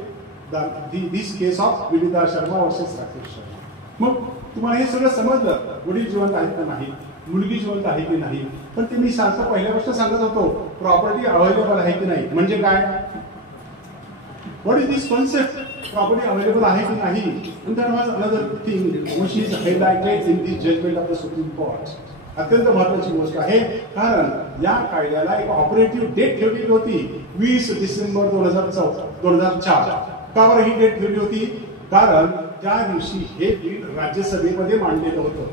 दिस केस ऑफ विनीता शर्मा वर्सेस राकेश शर्मा. मग तुम्हाला हे सगळं समजलं, वडील जिवंत आहेत का नाही, मुलगी जिवंत आहे की नाही. पण ते मी सारखं पहिल्या गोष्ट सांगत होतो, प्रॉपर्टी अवेलेबल आहे की नाही. म्हणजे काय, what is this concept, property available आहे की नाही. And that was another thing which is highlighted in the judgment of the Supreme Court. अत्यंत महत्वाची गोष्ट आहे, कारण या कायद्याला एक ऑपरेटिव्ह डेट ठेवलेली होती 20 डिसेंबर 2004. का बरं ही डेट ठेवली होती, कारण त्या दिवशी हे बिल राज्यसभेमध्ये मांडलेलं होतं.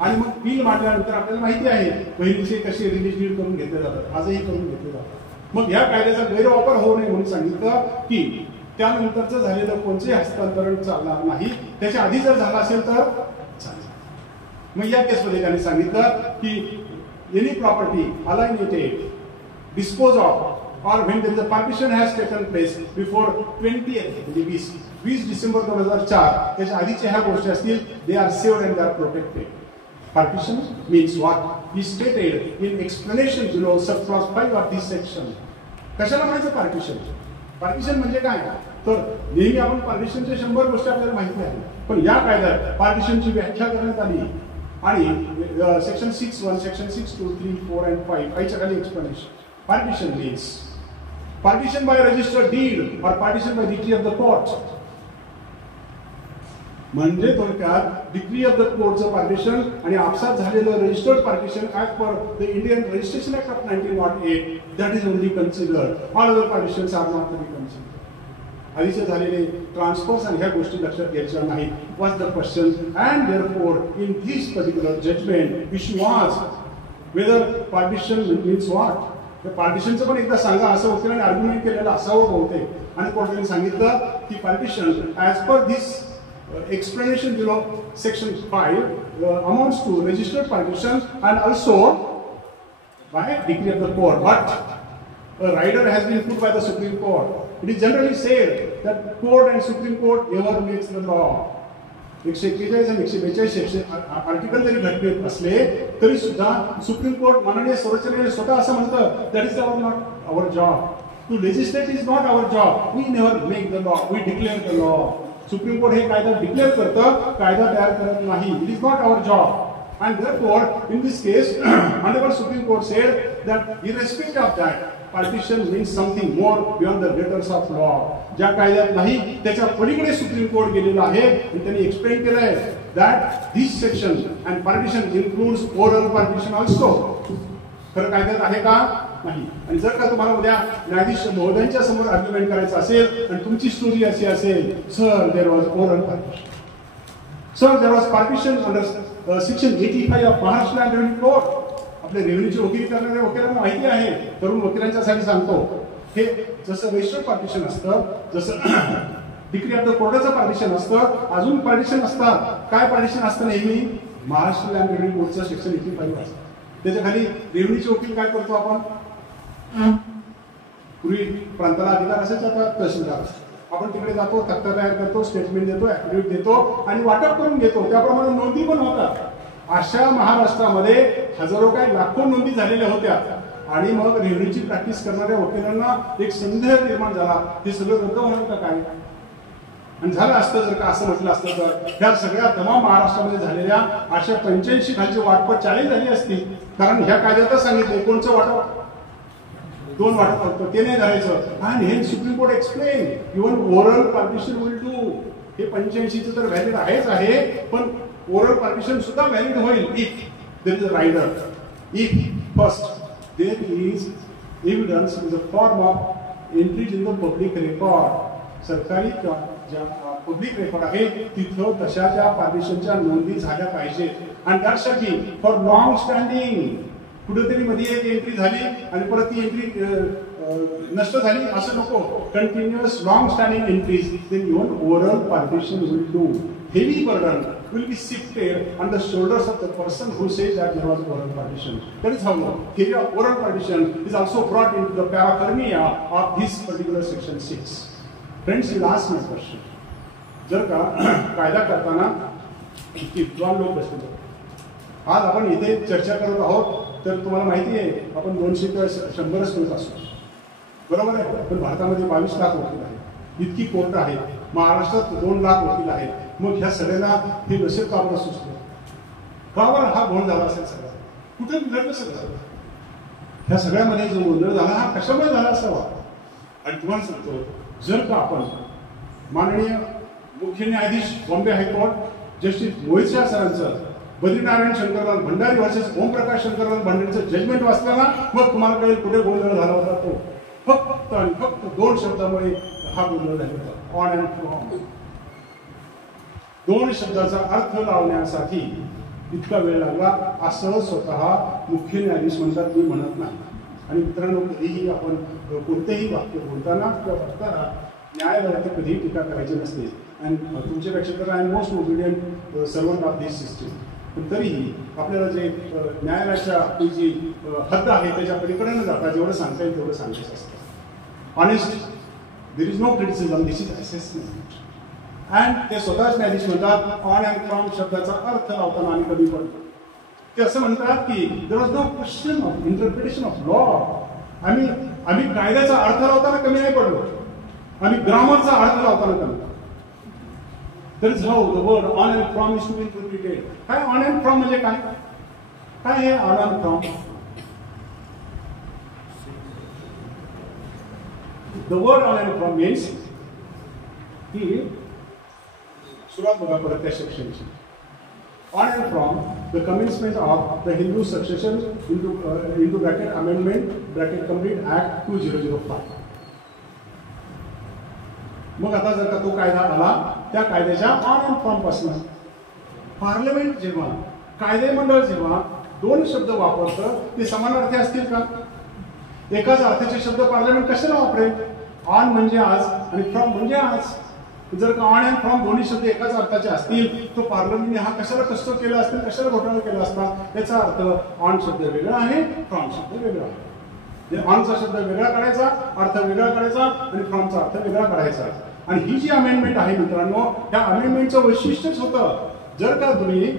आणि मग बिल मांडल्यानंतर आपल्याला माहिती आहे पहिलीचे कसे रिलीज डील करून घेतले जातात, आजही करून घेतले जातात. मग या कायद्याचा गैरवापर होऊ नये म्हणून सांगितलं की त्यानंतरचं झालेलं कोणते हस्तांतरण चालणार नाही, त्याच्या आधी जर झालं असेल तर चालेल. मग या केसमध्ये त्यांनी सांगितलं की any property alienated dispose of or when there is a partition has taken place before 20 December 2004 त्याच्या आधीच्या ह्या गोष्टी असतील, they are saved and they are protected. Partition means what? He stated in explanation below subclause 5 of this section. कशाला म्हणायचं partition? Partition म्हणजे काय, तर नेहमी आपण पार्टिशनच्या 100 गोष्टी आपल्याला माहिती आहे, पण या कायद्यात पार्टिशनची व्याख्या करण्यात आली आणि सेक्शन 6(1), सेक्शन 6(2), 3, 4 and 5 याच्या खाली explanation. Partition means partition by registered deed or partition by decree of the court. म्हणजे थोडक्यात डिक्री ऑफ द कोर्टचं पार्टिशन आणि आपसात झालेलं registered partition as per the Indian registration act of 1908 that is only considered. All other partitions are not to be considered. आधीचे झालेले transfers आणि ह्या गोष्टी लक्षात घ्यायच्या नाहीत, was the question. And therefore in this particular judgment issue was whether partition means what. पार्टिशनचं पण एकदा सांगा असं वकिलांनी आर्ग्युमेंट केलेलं असावं बहुतेक. आणि कोर्टाने सांगितलं की partition as per this explanation below section 5 amounts to registered partition and also by decree of the court, but a rider has been put by the Supreme Court. It is generally said that court and Supreme Court never makes the law. 141 आणि 142 article जरी घटनेत असले तरी सुद्धा supreme court माननीय सर्वोच्च न्यायालय स्वतः असं म्हणतं, that is not our job. To legislate is not our job. We never make the law. We declare the law. Supreme Court हे कायदा डिक्लेअर करतं, कायदा तयार करत नाही. It is not our job. And therefore, in this case, Honourable Supreme Court said that irrespective of that, partition means something more beyond the letters of law. ज्या कायद्यात नाही त्याच्या पलीकडे सुप्रीम कोर्ट गेलेला आहे आणि त्यांनी एक्सप्लेन केलंय that this section and partition includes oral partition also. खरं कायद्यात आहे का? नाही. आणि जर का तुम्हाला उद्या न्यायाधीश महोदयांच्या समोर आर्ग्युमेंट करायचं असेल आणि तुमची स्टोरी अशी असेल, sir there was oral partition, sir there was partition under section 85 of Maharashtra land revenue code. आपले रेव्हेन्यूची वकिली करणाऱ्या वकिलांना माहिती आहे, तरुण वकिलांच्यासाठी सांगतो, हे जसं रजिस्टर्ड पार्टिशन असतं, जसं डिक्री ऑफ द कोर्टाचं पार्टिशन असतं, अजून पार्टिशन असतात. काय पार्टिशन असतं? नेहमी महाराष्ट्र लँड रेव्हेन्यू कोडचं सेक्शन 85 असतं. त्याच्या खाली रेव्हेन्यूचे वकील काय करतो आपण? पूर्वी प्रांताला अधिकार असायचा, आता तहसीलदार असतो. आपण तिकडे जातो, तक्ता तयार करतो, स्टेटमेंट देतो, ऍफिडेव्हिट देतो आणि वाटप करून घेतो. त्याप्रमाणे नोंदी पण होतात. अशा महाराष्ट्रामध्ये हजारो काय लाखो नोंदी झालेल्या होत्या. आणि मग रेव्हेन्यूची प्रॅक्टिस करणाऱ्या वकिलांना एक संदेह निर्माण झाला, हे सगळं रद्द होणार का काय? आणि झालं असतं जर का असं म्हटलं असतं तर ह्या सगळ्या तमाम महाराष्ट्रामध्ये झालेल्या अशा 85 खालची वाटप चाळीस झाली असती. कारण ह्या कायद्यातच सांगितलं कोणचं वाटप? 2 वाटप होतं, ते नाही धरायचं. आणि हे supreme court explain even oral partition will do. हे 85चं तर व्हॅलिड आहेच आहे, पण ओरल पार्टिशन सुद्धा व्हॅलिड होईल if there is a rider, if first there is evidence in the form of entries in the public record. सरकारी ज्या पब्लिक रेकॉर्ड आहे तिथं तशा त्या पार्टिशनच्या नोंदी झाल्या पाहिजेत. आणि त्यासाठी फॉर लॉंग स्टँडिंग कुठेतरी मध्ये एक एंट्री झाली आणि परत ती एंट्री नष्ट झाली असं नको. Continuous long standing entries, then even oral partition will do. Heavy burden will be shifted on the shoulders of the person who says that there was oral partition. That is how the area of oral partition is also brought into the paraphernalia of this particular section 6. Friends, you'll ask my question. जर का कायदा करताना इतकी विद्वान लोक बसले, आज आपण इथे चर्चा करत आहोत, तर तुम्हाला माहिती आहे आपण 200 किंवा 100च लोक असतो, बरोबर आहे. पण भारतामध्ये 22 लाख वकील आहेत, इतकी कोर्ट आहेत, महाराष्ट्रात 2 लाख वकील आहेत. मग ह्या सगळ्यांना हे नसेल का बरं सुचलं? का बरं हा गोंधळ झाला असेल सगळा? कुठे बिघडलं सगळं? ह्या सगळ्यामध्ये जो गोंधळ झाला हा कशामुळे झाला असावा? आणि तुम्हाला सांगतो, जर का आपण माननीय मुख्य न्यायाधीश बॉम्बे हायकोर्ट जस्टिस मोहित शाह सरांचं बद्रीनारायण शंकरलाल भंडारी वर्सेस ओमप्रकाश शंकरलाल भंडारीचं जजमेंट वाचलं ना, मग तुम्हाला कळेल कुठे गोंधळ झाला होता. तो फक्त आणि फक्त 2 शब्दामुळे हा गोंधळ झाला होता, ऑन अँड फ्रॉम. 2 शब्दाचा अर्थ लावण्यासाठी इतका वेळ लागला असं स्वतः मुख्य न्यायाधीश म्हणतात, मी म्हणत नाही. आणि मित्रांनो, कधीही आपण कोणतेही वाक्य बोलताना किंवा बघताना न्यायालयात कधीही टीका करायची नसते. आणि तुमच्यापेक्षा तर I am most obedient servant of this system. पण तरीही आपल्याला जे न्यायालयाच्या जी हद्द आहे त्याच्या पलीकडे न जाता जेवढं सांगता येईल तेवढं सांगायचं असतं. Honest, there is no criticism, this is assessment. And ते स्वतःच न्यायाधीश म्हणतात ऑन अँड फ्रॉम शब्दाचा अर्थ लावताना आम्ही कमी पडतो. ते असं म्हणतात की there was no question of interpretation of law. आम्ही कायद्याचा अर्थ लावताना कमी नाही पडलो, आम्ही ग्रामरचा अर्थ लावताना कमी. That is how the word on and from is to be interpreted. काय on and from म्हणजे काय? काय आहे on and from? The word on and from means की सुरुवात बघा परत त्या सेक्शनची. On and from the commencement of the Hindu succession into bracket amendment bracket complete Act 2005. मग आता जर का तो कायदा आला, त्या कायद्याच्या ऑन अँड फ्रॉम पासून पार्लमेंट जेव्हा कायदे मंडळ जेव्हा 2 शब्द वापरतं ते समानार्थी असतील का? एकाच अर्थाचे शब्द पार्लमेंट कशाला वापरेल? ऑन म्हणजे आज आणि फ्रॉम म्हणजे आज. जर का ऑन अँड फ्रॉम दोन्ही शब्द एकाच अर्थाचे असतील तर पार्लमेंटने हा कशाला कष्ट केला असतील, कशाला घोटाळा केला असता? याचा अर्थ ऑन शब्द वेगळा आहे, फ्रॉम शब्द वेगळा आहे. ऑनचा शब्द वेगळा काढायचा, अर्थ वेगळा काढायचा आणि फ्रॉमचा अर्थ वेगळा काढायचा. आणि ही जी अमेंडमेंट आहे मित्रांनो, त्या अमेंडमेंटचं वैशिष्ट्यच होतं, जर का तुम्ही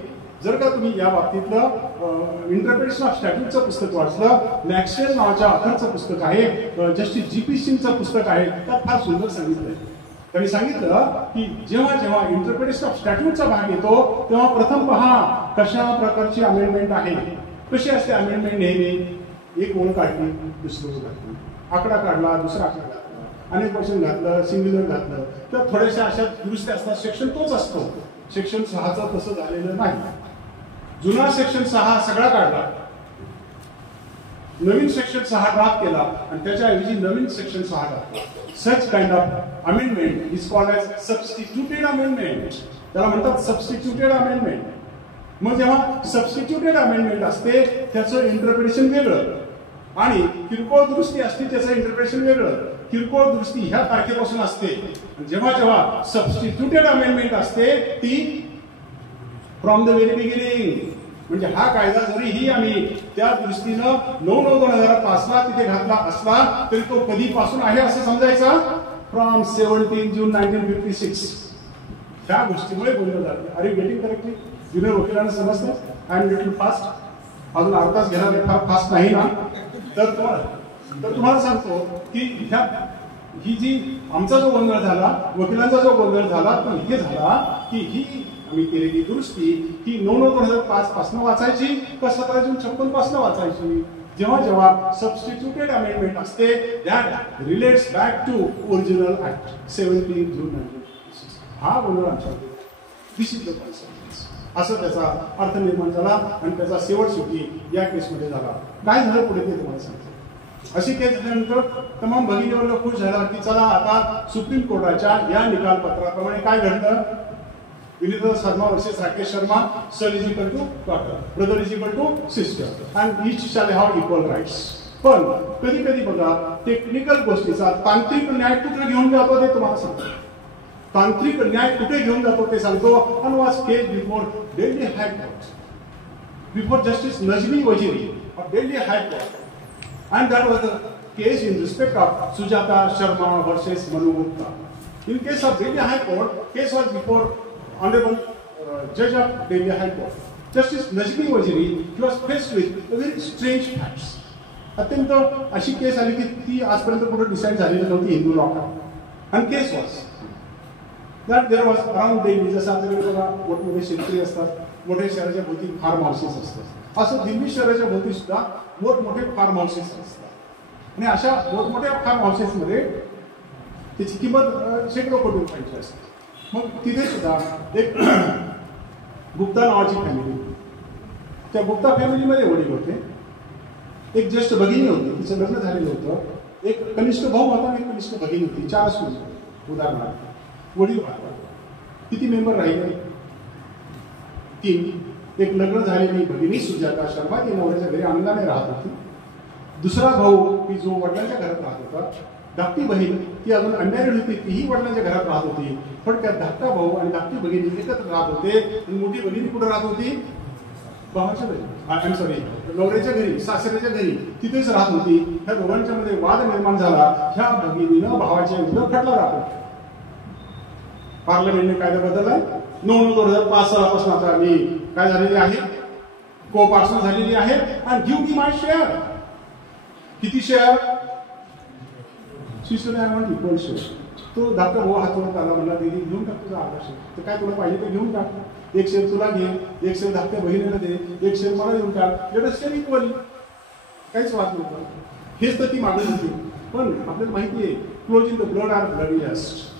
जर का तुम्ही या बाबतीतलं इंटरप्रिटेशन ऑफ स्टॅट्यूटचं पुस्तक वाचलं, मॅक्सवेल नावाच्या ऑथरचं पुस्तक आहे, जस्टिस जी.पी. सिंगचं पुस्तक आहे, त्यात फार सुंदर सांगितलंय. त्यांनी सांगितलं की जेव्हा जेव्हा इंटरप्रिटेशन ऑफ स्टॅट्यूटचा भाग येतो तेव्हा प्रथम पहा कशा प्रकारची अमेंडमेंट आहे. कशी असते अमेंडमेंट? नेहमी एक ओळ काढली, दुसरी ओळ घातली, आकडा काढला, दुसरा आकडा घातला, अनेक क्वेश्चन घातलं, सिंग्युलर घातलं, तर थोड्याशा अशा दुरुस्त्या असतात. सेक्शन तोच असतो. सेक्शन 6चं तसं झालेलं नाही. जुना सेक्शन 6 सगळा काढला, नवीन सेक्शन 6 ड्राफ्ट केला आणि त्याच्याऐवजी नवीन सेक्शन 6 घातला. Such kind of amendment is called as substituted amendment. त्याला म्हणतात सबस्टिट्यूटेड अमेंडमेंट. मग जेव्हा सबस्टिट्यूटेड अमेंडमेंट असते त्याचं इंटरप्रिटेशन वेगळं आणि किरकोळ दुरुस्ती असते त्याचं इंटरप्रिटेशन वेगळं. किरकोळ दुरुस्ती ह्या तारखेपासून असते. जेव्हा जेव्हा सबस्टिट्यूटेड अमेंडमेंट असते ती फ्रॉम द व्हेरी बिगिनिंग. म्हणजे हा कायदा जरीही आम्ही त्या दृष्टीनं 9/9/2005 तिथे घातला असला तरी तो कधीपासून आहे असं समजायचा? From 17 June 1956. त्या गोष्टीमुळे बोललं जातं. Are you getting correctly? Junior वकिलांना समजतं? I am little fast. अजून अर्धाच घेणार, फार फास्ट नाही ना? तर तुम्हाला सांगतो की ही जी आमचा जो गोंधळ झाला, वकिलांचा जो गोंधळ झाला तो इथे झाला की ही आम्ही केलेली दुरुस्ती ही 9/9/2005 पासून वाचायची का 17 जून 56 पासून वाचायची? जेव्हा जेव्हा सबस्टिट्यूटेड अमेंडमेंट असते that relates back to original act 17 June 1956. हा गोंधळ आमच्या दिस इज द कॉन्सेप्ट. असं त्याचा अर्थ निर्माण झाला आणि त्याचा शेवट शेवटी या केसमध्ये झाला. काय झालं पुढे ते तुम्हाला सांगतो. अशी केस झाल्यानंतर तमाम भगिनीवर खुश झाला की चला आता सुप्रीम कोर्टाच्या या निकाल पत्राप्रमाणे काय घडलं? Vinita Sharma versus Rakesh Sharma, son is equal to daughter, brother is equal to sister, and each shall have equal rights. पण कधी कधी बघा टेक्निकल गोष्टीचा तांत्रिक न्याय कुठे घेऊन जातो ते तुम्हाला सांगतो. तांत्रिक न्याय कुठे घेऊन जातो ते सांगतो. and was case before Delhi High Court, before Justice Najmi Waziri of Delhi High Court, and that was the case in respect of Sujata Sharma versus Manu Gupta. In case of Delhi High Court, case was before Honourable Judge of Delhi High Court, Justice Najmi Waziri. He was faced with very strange facts. अत्यंत अशी केस आली की ती आजपर्यंत कुठे decide झालेली नव्हती हिंदू लॉकात. आणि case was that there was around Delhi, जसं आपल्याकडे बघा मोठमोठे शेतकरी असतात, मोठ्या शहराच्या भोवती फार्म हाऊसेस असतात, असं दिल्ली शहराच्या भोवती सुद्धा मोठमोठे फार्म हाऊसेस असतात. आणि अशा मोठमोठ्या फार्म हाऊसेसमध्ये त्याची किंमत शेकडो कोटी रुपयांची असते. मग तिथे सुद्धा एक गुप्ता नावाची फॅमिली, त्या गुप्ता फॅमिलीमध्ये वडील होते, एक ज्येष्ठ भगिनी होती, तिचं लग्न झालेलं होतं, एक कनिष्ठ भाऊ होता आणि एक कनिष्ठ भगिनी होती. 4 मुलं उदाहरणार्थ. वडील किती मेंबर राहिले? 3. एक लग्न झालेली भगिनी सुजाता शर्मा, ती नवऱ्याच्या घरी आनंदाने राहत होती. दुसरा भाऊ की जो वडिलांच्या घरात राहत होता. धाकटी बहीण ती अजून अनमॅरिड होती, तीही वडिलांच्या घरात राहत होती. थोडक्यात धाकटा भाऊ आणि धाकटी बहीण एकत्र राहत होते. आणि मोठी बहिणी कुठे राहत होती? भावाच्या घरी, आय एम सॉरी, नवऱ्याच्या घरी, सासऱ्याच्या घरी, तिथेच राहत होती. ह्या दोघांच्या मध्ये वाद निर्माण झाला. ह्या भगिनीनं भावाच्या विरुद्ध खटला दाखल. पार्लमेंटने कायदा बदललाय. 9/9/2005 सालापासून आता मी काय झालेली आहे? कोपार्सन झालेली आहे. आणि गिव्ह मी माय शेअर. किती शेअर? Equal share. तो धाकटा भाऊ हातवत आला, म्हणला दीदी घेऊन टाक तुझा आला शेअर. तर काय तुला पाहिजे तर घेऊन टाक. 1 शेअर तुला घे, 1 शेअर धाकट्या बहिणीला दे, 1 शेअर मला देऊन टाक. Let us share equally. काहीच वाद नव्हतं. हेच तर ती मागणी होती. पण आपल्याला माहिती आहे close in the blood are bloodiest.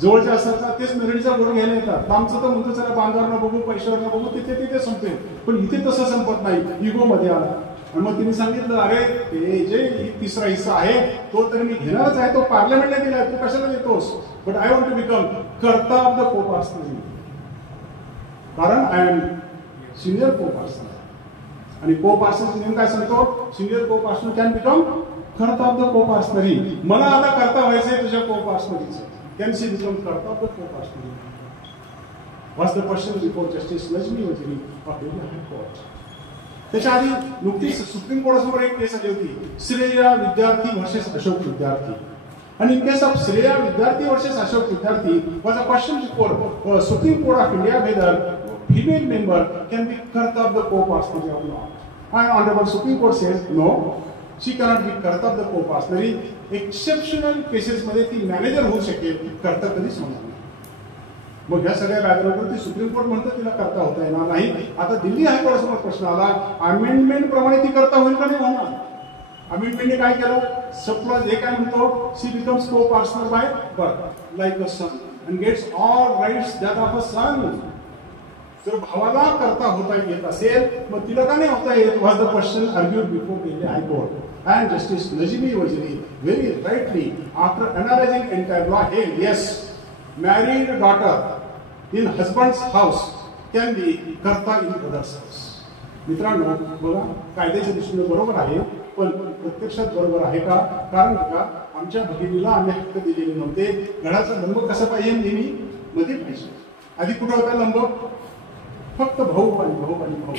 जवळच्या असतात तेच मेरडीचा गोड घ्यायला येतात. आमचं तर म्हणतो चला बांधावर बघू, पैशावर बघू, तिथे संपते. पण इथे तसं संपत नाही. इगो मध्ये आला. आणि मग तिने सांगितलं अरे ते जे 3रा हिस्सा आहे तो तर मी घेणारच आहे, तो पार्लमेंटला दिलाय, तू कशाला देतोस? But I want to become karta of the coparcener, कारण आय एम सिनियर कोपार्सन. आणि कोपार्सन नेम काय सांगतो? Senior coparcener can become karta of the coparcenary. मला आता कर्ता व्हायचंय तुझ्या कोपार्सनरीचं. Can she become karta of the coparcenary? Was the question before justice Najmi Waziri of Delhi high court. त्याच्या आधी नुकतीच सुप्रीम कोर्टासमोर एक केस आली होती, श्रेया विद्यार्थी वर्सेस अशोक विद्यार्थी. आणि इन केस ऑफ श्रेया विद्यार्थी वर्सेस अशोक विद्यार्थी was a question before Supreme Court of India whether female member can be karta of the co-partner or not. And Honourable Supreme Court says no, she cannot be karta of the co-partner. Exceptional केसेसमध्ये ती manager होऊ शकेल, करता कधीच होणार नाही. मग ह्या सगळ्या बॅकग्राऊंडवरती सुप्रीम कोर्ट म्हणतं तिला करता होता येणार नाही. आता दिल्ली हायकोर्टासमोर प्रश्न आला, अमेंडमेंट प्रमाणे ती करता होईल का नाही होणार. अमेंडमेंटने काय केलं, सपोज हे काय म्हणतो, she becomes coparcener by birth like a son and gets all rights that of a son. जर भावाला करता होता येत असेल मग तिला का नाही होता येत, was the question argued before Delhi high court. And Justice Najimi Waziri very rightly, after analyzing entire law, held yes, married daughter in husband's house can be karta in brother's house. मित्रांनो बघा, कायद्याच्या दृष्टीने बरोबर आहे, पण प्रत्यक्षात बरोबर आहे का. कारण बघा, आमच्या भगिनीला आम्ही हक्क दिलेले नव्हते. घराचा लंब कसा पाहिजे, नेहमी मध्ये पाहिजे. आधी कुठं होता लंब, फक्त भाऊ आणि भाऊ आणि भाऊ.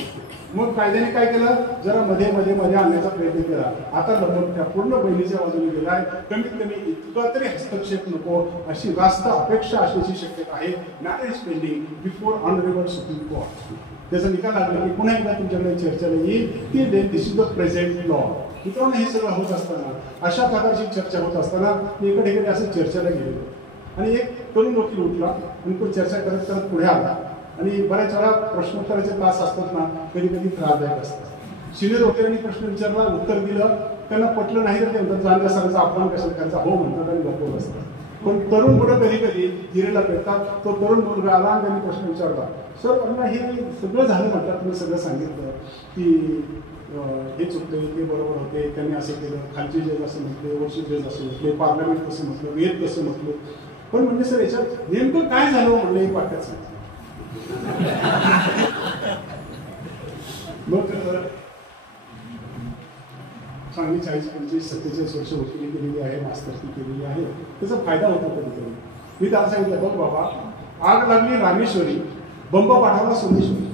मग कायद्याने काय केलं, जरा मध्ये मध्ये मध्ये आणण्याचा प्रयत्न केला. आता लंब त्या पूर्ण बहिणीच्या बाजूने गेलाय. कमीत कमी इतका तरी हस्तक्षेप नको अशी रास्त अपेक्षा असण्याची शक्यता आहे. Marriage pending before honourable supreme court. त्याचा निकाल लागला की पुन्हा एकदा तुमच्याकडे चर्चेला येईल की दिस इज द प्रेझेंट लॉ. मित्रांनो, हे सगळं होत असताना, अशा प्रकारची चर्चा होत असताना मी एका ठिकाणी असं चर्चेला गेलो आणि एक तरुण वकील उठला आणि तो चर्चा करत करत पुढे आला. आणि बऱ्याच वेळा प्रश्नोत्तराचे तास असतात ना, कधी कधी त्रासदायक असतात. सिनियर वकिलांनी प्रश्न विचारला, उत्तर दिलं, त्यांना पटलं नाही तर ते म्हणतात जाणत्या सगळ्याचा अपमान कशाला करायचा, हो म्हणतात आणि गप्प बसतात. पण तरुण मुलं कधी कधी हिरेला पेटतात. तो तरुण मुलगा आला आणि त्यांनी प्रश्न विचारला, सर त्यांना हे सगळं झालं म्हणतात, तुम्ही सगळं सांगितलं की हे चुकते ते बरोबर होते, त्यांनी असं केलं, खालची जज असं म्हटले, वरची जज असं म्हटले, पार्लमेंट कसं म्हटलं, वेद कसं म्हटलं. पण म्हणजे सर याच्यात नेमकं काय झालं म्हणलं एक वाक्यात सांगितलं. मग चांगली 40-45-47 वर्ष वकिली केलेली आहे, मास्टर्सनी केलेली आहे, त्याचा फायदा होतो कधी कधी. मी त्याला सांगितलं, बघ बाबा, आग लागली रामेश्वरी, बंब पाठवला सोमेश्वरी.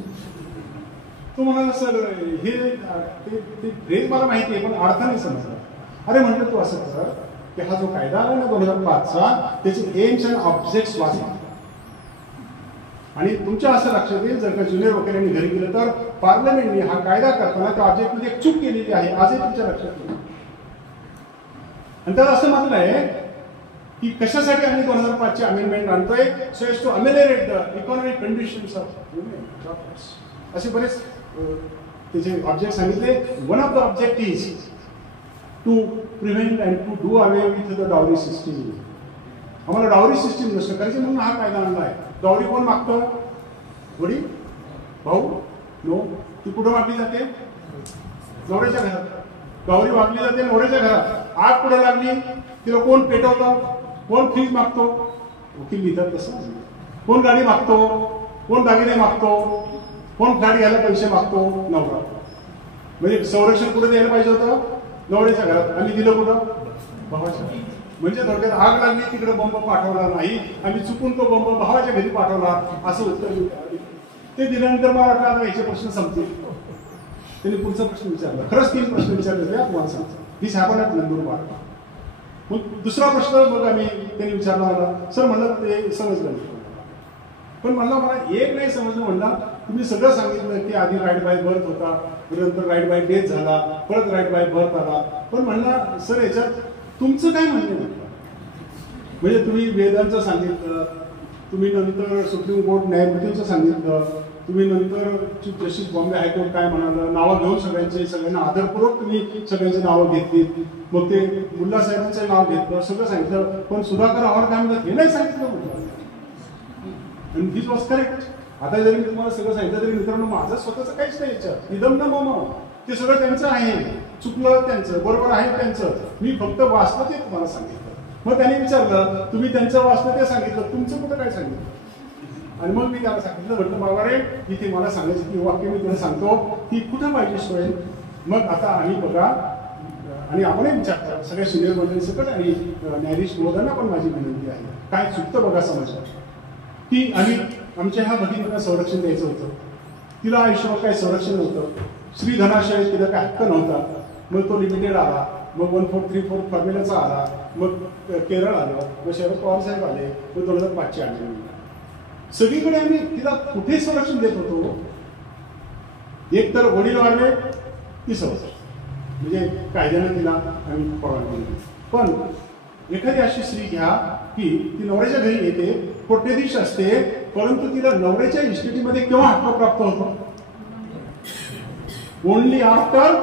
तो म्हणाला, सर हे फ्रेज मला माहिती आहे पण अर्थ नाही समजला. अरे म्हटलं, तू असं कर की हा जो कायदा आला ना 2005चा, त्याचे एम्स अँड ऑब्जेक्ट्स वाचा. आणि तुमच्या असं लक्षात येईल, जर का ज्युनियर वकिलांनी घरी गेलं तर पार्लमेंटने हा कायदा करताना त्या ऑब्जेक्टमध्ये एक चूक केलेली आहे, आजही तुमच्या लक्षात येईल. आणि त्याला असं म्हटलं आहे की कशासाठी आम्ही 2005ची अमेंडमेंट आणतोय, so as to ameliorate the economic conditions of jobbers. असे बरेच त्याचे ऑब्जेक्ट सांगितले. One of the object is to prevent and to do away with the dowry system. आम्हाला डावरी सिस्टीम नसतं करायची म्हणून हा कायदा आणला आहे. डावरी कोण मागतं, वडील, भाऊ, नो. ती कुठं मागली जाते, नवऱ्याच्या घरात. डावरी मागली जाते नवऱ्याच्या घरात. आग कुठं लागली, तिला कोण पेटवतं, कोण फ्रीज मागतो, वकील लिहितात तसं. कोण गाडी मागतो, कोण दागिने मागतो, कोण गाडी घ्यायला पैसे मागतो, नवरा. म्हणजे संरक्षण कुठे द्यायला पाहिजे होतं, नवऱ्याच्या घरात. आम्ही दिलं कुठं, भावाच्या. म्हणजे थोडक्यात आग लागली, तिकडे बंब पाठवला नाही, आम्ही चुकून तो बंब भावाच्या घरी पाठवला, असं उत्तर ते दिल्यानंतर मला वाटलं आता याचे प्रश्न संपतील. त्यांनी पुढचा प्रश्न विचारला. खरंच 3 प्रश्न विचारले होते, तुम्हाला सांगतो. ही सापडण्यात नंदुरबार. मग दुसरा प्रश्न मग त्यांनी विचारला मला, सर म्हणलं ते समजलं नाही. पण म्हणलं मला एक नाही समजलं. म्हणला तुम्ही सगळं सांगितलं की आधी राईट बाय बर्थ होता, नंतर राईट बाय डेथ झाला, परत राईट बाय बर्थ आला. पण म्हणला सर याच्यात तुमचं काय म्हणणं म्हटलं. म्हणजे तुम्ही वेदांचं सांगितलं, तुम्ही नंतर सुप्रीम कोर्ट न्यायमूर्तींचं सांगितलं, तुम्ही नंतर चीफ जस्टिस बॉम्बे हायकोर्ट काय म्हणालं, नावं घेऊन सगळ्यांना आदरपूर्वक तुम्ही सगळ्यांची नावं घेतली. मग ते मुल्ला साहेबांचं नाव घेतलं, सगळं सांगितलं. पण सुधाकरराव काय म्हणतात हे नाही सांगितलं म्हटलं. आणि दिस वॉज करेक्ट. आता जरी मी तुम्हाला सगळं सांगितलं तरी मित्रांनो माझं स्वतःचं काहीच नाही याच्यात. इदम न मम, ते सगळं त्यांचं आहे. चुकलं त्यांचं, बरोबर आहे त्यांचं. मी फक्त वाचलं ते तुम्हाला सांगितलं. मग त्यांनी विचारलं, तुम्ही त्यांचं वाचलं ते सांगितलं, तुमचं कुठं काय सांगितलं. आणि मग मी त्याला सांगितलं, म्हटलं बाबा रे इथे मला सांगायचं की वाक्य मी तुला सांगतो की कुठं पाहिजे सोय. मग आता आम्ही बघा, आणि आपणही विचारतो सगळ्या सिनियर मंडळी सकट आणि न्यायाधीश महोदयांना पण माझी विनंती आहे, काय चुकतं बघा समाजात. की आम्ही आमच्या ह्या भगिनीला संरक्षण द्यायचं होतं, तिला आयुष्यावर काही संरक्षण नव्हतं, श्री धनाशय तिला काय हक्क नव्हता. मग तो लिमिटेड आला, मग 1434 फॉर्म्युलाचा आला, मग केरळ आलं, मग शरद पवार साहेब आले, मग 2005ची आणली. सगळीकडे आम्ही तिला कुठे संरक्षण देत होतो. एक तर वडील वाढले ती संरक्षण म्हणजे कायद्याने तिला आम्ही परवानगी दिली. पण एखादी अशी स्त्री घ्या की ती नवऱ्याच्या घरी येते, कोट्यधीश असते, परंतु तिला नवऱ्याच्या इस्टेटीमध्ये केव्हा हक्क प्राप्त होतो? Only after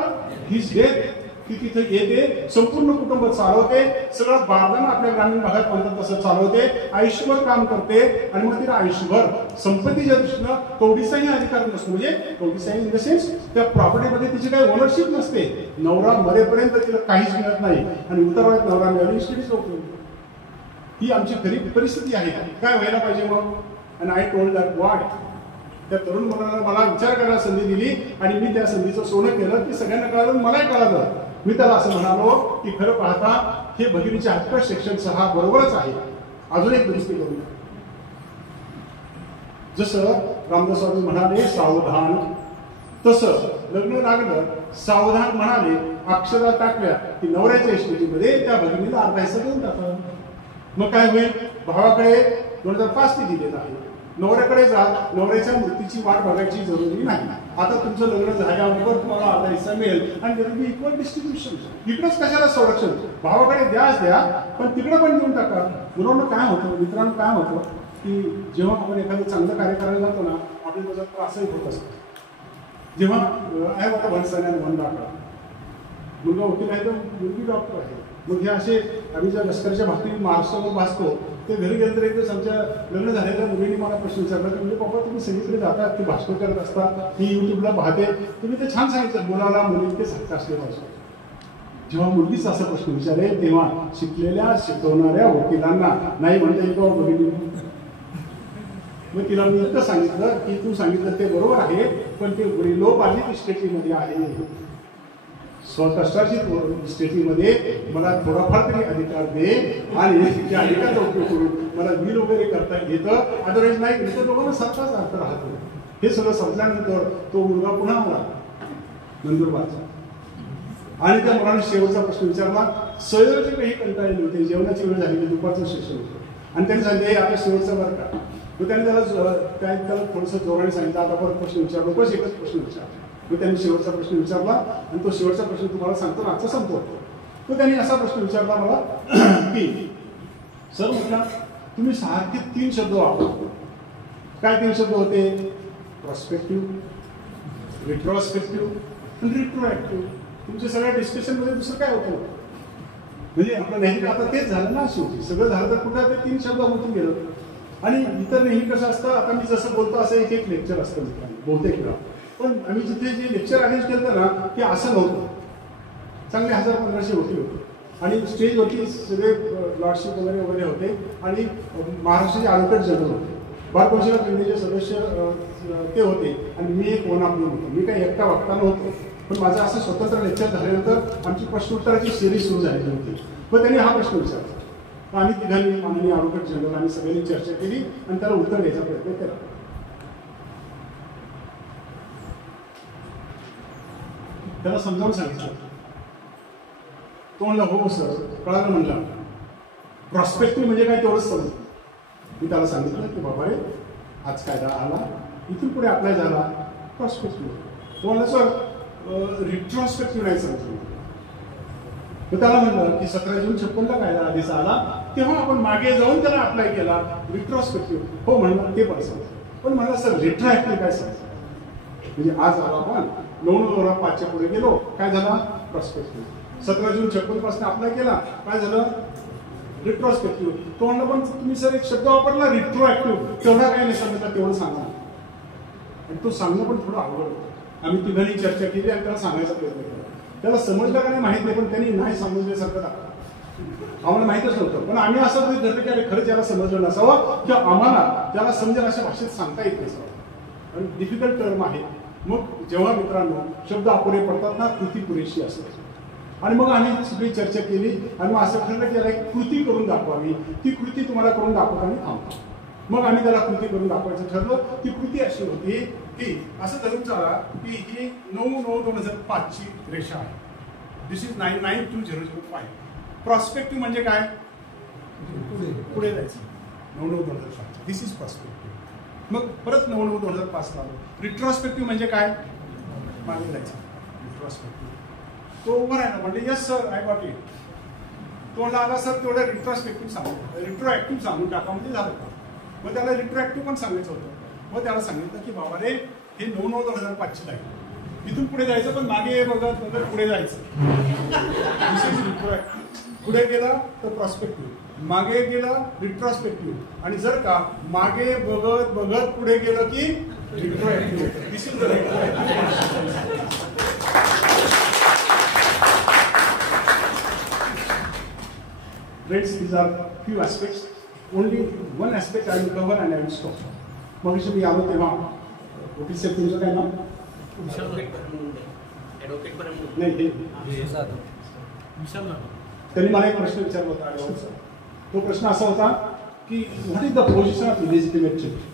his death. ती तिथे येते, संपूर्ण कुटुंब चालवते, सगळं बारदाना आपल्या ग्रामीण भागात म्हणतात तसं चालवते, आयुष्यभर काम करते आणि मग तिला आयुष्यभर संपत्तीच्या दृष्टीनं कवडीचाही अधिकार नसतो. म्हणजे कवडीचाही इन द सेन्स त्या प्रॉपर्टीमध्ये तिची काही ओनरशिप नसते. नवरा मरेपर्यंत तिला काहीच मिळत नाही आणि उतरवायत नवरा मिळाली इस्टेटीच होतो. ही आमची खरी परिस्थिती आहे. काय व्हायला पाहिजे मग? आणि आय टोल्ड दॅट वाय. त्या तरुण मुलांना मला विचार करायला संधी दिली आणि मी त्या संधीचं सोनं केलं की सगळ्यांना कळालं, मलाही कळालं. मी त्याला असं म्हणालो की खरं पाहता हे भगिनीच्या हक्क सेक्शन 6 बरोबरच आहे. अजून एक दुरुस्ती करूया. जसं रामदास स्वामी म्हणाले सावधान, तसं लग्न लागलं सावधान म्हणाले, अक्षरा टाकल्या की नवऱ्याच्या इस्टेटीमध्ये त्या भगिनीला अर्धा हिस्सा देऊन टाका. मग काय होईल? भावाकडे 2005 दिलेलं आहे, नवऱ्याकडे जा, नवऱ्याच्या मृत्यूची वाट बघायची जरुरी नाही. आता तुमचं लग्न झाल्यावर तुम्हाला अर्धा हिस्सा मिळेल आणि देर बी इक्वल डिस्ट्रीब्युशन. इकडेच कशाला संरक्षण? भावाकडे द्याच द्या, पण तिकडे पण देऊन टाका. मुलांना काय होतं, मित्रांनो काय होतं की जेव्हा आपण एखादं चांगलं कार्य करायला जातो ना, आपल्या माझा त्रासही होत असतो. जेव्हा आहे आता वन आणि वन दाखला, मुलगा वकील आहे तर मुलगी डॉक्टर आहे. मग हे असे आम्ही ज्या लष्कराच्या भाकरी महाराष्ट्रावर भासतो ते घरी गेलं तर एक दिवस आमच्या लग्न झालेल्या मुलींनी मला प्रश्न विचारला की म्हणजे पप्पा तुम्ही सगळीकडे जाता, ती भाषण करत असता, मी युट्यूबला पाहते, तुम्ही ते छान सांगितलं मुलाला मुलींचे हक्क असले पाहिजे. जेव्हा मुलगीच असा प्रश्न विचारेल तेव्हा शिकलेल्या शिकवणाऱ्या वकिलांना नाही म्हणता येईल का बघितली. मग तिला मी इतकं सांगितलं की तू सांगितलं ते बरोबर आहे, पण ते वडिलोपार्जित इस्टेटीमध्ये आहे, स्वकष्टार्जित इस्टेटीमध्ये मला थोडाफार तरी अधिकार दे आणि त्या अधिकाराचा उपयोग करून मला बिल वगैरे करता येतं. अदरवाईज नाही गेलं तर दोघांना सारखाच अर्थ राहतो. हे सगळं संपल्यानंतर तो मुलगा पुन्हा आला नंदुरबारचा आणि त्या मुलाने शेवटचा प्रश्न विचारला. सहजचे काही कंटाळले होते, जेवणाची वेळ झाली, दुपारचं सेशन होतं आणि त्यांनी सांगितलं आता शेवटचा बरं का. मग त्यांनी त्याला थोडंसं जोराने सांगितलं आता परत प्रश्न विचारलो, बस एकच प्रश्न विचारला. मग त्यांनी शेवटचा प्रश्न विचारला आणि तो शेवटचा प्रश्न तुम्हाला सांगतो ना आजचा संपवतो. तो त्यांनी असा प्रश्न विचारला मला की सर म्हटलं तुम्ही सारखे 3 शब्द वापरतो. काय 3 शब्द होते? प्रॉस्पेक्टिव्ह, रिट्रोस्पेक्टिव्ह आणि रिट्रोएक्टिव्ह. तुमच्या सगळ्या डिस्कशनमध्ये दुसरं काय होतं? म्हणजे आपलं नेहमी आता तेच झालं ना शेवटी. सगळं झालं तर कुठं ते 3 शब्द उमटून गेलं. आणि इतर नेहमी कसं असतं, आता मी जसं बोलतो असं एक लेक्चर असतं मित्रांनो बहुतेक वेळा. पण आम्ही जिथे जे लेक्चर अरेंज केलं ना ते असं नव्हतं. चांगले 1000-1500 वकील होते आणि स्टेजवरती सगळे लॉर्डशिप वगैरे होते आणि महाराष्ट्राचे ॲडव्होकेट जनरल होते, बार कौन्सिल ऑफ इंडियाचे सदस्य ते होते आणि मी एक वन ऑफ देम होतो. मी काही एकटा वक्ता नव्हतो, पण माझं असं स्वतंत्र लेक्चर झाल्यानंतर आमची प्रश्नोत्तराची सिरीज सुरू झालेली होती. पण त्यांनी हा प्रश्न विचारला. आम्ही तिघांनी माननीय ॲडव्होकेट जनरल आम्ही सगळ्यांनी चर्चा केली आणि त्याला उत्तर द्यायचा प्रयत्न केला. त्याला समजावून सांगितलं. तो म्हणला हो सर कळालं. म्हणला प्रॉस्पेक्टिव्ह म्हणजे काय तेवढंच समजलं. मी त्याला सांगितलं की बाबा रे आज कायदा आला, इथून पुढे अप्लाय झाला प्रॉस्पेक्टिव्ह. तो म्हणला सर रिट्रोस्पेक्टिव्ह नाही समजलं. तर त्याला म्हणलं की 17 जून 56 कायदा आधीचा आला तेव्हा आपण मागे जाऊन त्याला अप्लाय केला. रिट्रोस्पेक्टिव्ह हो म्हणलं ते पण समजलं. पण म्हणलं सर रिट्रोएक्टिव्ह काय समजलं? म्हणजे आज आला आपण 9/2005 पुढे गेलो काय झाला? प्रॉस्पेक्टिव्ह. 17 जून 56 पासून अप्लाय केला काय झालं? रिट्रोस्पेक्टिव्ह. तो म्हणलं पण तुम्ही सर एक शब्द वापरला रिट्रोएक्टिव्ह, तेवढा काय नाही समजला तेवढं सांगा. आणि तो सांगणं पण थोडं अवघड होतं. आम्ही तिघांनी चर्चा केली आणि त्याला सांगायचा प्रयत्न केला. त्याला समजलं का नाही माहित नाही, पण त्यांनी नाही समजल्यासारखं दाखवलं. आम्हाला माहितच नव्हतं, पण आम्ही असं गृहीत धरलं की अरे खरंच याला समजलं नसावं किंवा आम्हाला त्याला समजेल अशा भाषेत सांगता येत नसावं. आणि डिफिकल्ट टर्म आहे. मग जेव्हा मित्रांनो शब्द अपुरे पडतात ना कृती पुरेशी असते. आणि मग आम्ही सगळी चर्चा केली आणि मग असं ठरलं की याला एक कृती करून दाखवावी. ती कृती तुम्हाला करून दाखवताना थांबतो. मग आम्ही त्याला कृती करून दाखवायचं ठरलं. ती कृती अशी होती की असं धरून चला की ही 9/9/2005 ची रेषा आहे. दिस इज 9/9/2005. प्रॉस्पेक्टिव्ह म्हणजे काय? पुढे जायचं. 9/9/2005 दिस इज प्रॉस्पेक्टिव्ह. मग परत 9/9/2005 ला आलो. रिट्रॉस्पेक्टिव्ह म्हणजे काय? मागे जायचं. रिट्रॉस्पेक्टिव्ह तो ओव्हर आहे ना, म्हणजे yes sir I got it. तो आला सर तेवढं रिट्रॉस्पेक्टिव्ह सांगू, रिट्रोएक्टिव्ह सांगून टाका म्हणजे झालं. मग त्याला रिट्रोएक्टिव्ह पण सांगायचं होतं. मग त्याला सांगितलं की बाबा रे हे 9/9/2005 ची आहे, इथून पुढे जायचं पण मागे बघत बघत पुढे जायचं. पुढे गेला तर प्रॉस्पेक्टिव्ह, मागे गेला रिट्रॉस्पेक्टिव्ह, आणि जर का मागे बघत बघत पुढे गेलं की retroactive. This is the retroactive. Friends, these are few aspects. Only one aspect I will cover and I will stop. मग मी आलो तेव्हा वकील साहेब तुमचं काय नाव? नाही, त्यांनी मला एक प्रश्न विचारला होता ॲडव्होकेटचा. तो प्रश्न असा होता की what is the position of illegitimate children?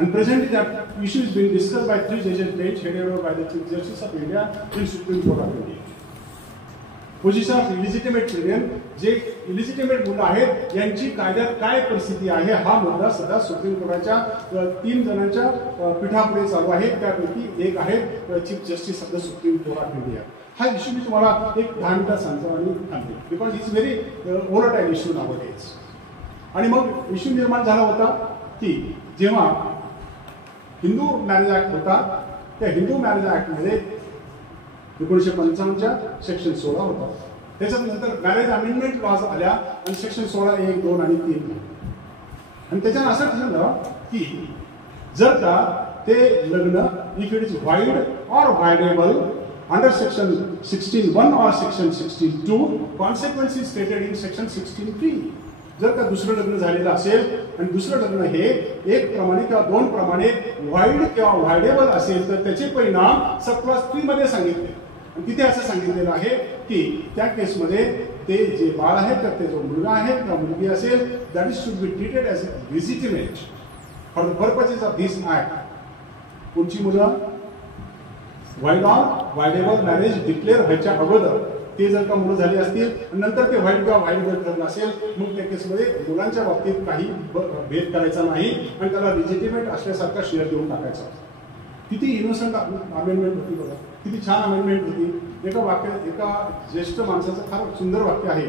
And presently that issue is being discussed by 3 judges bench headed by the Chief Justice of India in Supreme Court of India. Position of illegitimate children, जे illegitimate मुलं आहेत यांची कायद्यात काय परिस्थिती आहे, हा मुद्दा सध्या सुप्रीम कोर्टाच्या 3 जणांच्या पीठापुढे चालू आहे. त्यापैकी एक आहे chief justice of the supreme court of India. हा इश्यू मी तुम्हाला एक 10 मिनिटात सांगतो आणि थांबतो, because it's very volatile issue nowadays. आणि मग इश्यू निर्माण झाला होता की जेव्हा हिंदू मॅरेज ऍक्ट होता, त्या हिंदू मॅरेज ऍक्टमध्ये 1955च्या सेक्शन 16 होता. त्याच्यानंतर मॅरेज अमेंडमेंट लॉज आल्या आणि सेक्शन 16 1, 2 आणि 3. आणि त्याच्यानं असं ठरलं की जर का ते लग्न if it is void or voidable under section 16(1) or section 16(2), consequence is stated in section 16(3). जर का दुसरं लग्न झालेलं असेल आणि दुसरं लग्न हे 1 प्रमाणे किंवा 2 प्रमाणे व्हाईड किंवा व्हायडेबल असेल तर त्याचे परिणाम सब क्लॉज 3 मध्ये सांगितले. तिथे असं सांगितलेलं आहे की त्या केसमध्ये ते जे बाळ आहे तर ते जो मुलगा आहे किंवा मुलगी असेल that is should be treated as legitimate for the purposes of this act. कोणची मुलं? व्हाईड ऑर व्हायडेबल मॅरेज डिक्लेअर व्हायच्या अगोदर ते जर का मुलं झाली असतील आणि नंतर ते व्हाईड किंवा व्हायडेबल ठरलं असेल मग त्या केसमध्ये मुलांच्या बाबतीत काही भेद करायचा नाही आणि त्याला लेजिटिमेट असल्यासारखा शेअर देऊन टाकायचा. किती इनोसंट अमेंडमेंट होती बघा, किती छान अमेंडमेंट होती. एका ज्येष्ठ माणसाचं फार सुंदर वाक्य आहे.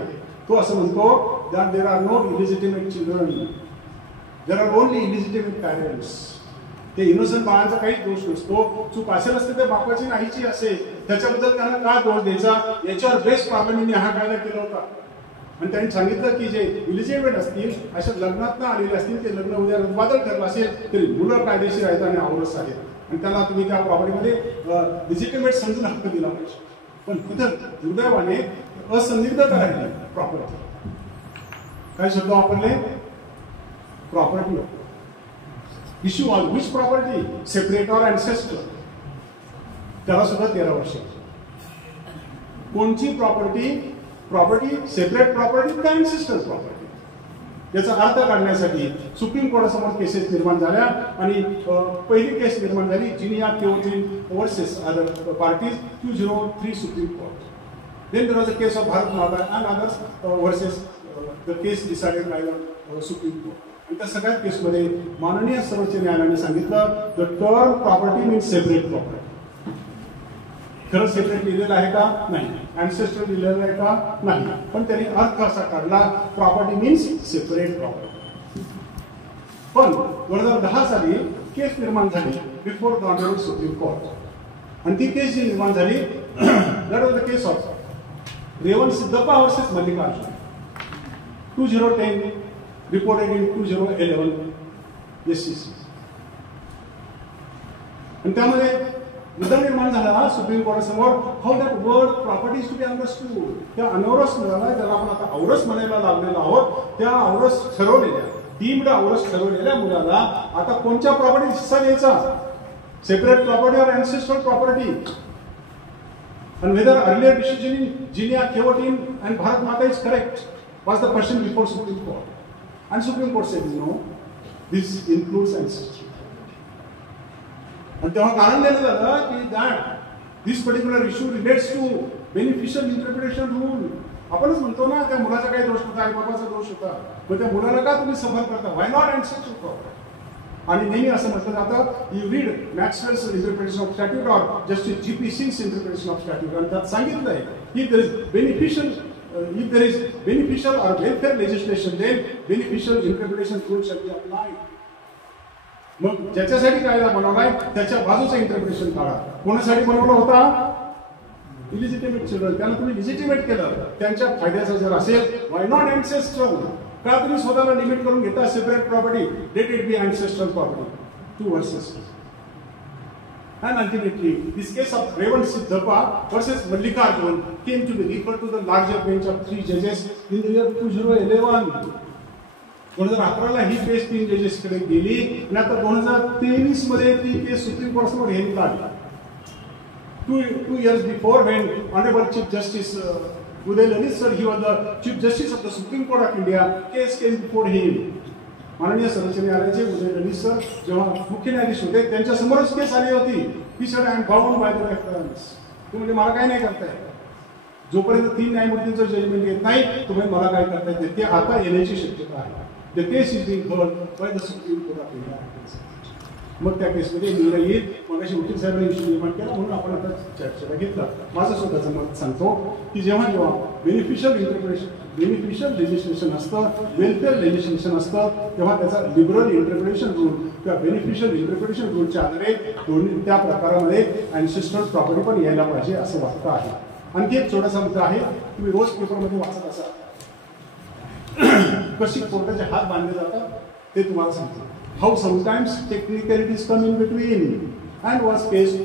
तो असं म्हणतो that there are no illegitimate children, there are only illegitimate parents. ते इनोसंट बाळांचा काही दोष नसतो. चूक असेल असते तर बापाची नाहीची असेल, त्याच्याबद्दल त्यांना का दोष द्यायचा? याच्यावर बेस्ट पार्लमेंटने हा कायदा केला होता. आणि त्यांनी सांगितलं की जे इलिजिबल असतील अशा लग्नात आलेले असतील ते लग्न उद्या रद्दबातल ठरलं असेल तरी मुलं कायदेशीर आहेत आणि आवरस आहेत आणि त्याला तुम्ही त्या प्रॉपर्टीमध्ये लिजिटिमेट समजून हक्क दिला पाहिजे. पण तिथं दुर्दैवाने असंदिग्धता राहिली. प्रॉपर्टी काय शब्द वापरले? Property. Issue all which property? Separate or ancestor. त्याला सुद्धा 13 वर्ष. कोणची प्रॉपर्टी? प्रॉपर्टी सेपरेट प्रॉपर्टी का अँसेस्टर प्रॉपर्टी? याचा अर्थ काढण्यासाठी सुप्रीम कोर्टासमोर केसेस निर्माण झाल्या आणि पहिली केस निर्माण झाली Jinia Keotin versus other parties 203 supreme court. Then there was a case of Bharat Mata and others versus the case decided by the supreme court. आणि त्या सगळ्या केसमध्ये माननीय सर्वोच्च न्यायालयाने सांगितलं the term property means separate property. खरं सेपरेट लिहिलेलं आहे का? नाही. अँसेस्टर लिहिलेलं आहे का? नाही. पण त्यांनी अर्थ असा काढला प्रॉपर्टी मीन्स सेपरेट प्रॉपर्टी. पण 2010 साली केस निर्माण झाली before the honourable supreme court. आणि ती केस जी निर्माण झाली that was the case of Revan Siddappa versus Mallikarjun 2010 reported in 2011 SCC. आणि त्यामध्ये मुद्दा निर्माण झाला सुप्रीम कोर्टासमोर how that word property to be understood. त्या अनौरस मुलाला ज्याला आपण आता औरस म्हणायला लागलेलो आहोत त्या औरस ठरवलेल्या डीम्ड औरस ठरवलेल्या मुलाला आता कोणत्या प्रॉपर्टी हिस्सा द्यायचा? सेपरेट प्रॉपर्टी और ancestral property. And whether earlier decision in Jinia, Kevotin and Bharat Mata is correct was the question before Supreme Court. And Supreme Court said no, this includes ancestry. And तेव्हा कारण देण्यात आलं की that this particular issue relates to beneficial interpretation rule. आपणच म्हणतो ना त्या मुलाचा काही दोष होता आई बाबाचा दोष होता, मग त्या मुलाला का तुम्ही सफर करता? Why not ancestral property? आणि नेहमी असं म्हटलं जातं, you read Maxwell's interpretation of statute or justice G.P. Singh's interpretation of statute, आणि त्यात सांगितलं आहे if there is beneficial or welfare legislation, then beneficial interpretation rules shall be applied. मग ज्याच्यासाठी कायदा बनवलाय त्याच्या बाजूचं इंटरप्रिटेशन काढा. कोणासाठी बनवला होता? Illegitimate children. त्यांना तुम्ही लिजिटिमेट केलं, त्यांच्या फायद्याचं जर असेल, व्हाय नॉट अँसेस्ट्रल? का तुम्ही स्वतःला लिमिट करून घेता separate property? Let it be ancestral property to versus. And ultimately, this case of Revan Siddhappa versus Mallikarjun came to be referred to the larger bench of 3 judges in the year 2011. 2011 ला ही केस 3 जजेस कडे गेली आणि आता 2023 मध्ये ती केस supreme court समोर हे निघाली. 2 years before, when Honourable Chief Justice Uday Lalit sir, he was the Chief Justice of the Supreme Court of India, case came before him. माननीय सर्वोच्च न्यायालयाचे उदय ललित सर जेव्हा मुख्य न्यायाधीश होते त्यांच्या समोरच केस आली होती. ही sir I am bound by the reference. तू म्हणजे मला काय नाही करताय, जोपर्यंत 3 न्यायमूर्तींचं जजमेंट येत नाही तोपर्यंत मला काय करता येते, ते आता येण्याची शक्यता आहे. The case is being heard by the supreme court of India. मग त्या केसमध्ये निर्णय येईल. मग अशी वकील साहेबांनी इश्यू निर्माण केला म्हणून आपण आता चर्चेला घेतला. माझं स्वतःचं मत सांगतो की जेव्हा बेनिफिशियल लेजिस्लेशन असतं, वेलफेअर लेजिस्लेशन असतं, तेव्हा त्याचा लिबरल इंटरप्रिटेशन रूल किंवा बेनिफिशियल इंटरप्रिटेशन रूलच्या आधारे दोन्ही त्या प्रकारामध्ये अँसेस्ट्रल प्रॉपर्टी पण यायला पाहिजे असं वाटतं आहे. आणखी एक छोटासा मुद्दा आहे, तुम्ही रोज पेपरमध्ये वाचत असाल, कशी कोर्टाचे हात बांधले जातात ते तुम्हाला सांगतो. How sometimes technicalities come in between, and was faced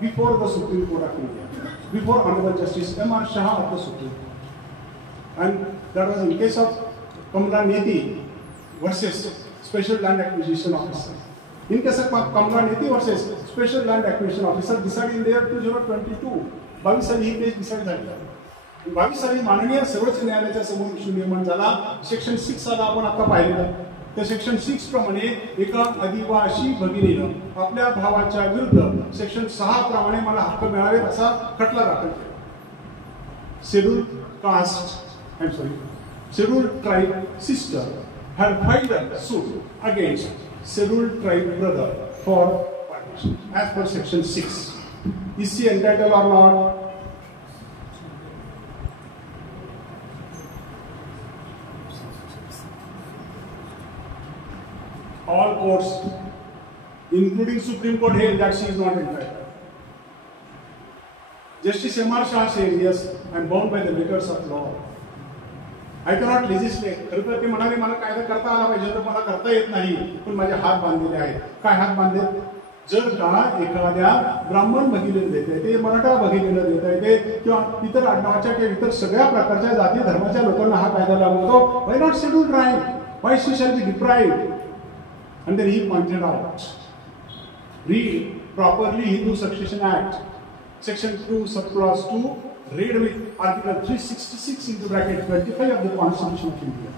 before the Supreme Court of India, before Honourable Justice M.R. Shah of the Supreme Court, and that was in case of Kamla Neti versus Special Land Acquisition Officer. In case of Kamla Neti versus Special Land Acquisition Officer, decided in the year 2022. 22 साली ही केस decide झाली. 22 साली माननीय सर्वोच्च न्यायालयाच्या समोर issue निर्माण झाला. Section 6 ला आपण आता पाहिलेलं. त्या सेक्शन 6 प्रमाणे एका आदिवासी भगिनीनं आपल्या भावाच्या विरुद्ध सेक्शन 6 प्रमाणे मला हक्क मिळावेत असा खटला दाखल केला. Scheduled tribe sister had filed a suit against scheduled tribe brother for partition as per section 6. Is she entitled or not? All courts, including Supreme Court, held that she is not entitled. Justice M.R. Shah said, yes, I am bound by the letters of law. I cannot legislate. खरं तर ते म्हणाले मला कायदा करता आला पाहिजे, तर मला करता येत नाही, पण माझे हात बांधलेले आहेत. काय हात बांधले? जर का एखाद्या ब्राह्मण भगिनीला देता येते, मराठा भगिनीला देता येते, किंवा इतर आडनावाच्या किंवा इतर सगळ्या प्रकारच्या जाती धर्माच्या लोकांना हा कायदा लागू होतो, why not scheduled tribe? Why she shall be deprived? And then he pointed out, read properly Hindu Succession Act, section 2, subclause 2, read with article 366 into bracket 25 of the Constitution of India.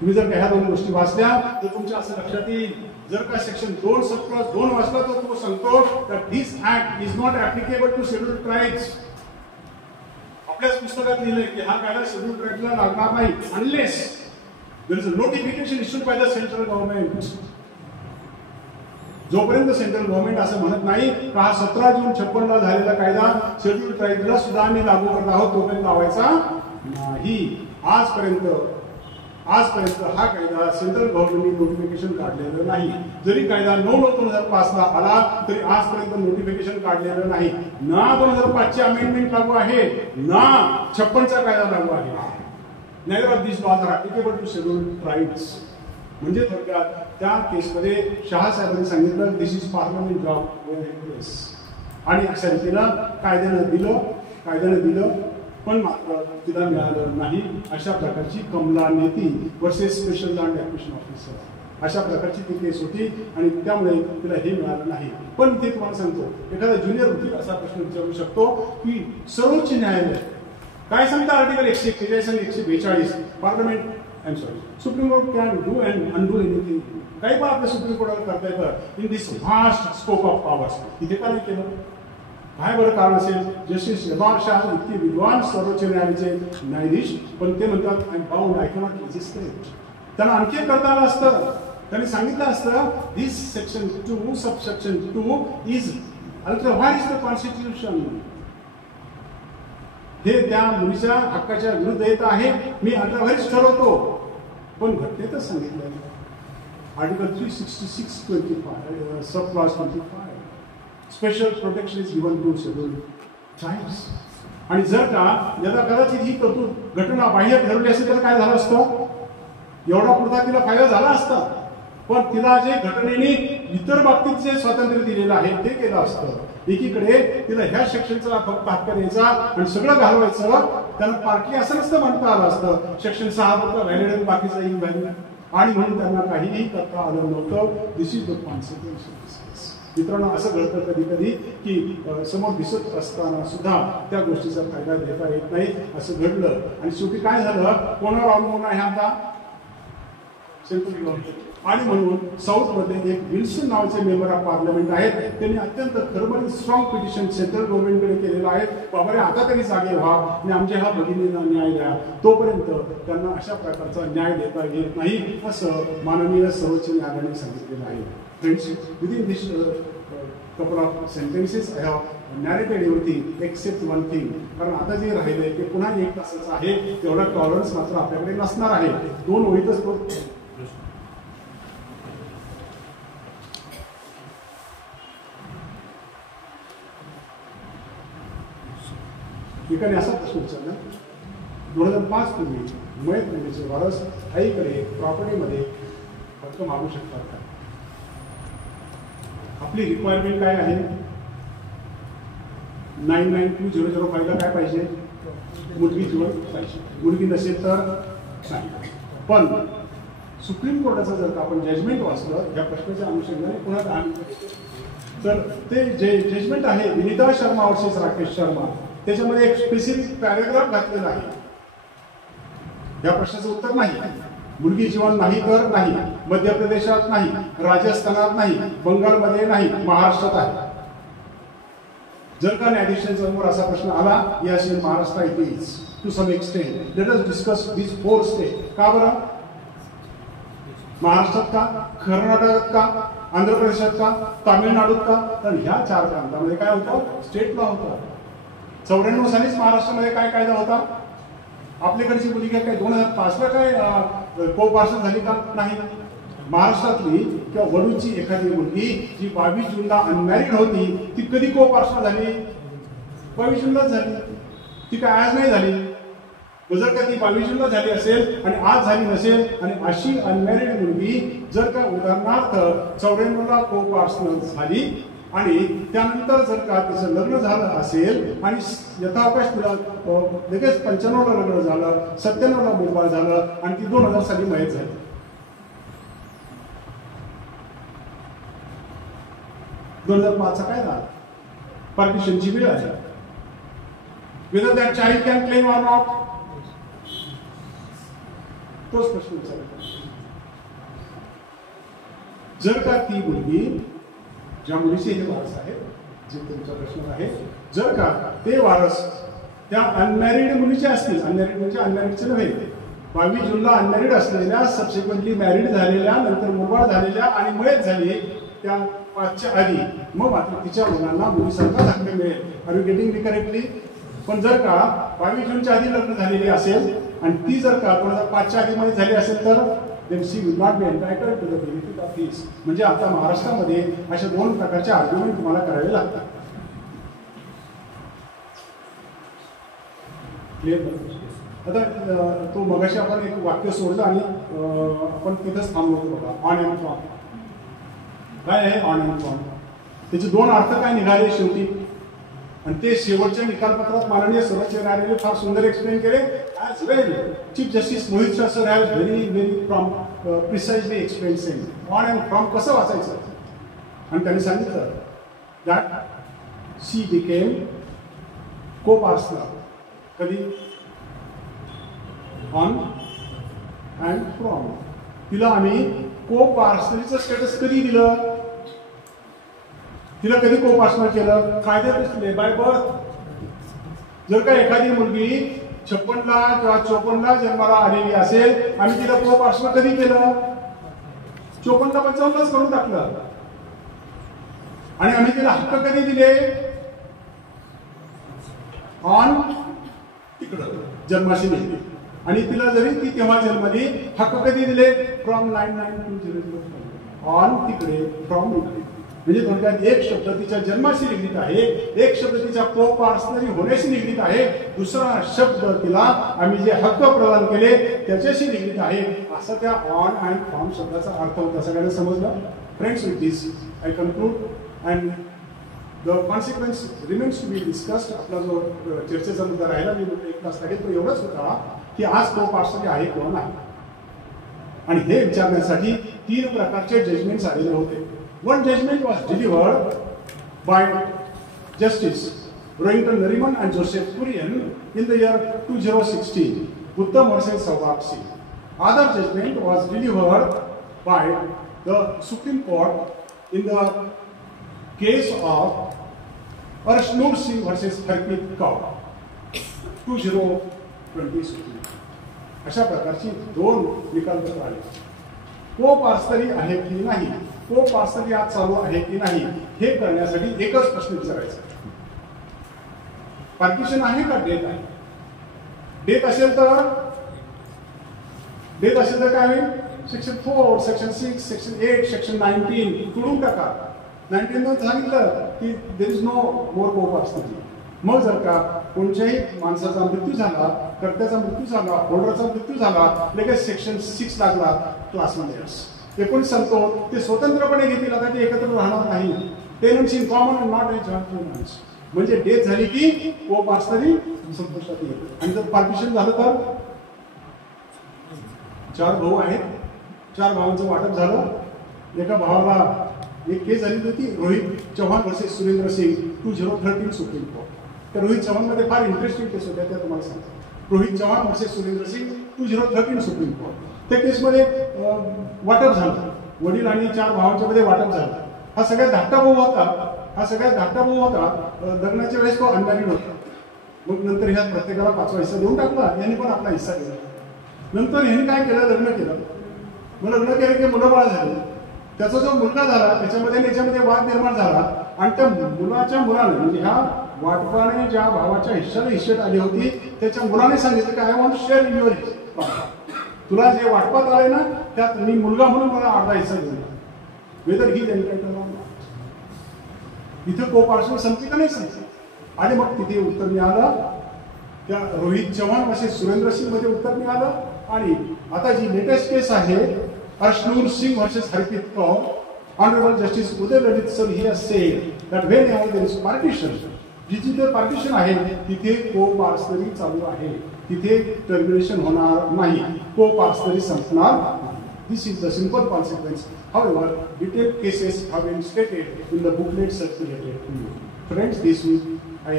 तुम्ही जर ह्या दोन गोष्टी वाचल्या तर तुमच्या असं लक्षात येईल, जर का सेक्शन 2 सबक्लॉज 2 वाचला तर तो सांगतो that this act is not applicable to scheduled tribes. आपल्याच पुस्तकात लिहिलंय की हा कायदा scheduled tribesला लागणार नाही unless there is a notification issued by the central government. जोपर्यंत सेंट्रल गव्हर्नमेंट असं म्हणत नाही की हा 17 जून 56 ला झालेला कायदा शेड्यूल ट्राइबला सुद्धा आम्ही लागू करत आहोत, तोपर्यंत लावायचा नाही. आजपर्यंत हा कायदा सेंट्रल गव्हर्नमेंटने नोटिफिकेशन काढलेलं नाही. जरी कायदा 9/2005 ला आला तरी आजपर्यंत नोटिफिकेशन काढलेलं नाही. ना 2005 चे अमेंडमेंट लागू आहे, ना 56 चा कायदा लागू आहे. Neither of these laws are applicable to scheduled tribes. म्हणजे थोडक्यात त्या केसमध्ये शहा साहेबांनी सांगितलं दिस इज पार्लमेंट जॉब आणि अशा रीतीनं कायद्यानं दिलं पण मात्र तिला मिळालं नाही. अशा प्रकारची Kamla Neti versus special land acquisition officer अशा प्रकारची ती केस होती आणि त्यामुळे तिला हे मिळालं नाही. पण ते तुम्हाला सांगतो, एखादा ज्युनियर वकील असा प्रश्न विचारू शकतो की सर्वोच्च न्यायालय काय सांगता आर्टिकल 141 आणि 142 parliament supreme court can do and undo anything. काही पण आपल्या सुप्रीम कोर्टाला करता येतं in this vast scope of powers. इथे का नाही केलं? काय बरं कारण असेल? Justice M.R. शाह इतके विद्वान सर्वोच्च न्यायालयाचे न्यायाधीश, पण ते म्हणतात I am bound, I cannot legislate. त्यांना आणखी करता आलं असतं त्यांनी सांगितलं असतं this section 2 subsection 2 is ultra व्हाट इज द कॉन्स्टिट्यूशन. हे त्या मुलीच्या हक्काच्या विरुद्ध येत आहे, मी अल्ट्राव्हाईस ठरवतो. पण घटनेतच सांगितलं article 366(25) sub clause 25 special protection is given to scheduled tribes. आणि जर का यदा कदाचित ही तरतूद घटना बाह्य ठरवली असेल तर काय झालं असतं, एवढा पुरता तिला फायदा झाला असता. पण तिला जे घटनेने इतर बाबतीत जे स्वातंत्र्य दिलेलं आहे ते केलं असतं. एकीकडे तिला ह्या सेक्शनचा फक्त हक्क द्यायचा आणि सगळं घालवायचं, त्यांना पार्टी असं नसतं म्हणता आलं असतं. सेक्शन 6 फक्त व्हॅलिड आणि बाकीचं इनव्हॅलिड, आणि म्हणून त्यांना काहीही करता आलं नव्हतं. दिस इज द कॉन्सिक्वेन्स. मित्रांनो, असं घडतं कधी कधी की समोर दिसत असताना सुद्धा त्या गोष्टीचा फायदा घेता येत नाही. असं घडलं आणि शेवटी काय झालं, कोणावर अवलंबून आहे आता, सेंट्रल गव्हर्नमेंट. आणि म्हणून साऊथमध्ये एक विल्सन नावाचे मेंबर ऑफ पार्लमेंट आहेत, त्यांनी अत्यंत खरबरी स्ट्रॉंग पिटिशन सेंट्रल गव्हर्नमेंटकडे केलेलं आहे. बाबा रे, आता तरी जागे व्हा आणि आमच्या ह्या भगिनींना न्याय द्या. तोपर्यंत त्यांना अशा प्रकारचा न्याय देता येत नाही असं माननीय सर्वोच्च न्यायालयाने सांगितलेलं आहे. Friends, within this couple of sentences I have narrated everything except one thing. कारण आता जे राहिले ते पुन्हा 1 तासाचं आहे, तेवढा टॉलरन्स मात्र आपल्याकडे नसणार आहे. 2 ओळीतच तो ठिकाणी असा प्रश्न विचारला. 2005 पूर्वी मयत मुलीचे वारस आईकडे प्रॉपर्टीमध्ये हक्क मागू शकतात का? आपली रिक्वायरमेंट काय आहे, 992/005 ला काय पाहिजे, मुलगी जीवन पाहिजे. मुलगी नसेल तर नाही. पण सुप्रीम कोर्टाचं जर का आपण जजमेंट वाचलं या प्रश्नाच्या अनुषंगाने पुन्हा 10 मिनिटं, तर ते जे जजमेंट आहे विनीता शर्मा वर्सेस राकेश शर्मा, त्याच्यामध्ये एक स्पेसिफिक पॅरेग्राफ घातलेला आहे. या प्रश्नाचं उत्तर नाही. मुलगी जीवन नाही तर नाही, मध्य प्रदेशात नाही, राजस्थानात नाही, बंगालमध्ये नाही, महाराष्ट्रात आहे. जर का न्यायाधीशांसमोर असा प्रश्न आला, yes in Maharashtra it is to some extent, let us discuss this 4 state. का बरं? महाराष्ट्रात का, कर्नाटकात का, आंध्र प्रदेशात का, तामिळनाडूत का? तर ह्या 4 प्रांतामध्ये काय होतं, स्टेट लॉ होता. 94 सालीच महाराष्ट्रामध्ये काय कायदा होता, आपल्याकडची मुलगी काय 2005 ला काय को पार्सल झाली का? नाही. महाराष्ट्रातली किंवा वडूची एखादी मुलगी जी 22 जूनला अनमॅरिड होती, ती कधी को पार्सल झाली, 22 जूनलाच झाली. ती काय आज नाही झाली. जर का ती 22 जूनला झाली असेल आणि आज झाली नसेल, आणि अशी अनमॅरिड मुलगी जर का उदाहरणार्थ 94 ला को पार्सल झाली आणि त्यानंतर जर का तिचं लग्न झालं असेल आणि यथावकाश तिला लगेच 95 ला लग्न झालं, 97 ला मुलबाळ झालं आणि ती 2000 साली मयत झाली, 2005 चा काय झाला, पार्टिशनची वेळ आहे. whether that child can claim or not, तोच प्रश्न विचारला. जर का ती मुलगी, ज्या मुलीचे हे वारस आहे, जे तुमचा प्रश्न आहे, जर का ते वारस त्या अनमॅरिड मुलीचे असतील, अनमॅरिड म्हणजे अनमॅरिडचे नव्हे, 22 जूनला अनमॅरिड असलेल्या, सबसिक्वेंटली मॅरिड झालेल्या, नंतर मुलबाळ झालेल्या आणि मयत झाली त्या 5च्या आधी, मग मात्र तिच्या मुलांना मुलीसारखा हक्क मिळेल. Are you getting me correctly? पण जर का 22 जूनच्या आधी लग्न झालेली असेल आणि ती जर का 2005च्या आधी मध्ये झाली असेल तर then she will not be entitled to the benefit of this. म्हणजे आता महाराष्ट्रामध्ये अशा 2 प्रकारचे आर्ग्युमेंट तुम्हाला करावे लागतात. आता तो मगाशी आपण एक वाक्य सोडलं आणि आपण तिथंच थांबलो होतो बघा, ऑन अँड फ्रॉम. काय आहे ऑन अँड फ्रॉम? त्याचे 2 अर्थ काय निघाले शेवटी, आणि ते शेवटच्या निकालपत्रात माननीय सर्वोच्च न्यायालयाने फार सुंदर एक्सप्लेन केले. As well chief justice Mohit Shah sir has very precisely explain same on and from कसं वाचायचं. आणि त्यांनी सांगितलं दॅट शी बिकेम को पार्सनर. कधी? On and from. तिला आम्ही को पार्सनरीचं स्टेटस कधी दिलं, तिला कधी को पार्सनर केलं, कायद्यात बाय बर्थ. जर का एखादी मुलगी 56ला किंवा 54ला जन्माला आलेली असेल, आम्ही तिला को पार्सनर कधी केलं, 54-55 करून टाकलं. आणि आम्ही तिला हक्क कधी दिले? ऑन तिकडं जन्माशी दिली. आणि तिला जरी ती तेव्हा जन्मली, हक्क कधी दिले? फ्रॉम 9920 ऑन तिकडे, फ्रॉम इकडे. म्हणजे थोडक्यात एक शब्द तिच्या जन्माशी निगडीत आहे, एक शब्द तिच्या पार्सनरी होण्याशी निगडीत आहे, दुसरा शब्द तिला आम्ही जे हक्क प्रदान केले त्याच्याशी निगडीत आहे. असं त्या ऑन अँड फ्रॉम शब्दाचा अर्थ होता. सगळ्यांना समजलं? Friends, with this I conclude and the consequence remains to be discussed. आपला जो चर्चेचा मुद्दा राहिला, मी एक तास लागेल, तो एवढंच होता की आज तो पार्सनरी आहे किंवा नाही. आणि हे विचारण्यासाठी 3 प्रकारचे जजमेंट्स आलेले होते. One judgment was delivered by Justice Rohinton Nariman and Joseph Kurian in the year 2016, Uttam versus Avhad. Other judgment was delivered by the Supreme Court in the case of Arshnoor Singh versus Harpreet Kaur, 2020. अशा प्रकारची 2 निकाल आले. को parcenary आहे की नाही, को parcenary आज चालू आहे की नाही, हे करण्यासाठी एकच प्रश्न विचारायचा. पार्टिशन आहे का डेथ आहे? डेथ असेल तर काय होईल? सेक्शन 4, सेक्शन 6, सेक्शन 8, सेक्शन 19 तोडून टाका. 19 सांगितलं की देर इज नो मोर को पार्सनरी. मग जर का कोणत्याही माणसाचा मृत्यू झाला, कर्त्याचा मृत्यू झाला, होल्डरचा मृत्यू झाला, लगेच सेक्शन 6 लागला क्लासमध्ये. 19 सांगतो ते स्वतंत्रपणे घेतील, आता ते एकत्र राहणार नाही. Tenants in common and not as joint tenants. म्हणजे डेथ झाली की को पार्सनरी संपुष्टात येते. आणि जर पार्टिशन झालं तर 4 भाऊ आहेत, 4 भावांचं वाटप झालं. एका भावाला एक केस झाली होती, Rohit Chavan versus Surendra Singh, 2013 supreme court. त्या रोहित चव्हाण मध्ये फार इंटरेस्टिंग केस होत्या, त्या तुम्हाला सांगतो. Rohit Chavan versus Surendra Singh, 2013 supreme court. त्या केसमध्ये वाटप झालं, वडील आणि 4 भावांच्या मध्ये वाटप झालं. हा सगळ्यात धाकटा भाऊ होता. लग्नाच्या वेळेस तो अनमॅरिड होता. मग नंतर ह्या प्रत्येकाला 5वा हिस्सा देऊन टाकला. यांनी पण आपला हिस्सा दिला. नंतर ह्यांनी काय केलं? लग्न केलं की मुलं बाळ झाली. त्याचा जो मुलगा झाला त्याच्यामध्ये वाद निर्माण झाला. आणि त्या मुलाच्या मुलाने, म्हणजे ह्या वाटपाने ज्या भावाच्या हिश्श्यात आली होती, त्याच्या मुलाने सांगितलं की I want share in your हिस्सा. तुला जे वाटपात आले ना, त्यात मी मुलगा म्हणून मला अर्धा हिस्सा दिला. वेदर ही इथं को पार्सनरी संपली का नाही संपली? आणि मग तिथे उत्तर मिळालं, त्या रोहित चव्हाण वर्सेस सुरेंद्र सिंग मध्ये उत्तर मिळालं. आणि आता जी लेटेस्ट केस आहे, Arshnoor Singh versus Harpreet Kaur, Honourable Justice Uday Lalit's son, he has said that whenever there is partition, जिथे पार्टिशन आहे तिथे को पार्सनरी चालू आहे, तिथे टर्मिनेशन होणार नाही, को पार्सनरी संपणार नाही. This is the simple consequence. However, detailed cases have been stated in the booklet circulated to you. Friends, this week I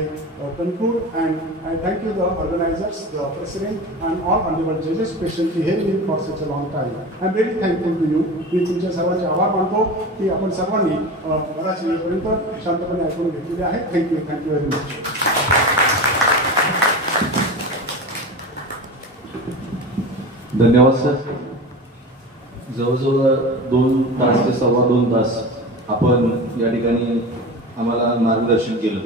conclude and I thank you the organizers, the president and all honorable judges patiently hearing me for such a long time. I am very thankful to you. मी तुमच्या सर्वांचे आभार मानतो की आपण सर्वांनी बराच वेळपर्यंत शांतपणे ऐकून घेतलेले आहे. Thank you very much. धन्यवाद सर. जवळजवळ 2 तास ते 2.25 तास आपण या ठिकाणी आम्हाला मार्गदर्शन केलं.